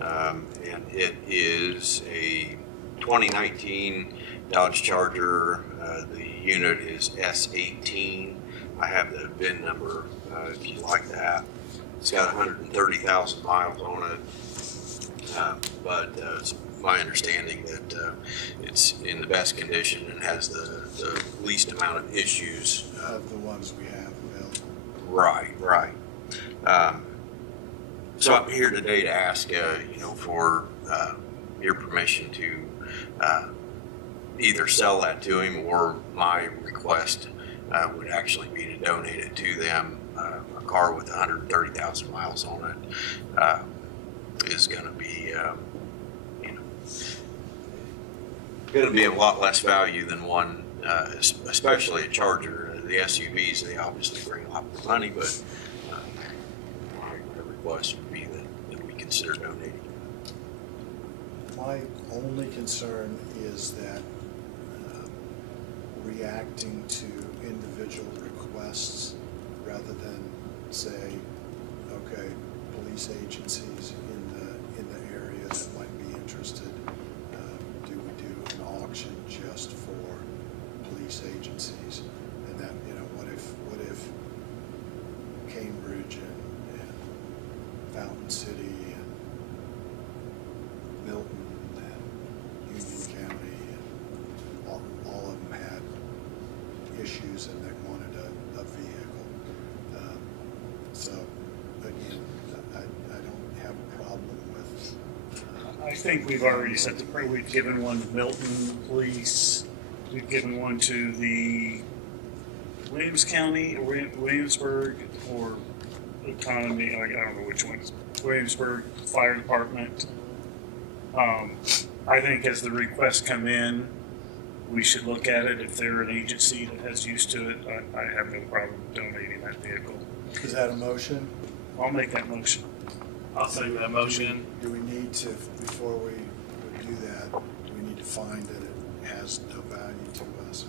and it is a 2019 Dodge Charger. The unit is S18. I have the VIN number if you like that. It's got 130,000 miles on it, but it's my understanding that it's in the best condition and has the least amount of issues. Of the ones we have available. Right. So I'm here today to ask, for your permission to either sell that to him, or my request would actually be to donate it to them. A car with 130,000 miles on it is going to be, going to be a lot less value than one, especially a Charger. The SUVs, they obviously bring a lot more money, but my request would be that we consider donating. My only concern is that reacting to individual requests rather than say, okay, police agencies in the area that might be interested, do we do an auction just for police agencies? And that, what if Cambridge and Fountain City and Milton and Union County and all of them had issues and they wanted a vehicle. So again, I don't have a problem with. I think we've already set we've given one to Milton Police. We've given one to the Williams County or Williamsburg or Economy. I don't know which one. Williamsburg Fire Department. I think as the requests come in, we should look at it. If they're an agency that has use to it, I have no problem donating that vehicle. Is that a motion? I'll make that motion. I'll second that motion. Do we need to, before we would do that, do we need to find that it has no value to us?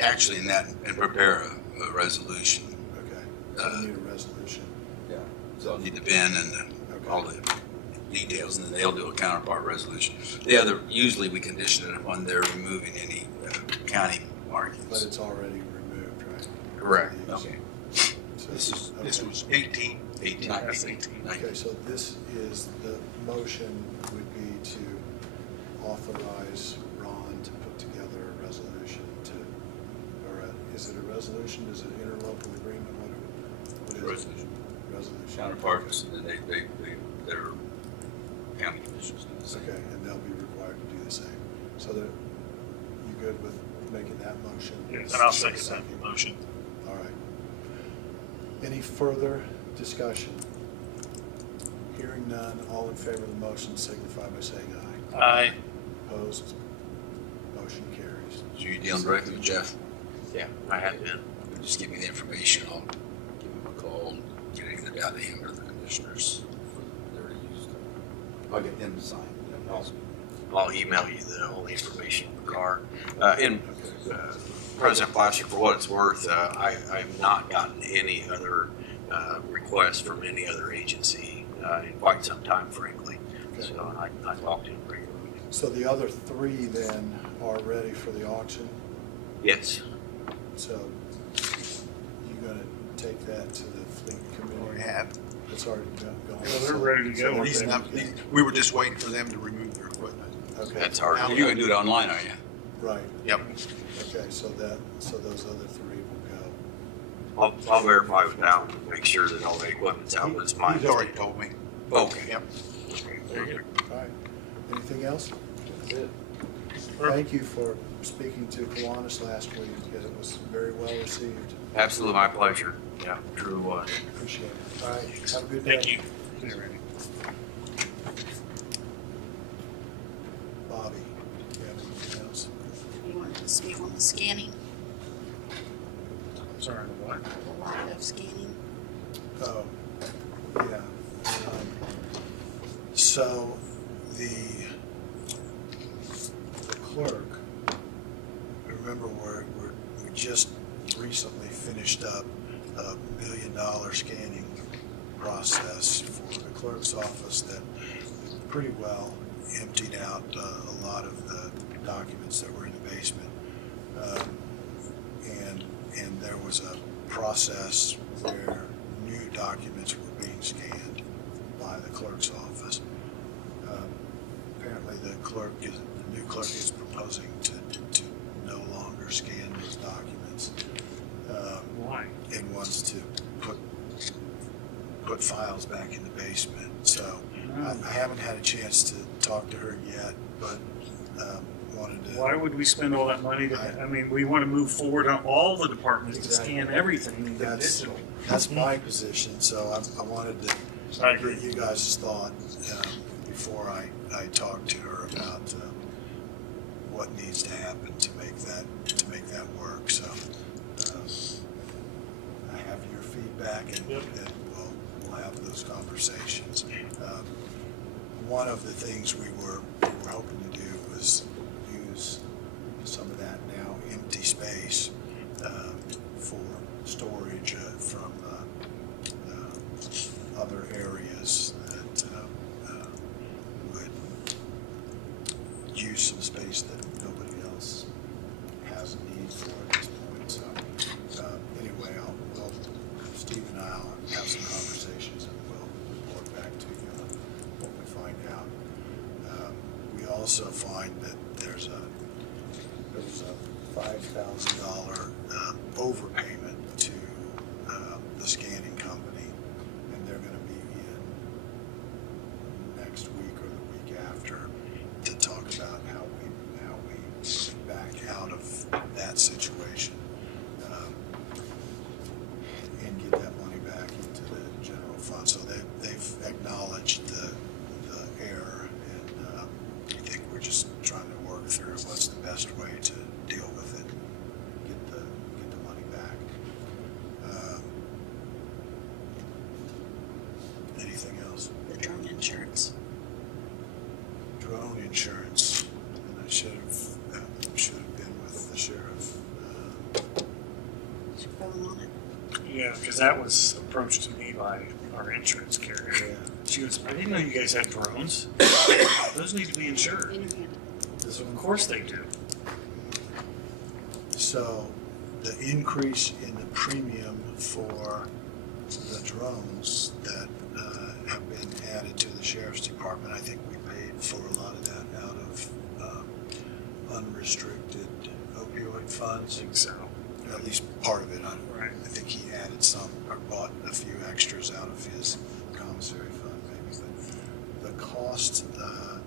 Actually, and prepare a resolution. Okay, so we need a resolution. Yeah. So I'll need the VIN and all the details, and then they'll do a counterpart resolution. Usually we condition it upon their removing any county markings. But it's already removed, right? Correct. Okay. So, This was 18. 18. That's 18. Okay, so this is, the motion would be to authorize Ron to put together a resolution is it a resolution? Is it an interlocal agreement? What is Resolution. it? Resolution. Counterparts, and then they're county officials. Okay, and they'll be required to do the same. So that, you good with making that motion? Yes, and I'll second that motion. All right. Any further discussion? Hearing none, all in favor of the motion signify by saying aye. Aye. Opposed? Motion carries. So you're dealing directly with Jeff? Yeah, I have been. Just give me the information. I'll give him a call and get it either out to him or the commissioners for their I'll get him to sign. I'll email you all the information on the car. President Plaster, for what it's worth, I've not gotten any other requests from any other agency in quite some time, frankly. Okay. So I talk to him regularly. So the other three then are ready for the auction? Yes. So you're gonna take that to the fleet committee? We have. It's already gone. Yeah, they're ready to go. We were just waiting for them to remove their equipment. Okay. That's hard. You're gonna do it online, are you? Right. Yep. Okay, so those other three will go. I'll verify with Alan and make sure that all the equipment's out, but it's mine. He's already told me. Okay. Yep. All right. Anything else? That's it. Thank you for speaking to Kiwanis last week. It was very well received. Absolutely my pleasure. Yeah, truly was. Appreciate it. All right, have a good day. Thank you. Yeah, Randy. Bobby, do you have anything else? You want to speak on the scanning, Sorry, what? the lack of scanning? Oh, yeah. So the clerk, remember we just recently finished up $1 million scanning process for the clerk's office that pretty well emptied out a lot of the documents that were in the basement. And there was a process where new documents were being scanned by the clerk's office. Apparently the new clerk is proposing to no longer scan those documents. Why? And wants to put files back in the basement. So I haven't had a chance to talk to her yet, but wanted to. Why would we spend all that money I mean, we want to move forward on all the departments Exactly. to scan everything and go That's- digital. That's my position, so I wanted to I agree. get you guys' thought before I talk to her about what needs to happen to make that work. So I have your feedback, and we'll have those conversations. One of the things we were hoping to do was use some of that now empty space for storage from other areas that would use some space that nobody else has a need for at this point. So anyway, Steve and I'll have some conversations and we'll report back to you on what we find out. We also find that there was a $5,000 overpayment to the scanning company, and they're going to be in next week or the week after to talk about how we back out of that situation and get that money back into the general fund. So they've acknowledged the error, and I think we're just trying to work through what's the best way to deal with it, get the money back. Anything else? The drone insurance. Drone insurance, and I should have been with the sheriff. Is your phone on it? Yeah, because that was approached to me by our insurance carrier. Yeah. She goes, I didn't know you guys had drones. Those need to be insured. Internet. Of course they do. So the increase in the premium for the drones that have been added to the sheriff's department, I think we paid for a lot of that out of unrestricted opioid funds. I think so. At least part of it. Right. I think he added some or bought a few extras out of his commissary fund maybe. But the cost, the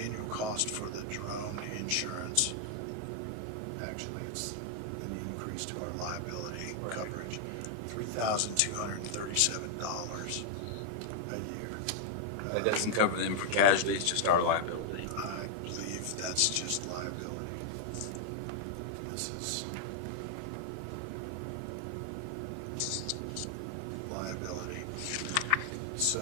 annual cost for the drone insurance, actually it's an increase to our liability coverage, $3,237 a year. That doesn't cover them for casualty, it's just our liability. I believe that's just liability. This is liability. So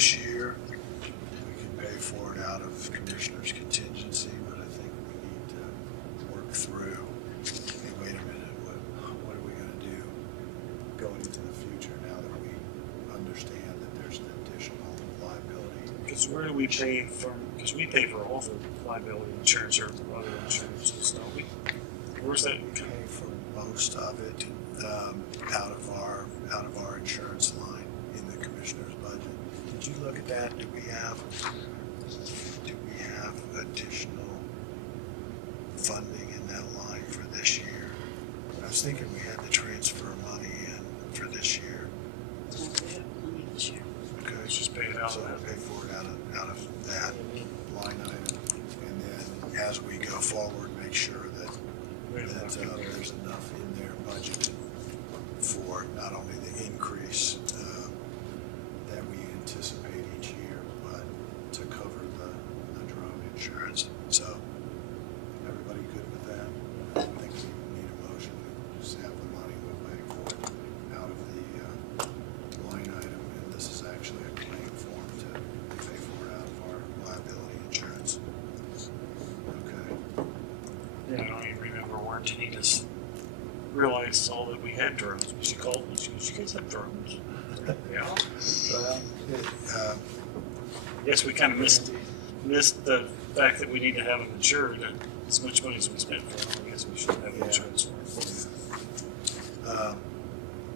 this year, we can pay for it out of commissioner's contingency, but I think we need to work through, hey, wait a minute, what are we gonna do going into the future now that we understand that there's an additional liability? Because where do we pay from? Because we pay for all the liability insurance or other insurances, don't we? Where's that? We pay for most of it out of our insurance line in the commissioner's budget. Did you look at that? Do we have additional funding in that line for this year? I was thinking we had to transfer money in for this year. Okay, Let's just pay it out so of we'll that. pay for it out of that line item, and then as we go forward, make sure that there's enough in there budgeted for not only the increase that we anticipate each year, but to cover the drone insurance. So, everybody good with that? I don't think we need a motion. We just have the money, we'll pay for it out of the line item, and this is actually a claim form to pay for it out of our liability insurance. Okay. Yeah, I don't even remember where Janita's realized all that we had drones. She called me. She goes, "You guys have drones?" Yeah. Well, I guess we kind of missed the fact that we need to have them insured. And as much money as we spent for them, I guess we should have insurance for them.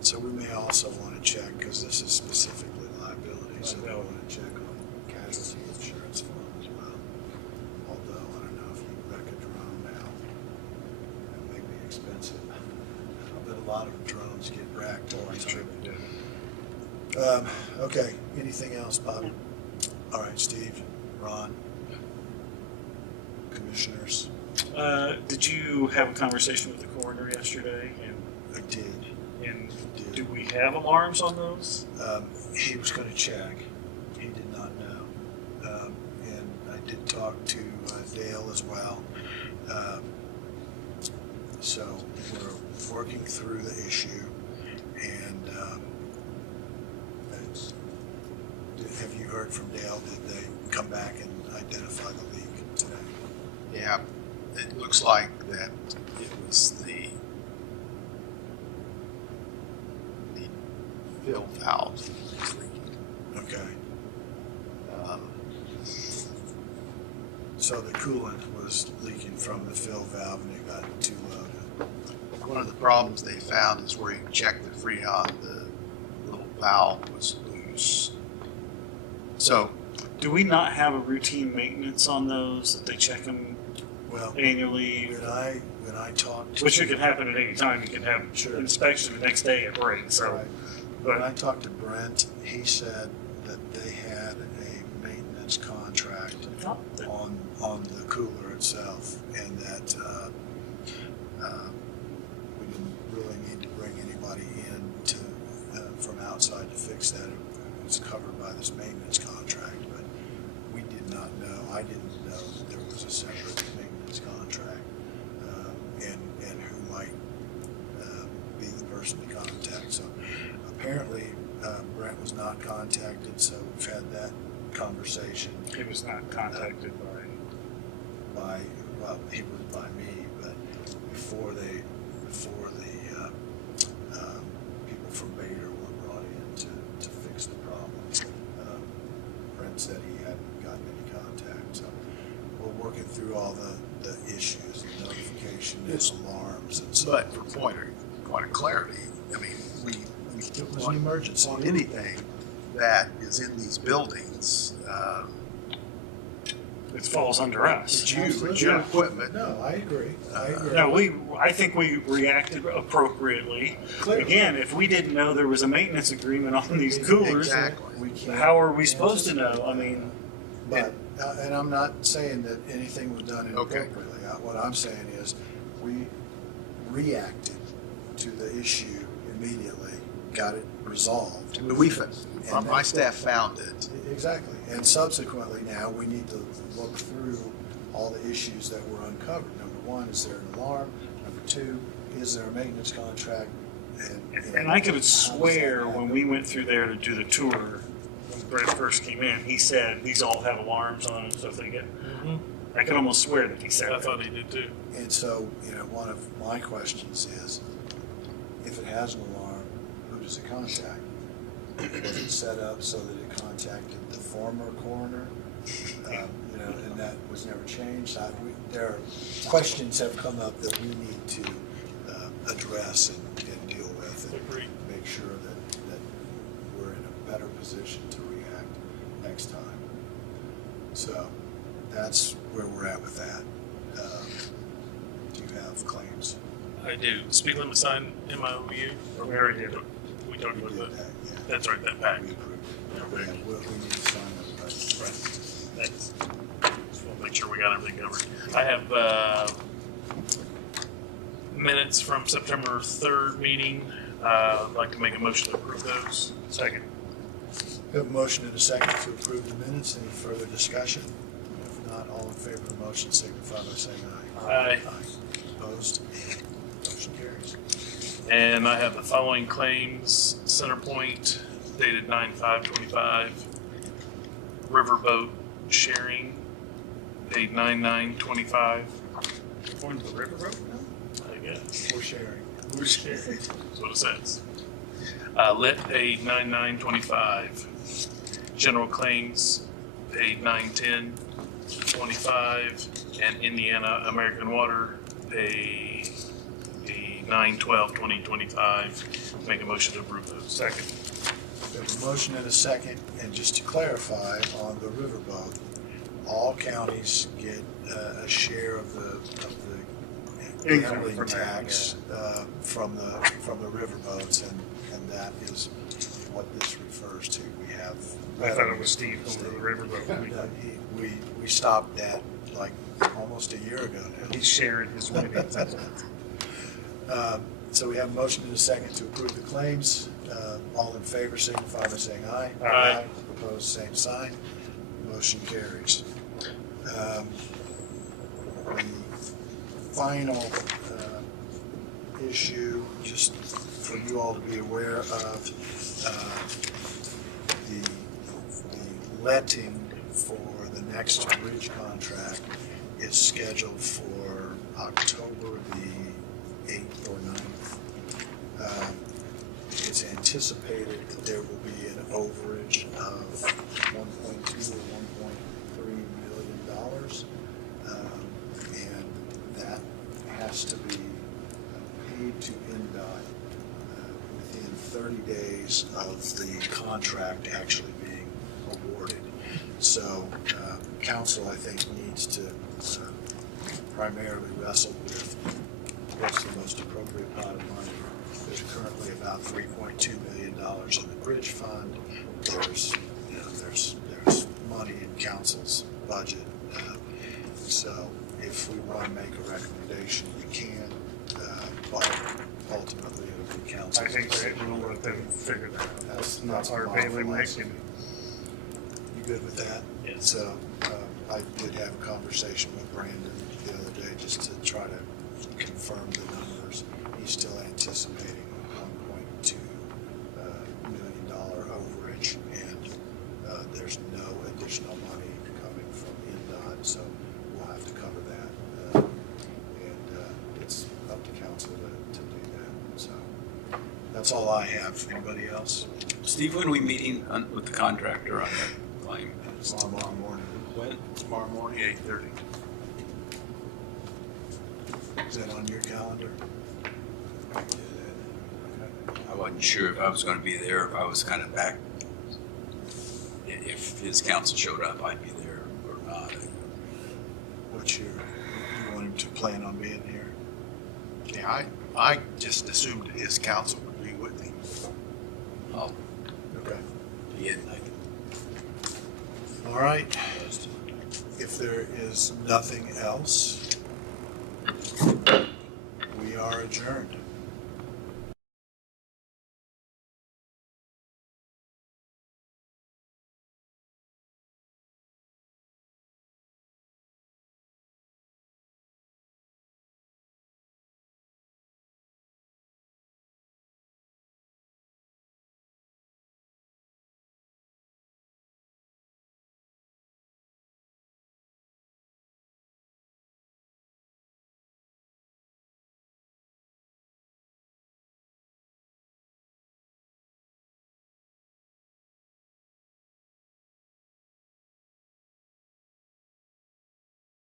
So we may also want to check, because this is specifically liability, so we want to check on casualty insurance for them as well. Although, I don't know if you wreck a drone now, it may be expensive. I bet a lot of drones get wrecked all the time. Okay, anything else, Bobby? All right, Steve, Ron, commissioners. Did you have a conversation with the coroner yesterday? And I did. And do we have alarms on those? He was going to check. He did not know. And I did talk to Dale as well. So we're working through the issue. And have you heard from Dale? Did they come back and identify the leak today? Yeah, it looks like that it was the fill valve was leaking. Okay. So the coolant was leaking from the fill valve and it got too low. One of the problems they found is where you check the freon, the little valve was loose. So, do we not have a routine maintenance on those, that they check them annually? When I talked to... Which it can happen at any time. You can have inspection the next day at break. So, right. When I talked to Brent, he said that they had a maintenance contract on the cooler itself, and that we didn't really need to bring anybody in to from outside to fix that. It was covered by this maintenance contract, but we did not know. I didn't know that there was a separate maintenance contract, and who might be the person to contact. So apparently Brent was not contacted, so we've had that conversation. He was not contacted by well, he was by me, but before the people from Bader were brought in to fix the problem. Brent said he hadn't gotten any contact, so we're working through all the issues, the notification, Yes. alarms, and so. but for point of clarity, I mean, we It was an emergency. on anything that is in these buildings. it falls under us. It's your equipment. No, I agree. No, I think we reacted appropriately. Clearly. Again, if we didn't know there was a maintenance agreement on these coolers, how are we supposed to know? I mean, But, and I'm not saying that anything was done inappropriately. What I'm saying is we reacted to the issue immediately, got it resolved. My staff found it. Exactly. And subsequently now we need to look through all the issues that were uncovered. Number one, is there an alarm? Number two, is there a maintenance contract? And I could swear when we went through there to do the tour when Brett first came in, he said these all have alarms on them, so if they get, I can almost swear that he said I that. thought he did too. And so, one of my questions is, if it has an alarm, who does it contact? Was it set up so that it contacted the former coroner? And that was never changed. There are questions have come up that we need to address and deal with, and make sure that we're in a better position to react next time. So that's where we're at with that. Do you have claims? I do. Speed limit sign MOU. Or we already did it. We talked about that. Yeah. That's right, that pack. We approved it. Yeah, we need to sign that. Thanks. Just want to make sure we got everything covered. I have minutes from September 3rd meeting. I'd like to make a motion to approve those. Second. We have a motion and a second to approve the minutes. Any further discussion? If not, all in favor of the motion signify by saying aye. Aye. Opposed? Motion carries. And I have the following claims: Centerpoint, dated 9/5/25. Riverboat sharing, paid 9/9/25. Going to the riverboat now? I guess. We're sharing. We're sharing. That's what it says. Lit paid 9/9/25. General claims paid 9/10/25. And Indiana American Water paid 9/12/2025. Make a motion to approve those. Second. We have a motion and a second, and just to clarify, on the riverboat, all counties get a share of the Income gambling from that, tax from the riverboats, and that is what this refers to. We have. I thought it was Steve over the riverboat. We stopped that like almost a year ago now. He's sharing his winnings. So we have a motion and a second to approve the claims. All in favor signify by saying aye. Aye. Opposed, same sign. Motion carries. The final issue, just for you all to be aware of, the letting for the next bridge contract is scheduled for October the 8th or 9th. It's anticipated that there will be an overage of $1.2 or $1.3 million, and that has to be paid to NDOT within 30 days of the contract actually being awarded. So council, I think, needs to primarily wrestle with what's the most appropriate pot of money. There's currently about $3.2 million in the bridge fund. There's money in council's budget. So if we want to make a recommendation, we can, but ultimately it'll be council. I think we'll let them figure that out. That's Not our my bailiwick. philosophy. You good with that? Yes. So I did have a conversation with Brandon the other day just to try to confirm the numbers. He's still anticipating a $1.2 million overage, and there's no additional money coming from NDOT, so we'll have to cover that. And it's up to council to do that. So that's all I have. Anybody else? Steve, when are we meeting with the contractor on that claim? It's tomorrow morning. When? Tomorrow morning, 8:30. Is that on your calendar? I wasn't sure if I was going to be there, if I was kind of back. If his counsel showed up, I'd be there or not. What's you want him to plan on being here? Yeah, I just assumed his counsel would be with me. Oh, Okay. he isn't. All right. If there is nothing else, we are adjourned.